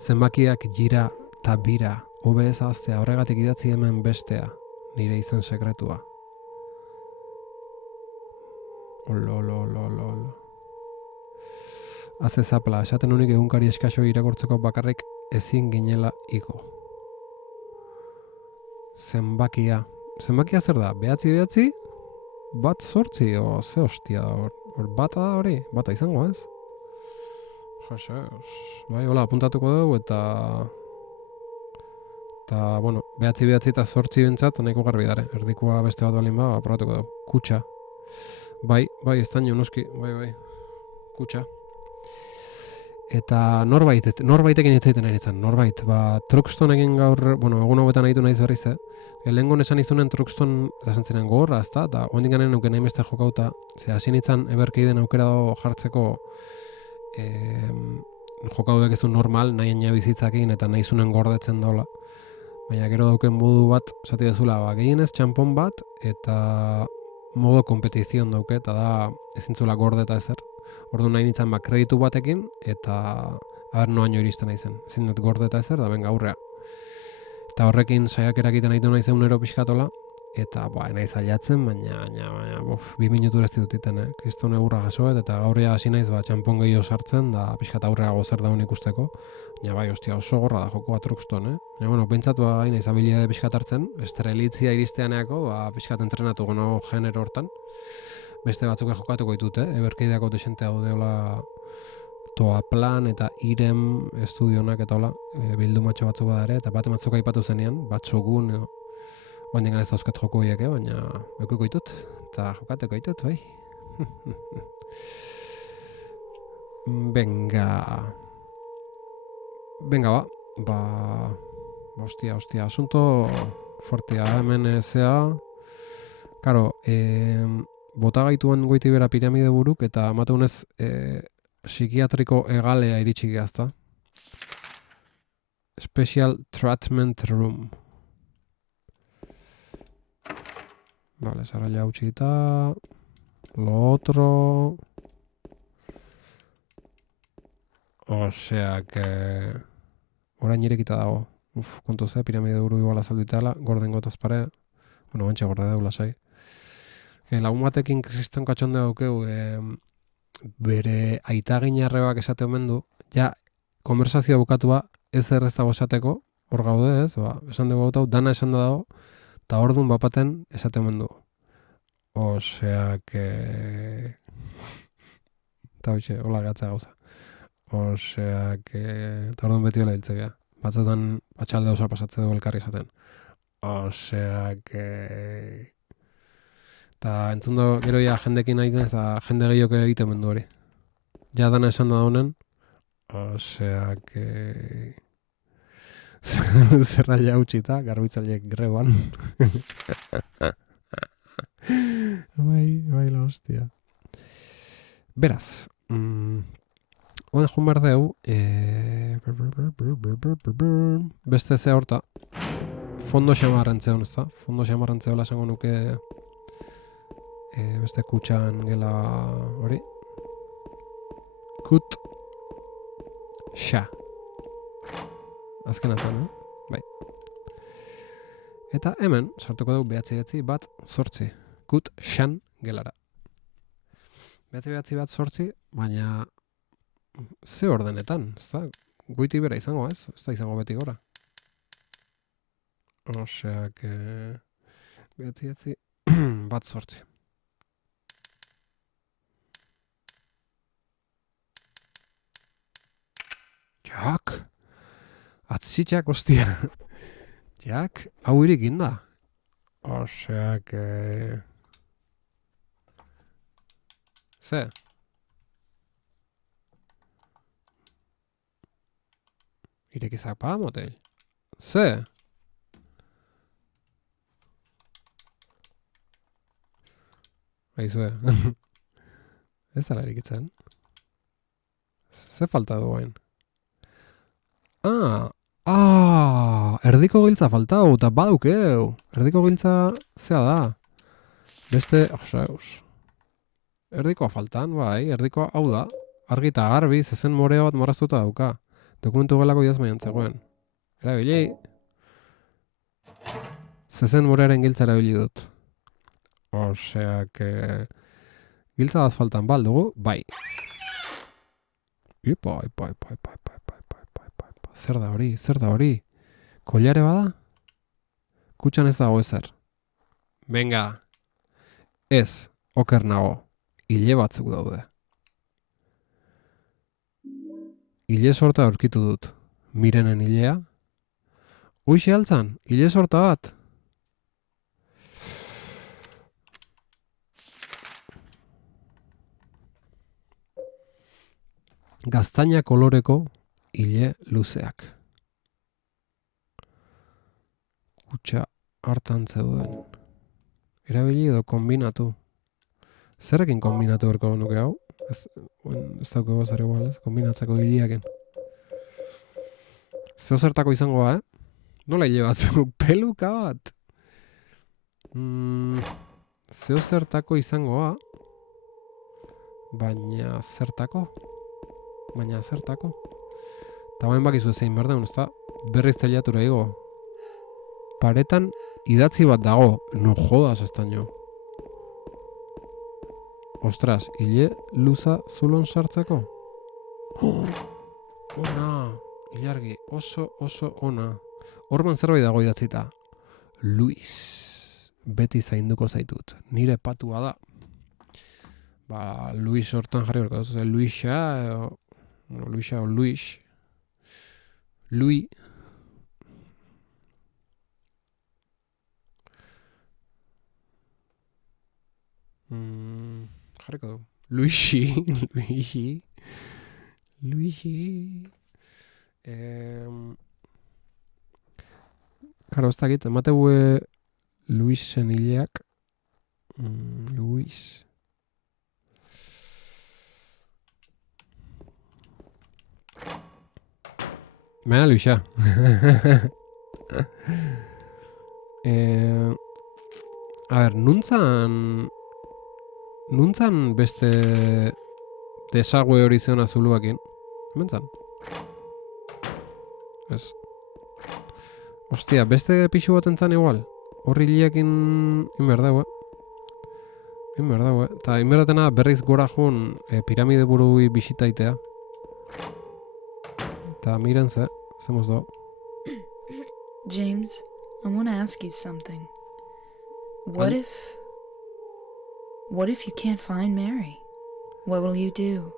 Zenbakiak jira eta bira, OBS aztea, horregatik idatzi hemen bestea, nire izen sekretua. Olo. Haze zapla, esaten unik egunkari eskaso irakurtzeko bakarrik ezin ginela iko. Zenbakia zer da? Behatzi? Bat 8, ze hostia da hor. Bata da hori? Bata izango ez? Bai, hola, apuntatuko dugu eta... behatzi eta 8 bentsat, nahiko garbi dare. Erdikoa beste bat balin ba, aprobatuko dugu. Kutxa. Bai, ez daño, noski. Bai. Kutxa. Eta norbaitekin hitzaiten eritzen, norbait. Truxtonekin gaur, egun hauetan nahitu nahiz berriz, lehengon esan izunen Truxton eta zentzenen gogorra, ezta? Eta hondik ganen nuke nahi beste jokauta, ze hasi nintzen eberkeiden aukera dago jartzeko jokaudek ez du normal, nahi enia bizitzakin eta nahi zunen gordetzen daula. Baina gero dauken modu bat, zati dezula, gehienez txampon bat, eta modo kompetizion dauke, eta da ezintzula gordeta ezer. Ordu nahi nintzen kreditu batekin, eta aber noaino iristen naizen. Ezin dut gorde eta ezer, da benga aurrea. Eta horrekin saiakera egiten nahi du naizen unero pixkatola, eta nahi zailatzen, baina 2 minutura ez ditut iten, Kriston egurra gasoet, eta gaurria hasi naiz txampon gehiago sartzen, da pixkat aurreago zer daun ikusteko. Baina bai, ostia, oso gorra da joko bat trukston, Baina, bueno, pentsatu naiz abilidade pixkat hartzen, estrelitzia iristeaneako, pixkat entrenatu gono genero hortan. Beste batzuk jokatuko ditut, eberkeideako desente daudeola Toa Plan eta Irem estudionak eta hola, bildu matxo batzuk bada ere, eta bate batzuk aipatu zenean, batzogun, oain ez dauzket joko horiek, baina ekiko ditut, eta jokateko ditut, bai. Venga, hostia, asunto fuertea, hemen zea, karo, bota gaituen goiti bera piramide buruk, eta amateunez psikiatriko egalea iritsi gehazta. Special Treatment Room. Vale, sarraila utzi eta lo otro. Osea, que orain irekita dago. Kontu ze, piramide buru igual azaldu itala, gorden gotaz pare. Bueno, bantxe gorde deula sai. Lagun batekin kriston katxonde daukeu, bere aitagin arrebak esate omen du, ja, konversazioa bukatua ez ez dago esateko, hor gaude ez, esan dugu gautau, dana esan da dago, eta hor duen bapaten esate omen du. Osea, que... Eta hoxe, hola gatza gauza. Osea, que... Eta hor duen beti hola hiltzekea. Batzutan, batxalde oso pasatze dugu elkarri esaten. Osea, que... Eta entzun du, gero ja jendekin nahi den, eta jende gehiago egiten mendu hori. Ja dana esan da daunen, osea, que... Zerraila utxita, garbitzaileek greban. Bai, la hostia. Beraz, oden jun behar deu, beste ze horta, fondo xamarrantzeon, ez da? Fondo xamarrantzeola esango nuke... beste kutxan gela hori. Kut xa. Azkena zen, Bai. Eta hemen, sartuko dugu 9-8-8, kut xan gelara. 9-8-8, baina ze ordenetan, ez da? Goiti bera izango, ez? Ez da izango beti gora. Osea, que... 9-8-8. Jak, atzitxak, ostia. Jak, hau irik inda. Osea, que... Ze? Irekizak pa, motel? Ze? Aizue. Ez dara irikitzen. Ze falta duen? Erdiko giltza faltau, eta badukeu. Erdiko giltza zea da. Beste, erdikoa faltan, bai, erdikoa hau da. Argi eta garbi, zezen morea bat marraztuta dauka. Dokumentu gelako idazmaian zegoen. Erabili. Zezen morearen giltza erabili dut. Osea, que... Giltza bat faltan baldugu, bai. Ipa. Zer da hori? Kollare bada? Kutxan ez dago ezer. Venga. Ez, oker nago. Ile batzuk daude. Ile sorta aurkitu dut. Mirenen ilea. Uixe altzan, ile sorta bat. Gaztaina koloreko ile luzeak. Kutxa hartan zeuden. Erabili edo kombinatu. Zerrekin kombinatu berko nuke hau? Ez dauko zer igual, ez? Kombinatzeko ileaken. Zeo zertako izangoa, Nola hile batzuk? Peluka bat? Zeo zertako izangoa? Baina zertako? Eta bain bakizu zein behar daun, ezta? Berriz teilatura igo. Paretan idatzi bat dago. No jodas, estaino. Ostras, hile luza zulon sartzeko? Ona, ilargi, oso ona. Horban zerbait dago idatzita. Luis, beti zainduko zaitut. Nire patua da. Ba, Luis hortan jarri berko. Luisa o Luis. Louis. Jarriko du. Luisi. Karo, ez dakit, emategue Luisen hileak. Luis. Mena Luisa. A ber, nuntzan beste desagüe hori zeona zuluakin? Hemen zan? Ez. Ostia, beste pixu baten zan igual? Horri hileakin inberdaue. Eta inberdatena berriz gora joan piramide burui bisitaitea. Eta miren zemos do. James, I want to ask you something. What if you can't find Mary? What will you do?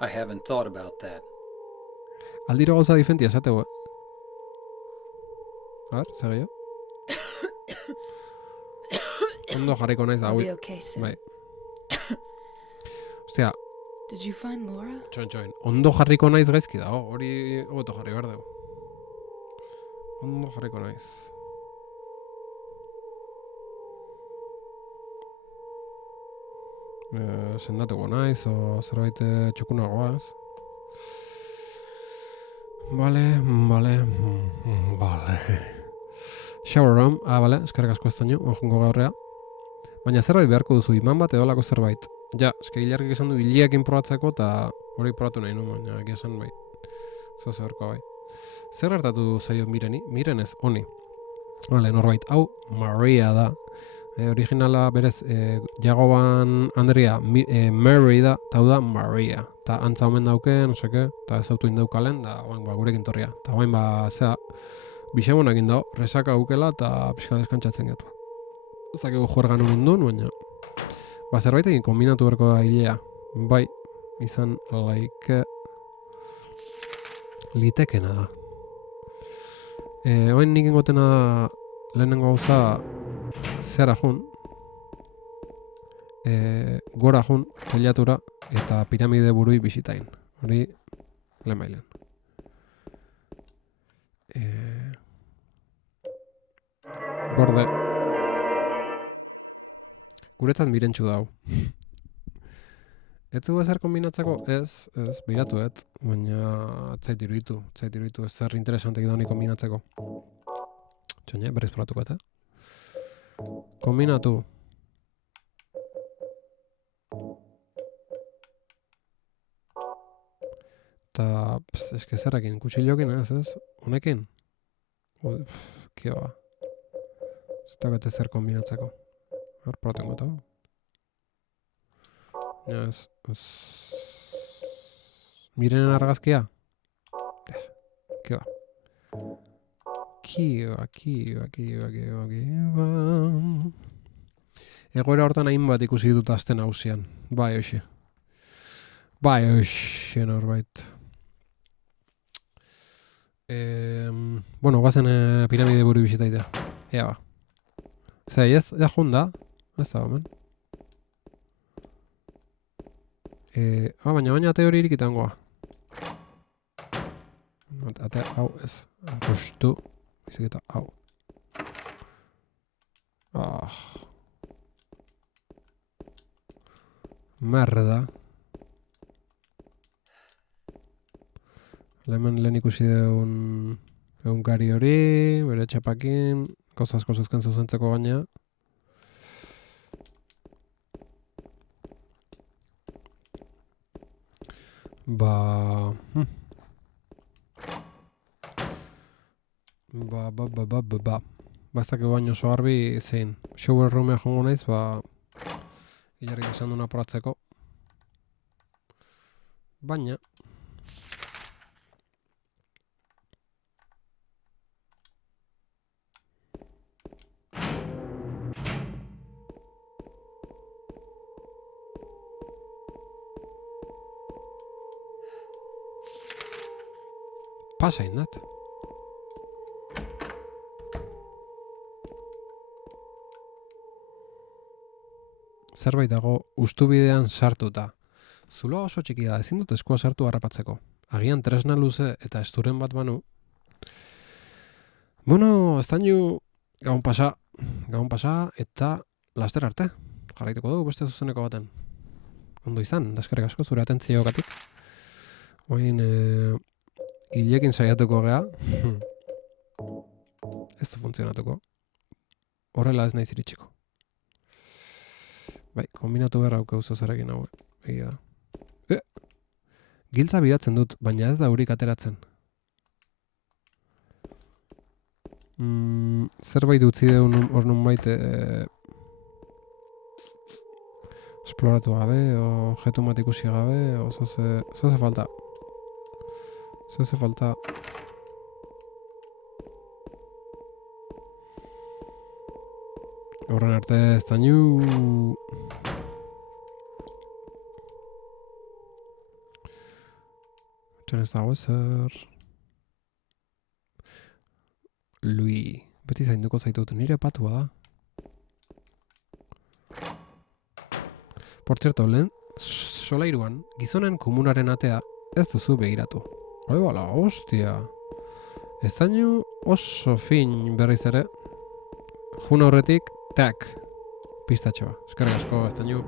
I haven't thought about that. Aldiro gauza difentia esateu, A ber, segio. Ondo jarriko naiz da, I'll ui. be okay soon. Bai. Ostia, Did you find Laura? txoin. Ondo jarriko naiz gaizki dago, hori hobeto jarri behar dugu. Ondo jarriko naiz. Sendatuko naiz, o zerbait txukunagoaz. Vale. Shower room, bale, eskerrik asko ez daño, ojongo gaurrea. Baina zerbait beharko duzu, iman bat edolako zerbait. Ja, eske hilarkik esan du hileakin probatzeko, eta hori probatu nahi nuen, baina egia esan bai. Zoze berko bai. Zer hartatu zaio Mireni? Miren ez, honi. Vale, norbait, hau Maria da. Originala berez, Jagoban Andrea Mary da, eta hau da Maria. Eta antza omen dauke, no seke, eta ez autu indaukalen, da oain ba, gurekin torria. Eta oain ba, zera, bixemonak indao, resaka aukela eta pixka deskantzatzen getu. Zakegu juergan honin duen, baina ba, zerbait egin kombinatu berko da hilea. Bai, izan laike litekena da. Oain nik ingotena da lehenengo gauza zera jun, gora jun, teilatura eta piramide burui bisitain. Hori lehen bailen. Gorde. Guretzat mirentxu dau. Ez zu ezer kombinatzeko? Ez, miratuet, baina atzait iruditu ez zer interesantek da honi kombinatzeko. Txoine, berriz probatuko eta. Kombinatu. Eta, eske zerrekin, kutsillokin ez? Honekin? Kioa. Zetakete zer kombinatzeko. Hor, probatengo eta. Ez. Mirenen argazkia? Kioa. Egoera hortan hainbat ikusi dut azten hausian. Bai, hoxe, norbait. Bueno, guazen piramide buru bisitaitea. Ea ba. Zer, ez junda? Ez da, omen. Baina ate hori irikitangoa. Ate hau ez. Justu. Bizik eta hau. Merda. Lehen ikusi egun gari hori, bere txapakin, asko zuzken zuzentzeko gaina. Ba... Ba, ez dakik baino oso garbi zein. Shower roomea jongo naiz, ba... Hilarrik esan duna poratzeko. Baina... Pasa indat. Zerbait dago ustubidean sartuta. Zuloa oso txiki da, ezin dut eskua sartu harrapatzeko. Agian tresna luze eta esturen bat banu. Bueno, estainu gaun pasa eta laster arte. Jarraituko dugu beste zuzeneko baten. Ondo izan, eskerrik asko zure atentziogatik. Oin, hilekin saiatuko gea. Ez du funtzionatuko. Horrela ez naiz iritsiko. Bai, kombinatu behar hauk euzo zarekin hau. Egia da. Giltza biratzen dut, baina ez da hurik ateratzen. Zerbait utzi deun hor nunbait esploratu gabe, o objetu bat ikusi gabe, o zoze falta. Zoze falta. Horren arte estainu. Txen ez dago ezer. Lui, beti zainduko zaitut, nire patua da. Por cierto, lehen solairuan, gizonen komunaren atea ez duzu begiratu. Hoi bala, hostia. Estainu oso fin berriz ere. Jun horretik, tak. Pistatxoa. Eskerrik asko, estainu.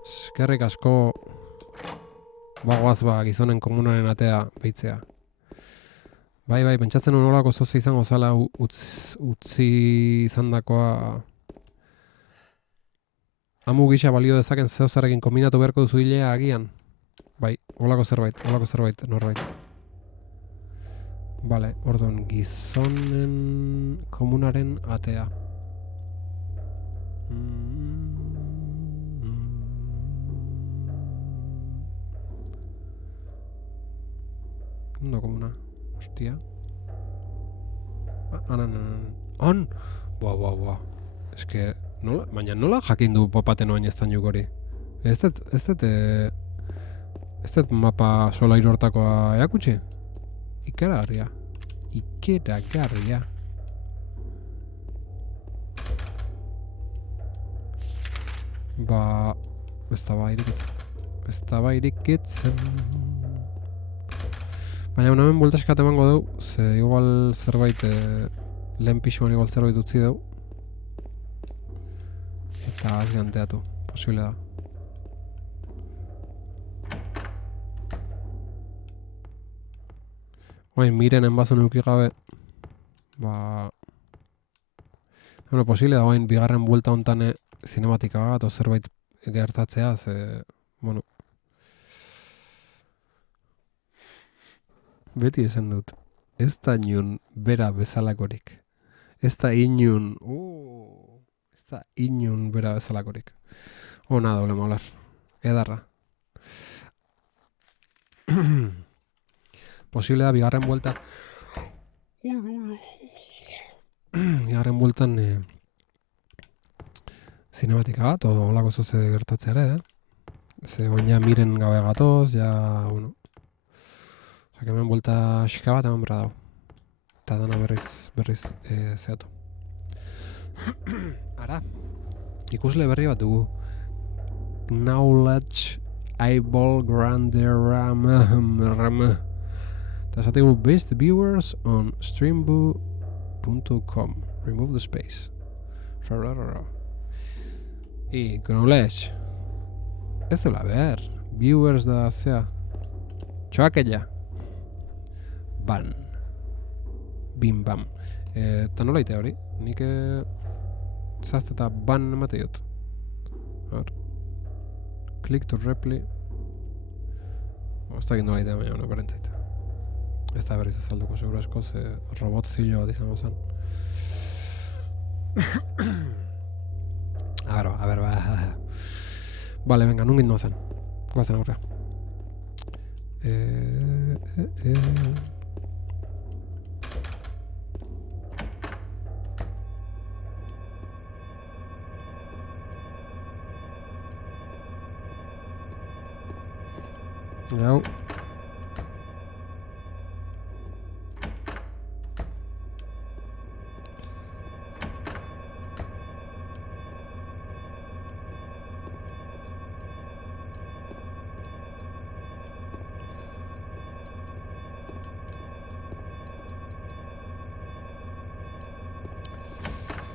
Eskerrik asko. Bagoaz gizonen komunaren atea behitzea. Bai, pentsatzen honolako zoze izango zala utzi izandakoa amu gisa balio dezaken zehozarekin kombinatu beharko duzu hilea agian. Bai, holako zerbait, norbait. Vale, orduan, gizonen komunaren atea. Ondo komuna. Hostia. On! Boa. Ez que, baina nola jakin du papaten oain ez tainuk hori? Ez dut mapa solairu hortakoa erakutsi? Ikeragarria. Ba, ez da ba irikitzen. Baina hemen bueltaskat emango dugu, ze igual zerbait, lehen pixuan igual zerbait utzi dugu. Eta az ganteatu, posible da. Oain, miren enbazun euki gabe, ba... Bueno, posible da, oain, bigarren buelta hontan zinematika bat, o zerbait gertatzea, ze... Bueno... Beti esan dut, ez da inun bera bezalakorik. Ez da inun bera bezalakorik. Ona doble molar. Edarra. Posible da, bigarren buelta. Bigarren bueltan zinematika bat, o holako zoze gertatzea ere, Ze oina miren gabe gatoz, ja, bueno. Hemen buelta xika bat eman berra dago. Eta dana berriz zehatu. Ara, ikusle berri bat dugu. Knowledge Eyeball Granderam. Eta esategu best viewers on streamboo.com. Remove the space. I Knowledge. Ez dela behar. Viewers da zea. Txoakella. Ban. Bim bam. Eta nola itea hori? Nik zazte eta ban emate jot. Click to reply. Ez dakit nola idea, baina berentzait. Ez da berriz azalduko seguro asko, ze robot zilo bat izango zen. A ver, ba. Vale, venga, nungin nozen. Goazen aurrea. Jau.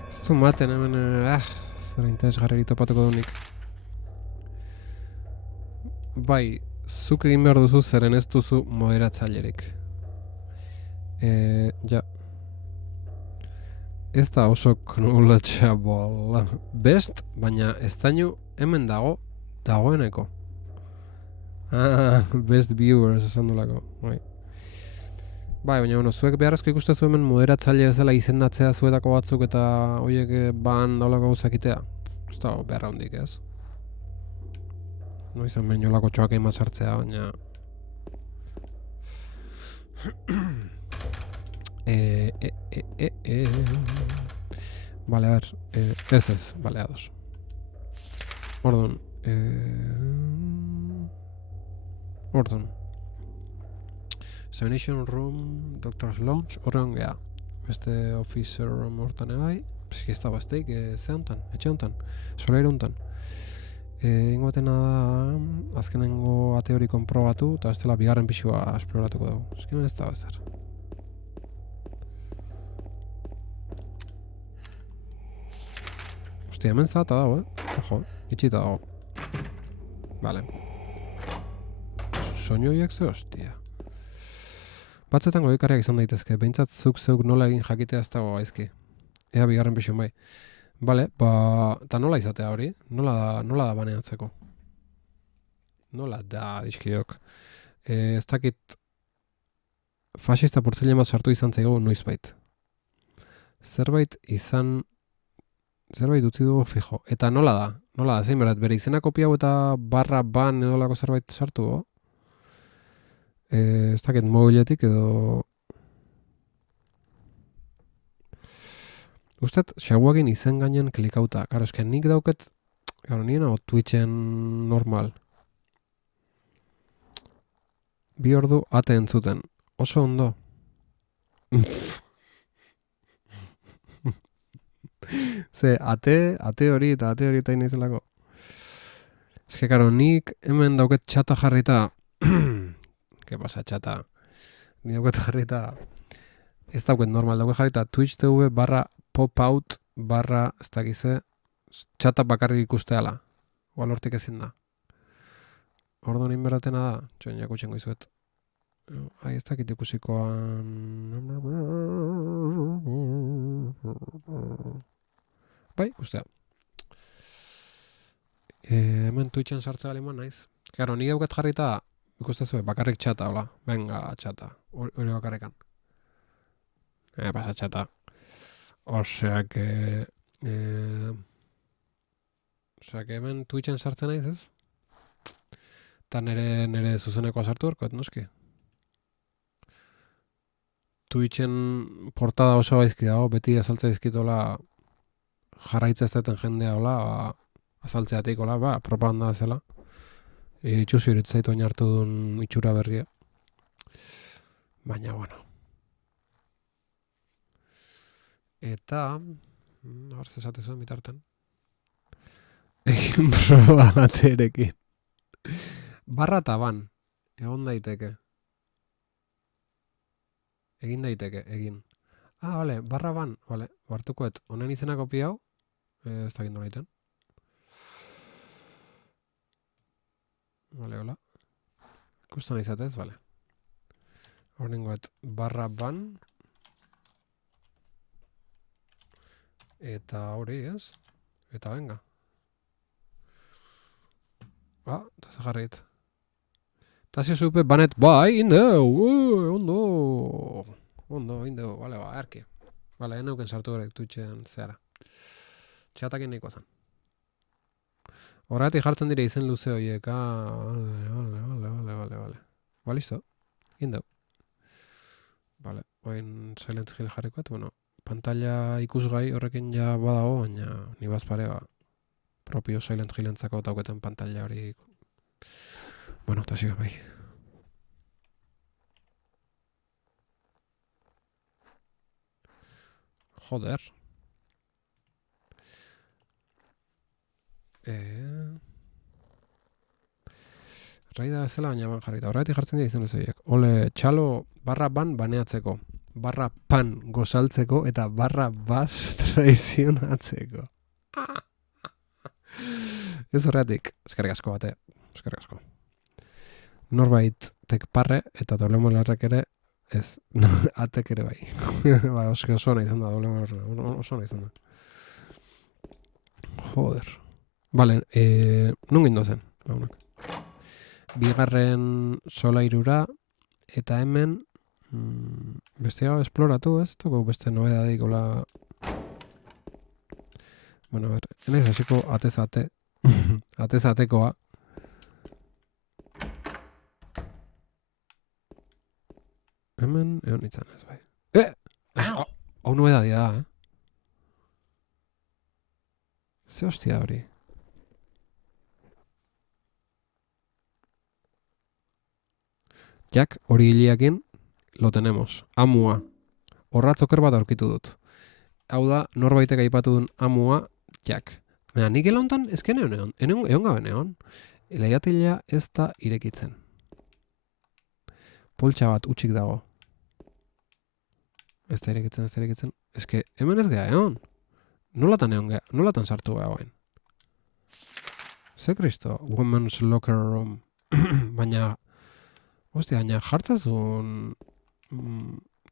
Ez du maten hemen, zer interesgarri topatuko dunik. Bai, zuk egin behar duzu zeren ez duzu moderatzailerik. Ja. Ez da oso knolatxa bola. Best, baina ez daño hemen dagoeneko. Best viewers esan dulako. Bai, baina bueno, zuek beharrezko ikustezu hemen moderatzaile ezela izendatzea zuetako batzuk eta horiek ban daulako gauzakitea. Ez da beharra hondik ez. No izan behin jolako txoak egin sartzea, baina... Vale, a ver, ez, vale, ados. Ordon, Examination room, Doctor's Lounge, horrean geha. Beste officer room hortan ebai. Pizki ez da bazteik, ze hontan, etxe hontan, solaire hontan. Ingo batena da, azkenengo ate hori konprobatu, eta ez dela bigarren pixua esploratuko dugu. Eskemen ez da bezer. Hostia, hemen zata dago, Ojo, itxita dago. Vale. Soinu horiek ze hostia. Batzuetan goikarriak izan daitezke, behintzat zeuk nola egin jakitea ez dago gaizki. Ea bigarren pixun bai. Bale, eta nola izatea hori? Nola da baneatzeko? Nola da, dizkiok? Ez dakit fascista purtzilen bat sartu izan zaigu noizbait. Zerbait utzi dugu fijo. Eta nola da, zein berat, bere izena kopiau eta barra ban edo lako zerbait sartu go? Ez dakit mobiletik edo... Ustet, xaguakin izen gainen klikauta. Karo, esken nik dauket, karo, nien hau Twitchen normal. Bi ordu ate entzuten. Oso ondo. Ze, ate hori eta inizelako. Eske, karo, nik hemen dauket txata jarrita. ¿Qué pasa, chata? Ni dauket jarrita. Ez dauket normal, dauket jarrita Twitch TV /popout/ ez dakize txata bakarrik ikusteala. Oal hortik ezin da. Ordo nin beratena da. Txoen jakutxengo izuet. Ai, ez dakit ikusikoan... Bai, ikustea. Hemen Twitchen sartzea balimoan naiz. Claro, ni dauket jarrita ikustezue, bakarrik txata, hola. Venga, txata. Hori bakarrikan. Pasa txata. Osea que hemen Twitchen sartzen naiz, ez? Eta nire zuzeneko sartu horko, noski. Twitchen portada oso gaizki dago, beti azaltza dizkitola jarraitza ez deten jendea, hola, azaltzeatik, hola, propaganda zela. Itxusi horitzaitu oin hartu duen itxura berria. Baina, bueno. Eta... Hor zesate zuen bitarten. Egin proba baterekin. Barra eta ban. Egon daiteke. Egin daiteke, egin. Bale, barra ban. Bale, bartukoet. Honen izena kopi hau. Ez dakit nola iten. Bale, hola. Ikusten izatez, bale. Horrengoet barra ban. Eta hori, ez? Eta venga. Eta zaharrit. Tazio zupe banet, bai, indeu, ondo. Ondo, indeu, bale, ba, erki. Bale, neuken sartu berek Twitchen zehara. Txatakin nahiko zen. Horregatik jartzen dire izen luze horiek, vale. Ba, listo, indeu. Vale, oin Silent Hill jarrikoet, bueno, pantalla ikusgai horrekin ja badago, baina ni bazpare, ba, propio Silent Hillentzako dauketen pantalla hori. Bueno, eta zio, bai. Joder. Raida bezala baina ban jarrita. Horregatik jartzen dira izan luzeak. Ole, txalo barra ban baneatzeko. Barra pan gozaltzeko eta barra bas traizionatzeko. Ez horregatik. Eskerrik asko bate. Eskerrik asko. Norbait tek parre eta doble molarrek ere ez. Atek ere bai. Ba, oso ona izan da. Doble molarrek. Oso ona izan da. Joder. Vale, nun gindo zen. Launak. Bigarren solairura eta hemen beste hau esploratu, ez? Toko beste nobedadik hola. Bueno, a ver, enaiz hasiko atezate. Atezatekoa. Hemen egon nintzen ez bai. Hau nobedadia da, Ze hostia hori. Jak, hori hiliakin, lo tenemos. Amua. Horratzoker bat aurkitu dut. Hau da, norbaitek aipatu duen amua, jak. Baina, nik elontan, ezken egon gabe neon. Leiatila ez da irekitzen. Poltsa bat utxik dago. Ez da irekitzen. Ezke, hemen ez geha egon. Nolatan sartu geha hoen. Ze kristo, women's locker room. Baina, hostia, baina jartzezun...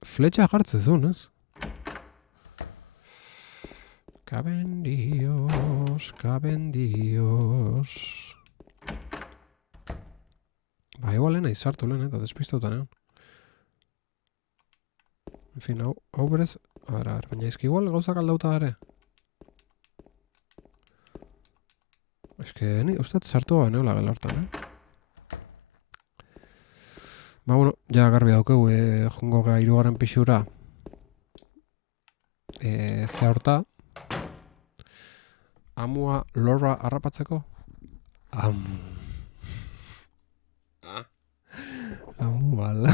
fletxa jartzezun, ez? Caben Dios. Ba, igual lehen aizartu lehen, eta despistautan egon. En fin, hau berez... A ver, baina izki igual gauzak aldauta ere. Ez que, ni usted sartu ba neola gela hortan, Ba, bueno, ja garbi daukegu, jongo geha irugarren pixura. Ze horta. Amua lorra harrapatzeko. Amua la...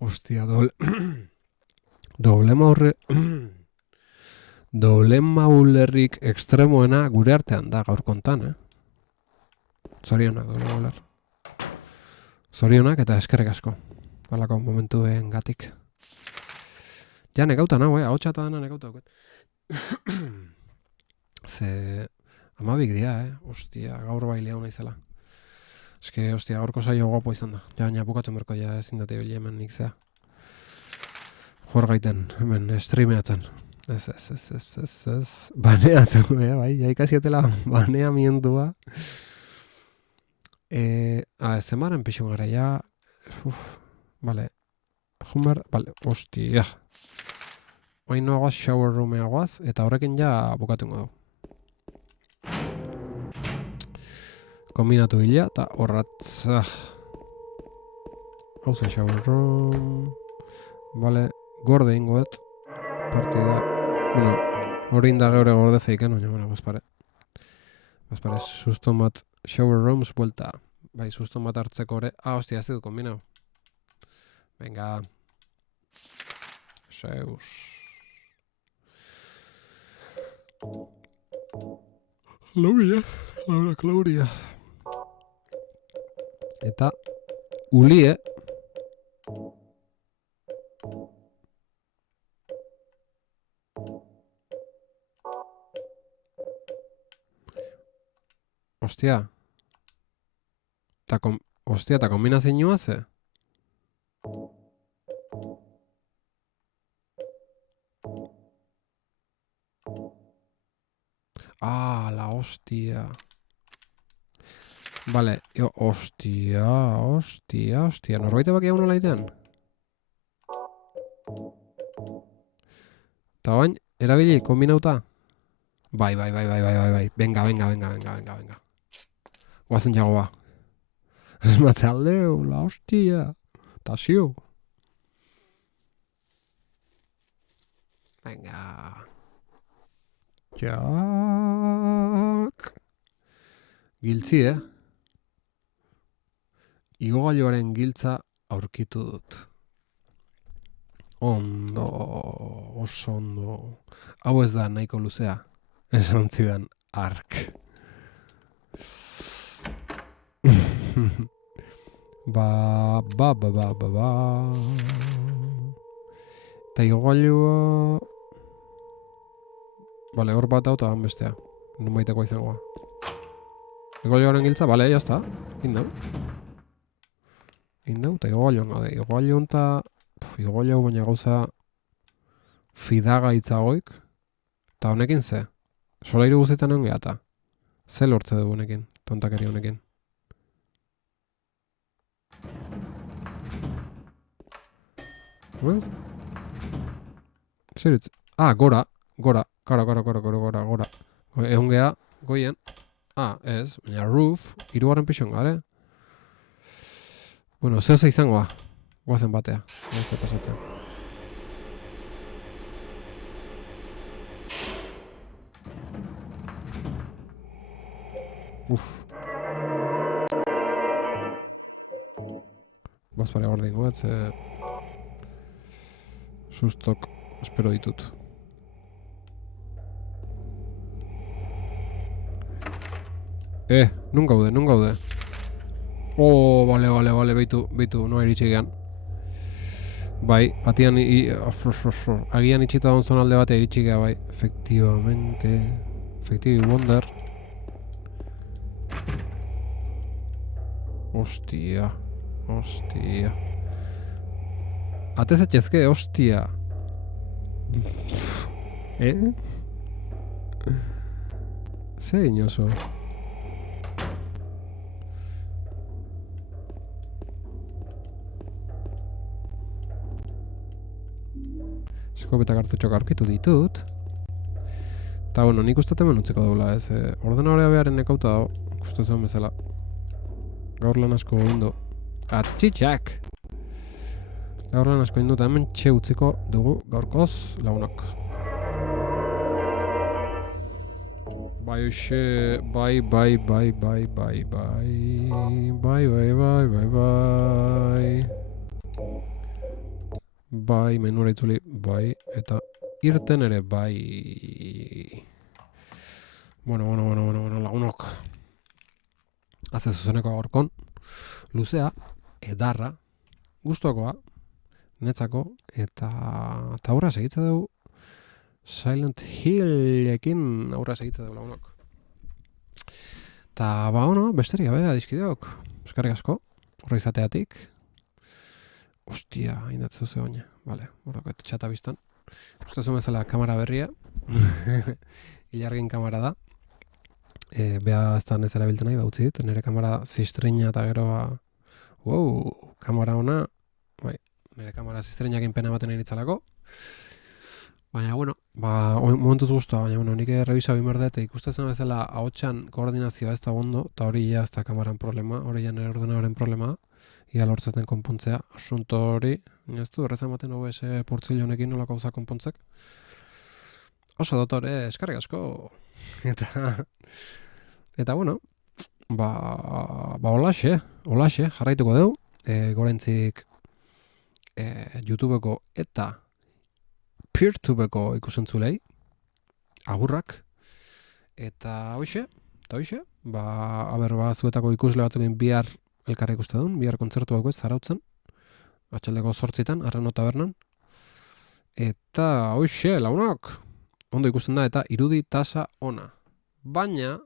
Hostia, doble maulerrik ekstremoena gure artean da gaur kontan, Zorionak, doble mauler. Zorionak eta eskerrik asko. Balako momentuen gatik. Ja, nekauta nago, hau txata dena nekauta dauket. Ze... Amabik dia, Ostia, gaur bai lehau naizela. Eske, ostia, gaurko saio guapo izan da. Ja, baina bukatu merko ja ezin dati bile hemen nik zea. Jor gaiten, hemen, streameatzen. Ez. Baneatu, bai, ja ikasietela baneamientua. Zemaren pixu gara, ja... Vale. Humber, vale, ostia. Oin noagoaz shower roomeagoaz, eta horrekin ja bukatungo du. Kombinatu bila, eta horratza. Hau zen shower room. Vale, gorde ingoet. Partida. Bueno, hori inda geure gorde zeiken, baina, bueno, bazpare. Bazpare, suston bat shower rooms buelta. Bai, suston bat hartzeko ore. Hostia, ez dut kombinau. Venga. Zeus. Laura Claudia. Eta ulie. Hostia. Ta kombinazioa ze? La hostia. Vale, hostia, norbait ebakia hono laitean? Eta bain, erabili, kombinauta? Bai. Venga. Guazen jagoa. Ez matze aldeu, la hostia. Ta zio. Venga. Jak. Giltzi, Igogailuaren giltza aurkitu dut. Ondo, oso ondo. Hau ez da nahiko luzea. Esan zidan ark. Ba. Eta igogailua... Bale, hor bat hau eta han bestea. Nun baiteko izangoa. Igogailuaren giltza, bale, jazta. Indau, eta igogailuan gaude. Igogailuan eta... Igogailu baina gauza... Fidagaitzagoik. Eta honekin ze? Solairu guztietan egon gehiata. Ze lortze dugu honekin, tontakeri honekin. Zeritz? Gora. Egon geha, goien. Ez, baina roof, hirugarren pixon gare. Bueno, zehose izangoa. Guazen batea, ez pasatzen. Bazpare gordin guet, sustok espero ditut. Nun gaude? Bale, beitu, noa iritsi gehan. Bai, atian, agian itxita daun zonalde batea iritsi geha, bai. Efectivamente, wonder. Hostia. Atez etxezke, hostia. Ze inoso. Eskopeta kartutxok aurkitu ditut. Eta bueno, nik uste temen utzeko daula ez. Ordenadorea beharen nekauta dago. Ikustu zuen bezala. Gaur lan asko indo. Atzitxak! Gaur lan asko indo eta hemen txe utziko dugu gaurkoz launok. Bai hoxe, bai. Bai, menura itzuli, bai, eta irten ere, bai. Bueno, lagunok. Haze zuzeneko gaurkon, luzea, edarra, gustuakoa, netzako, eta aurra segitza dugu, Silent Hillekin aurra segitza dugu lagunok. Eta, besterik gabe, adizkideok, eskarrik asko, horra izateatik. Ostia, indatzu ze baina. Vale, horreko eta txata biztan. Uste zuen bezala kamera berria. Ilargin kamera da. Bea ez da ez erabiltzen nahi, utzi dit. Nire kamera zistreina eta gero kamera ona. Bai, nire kamera zistreinakin pena baten initzalako. Baina, momentuz guztua, baina, nik revisau inberdete ikusten bezala ahotsan koordinazioa ez da ondo, eta hori ja ez da kameran problema, hori ja nire ordenaren problema. Ia lortzaten konpontzea, asunto hori, ez du, errezan baten OBS portzile honekin nolako gauza konpontzek. Oso dotore, eskarrik asko. Eta bueno, holaxe, jarraituko dugu, gorentzik YouTubeko eta PeerTubeko ikusentzulei, agurrak, eta hoxe, zuetako ikusle batzukin bihar elkarri ikuste duen, bihar kontzertu hau ez, Zarautzen, atxaldeko 8:00, Arrano tabernan. Eta, hoxe, launok, ondo ikusten da, eta irudi tasa ona. Baina,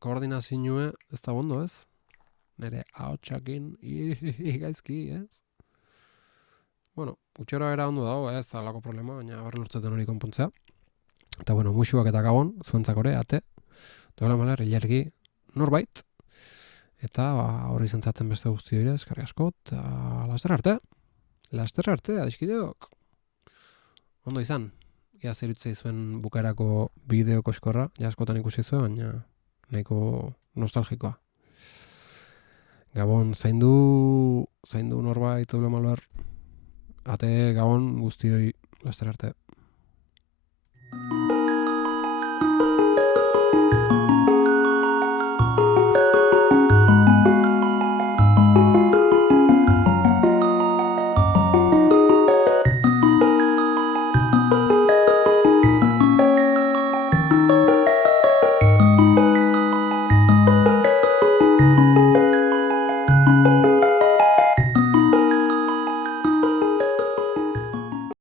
koordinazioa ez da ondo ez? Nere ahotsakin, gaizki, ez? Bueno, utxera era ondo dago, ez, alako problema, baina horre lortzaten hori konpontzea. Eta, musuak eta gabon, zuentzak ore, ate. Dola malar, ilargi, norbait, eta hori izan zaten beste guzti dira, eskarri asko, eta laster arte, adiskideok. Ondo izan, ia zeritzei zuen bukaerako bideo koskorra, ja askotan ikusi zuen, baina nahiko nostalgikoa. Gabon, zaindu norbait, doble maluer, ate Gabon guztioi laster arte.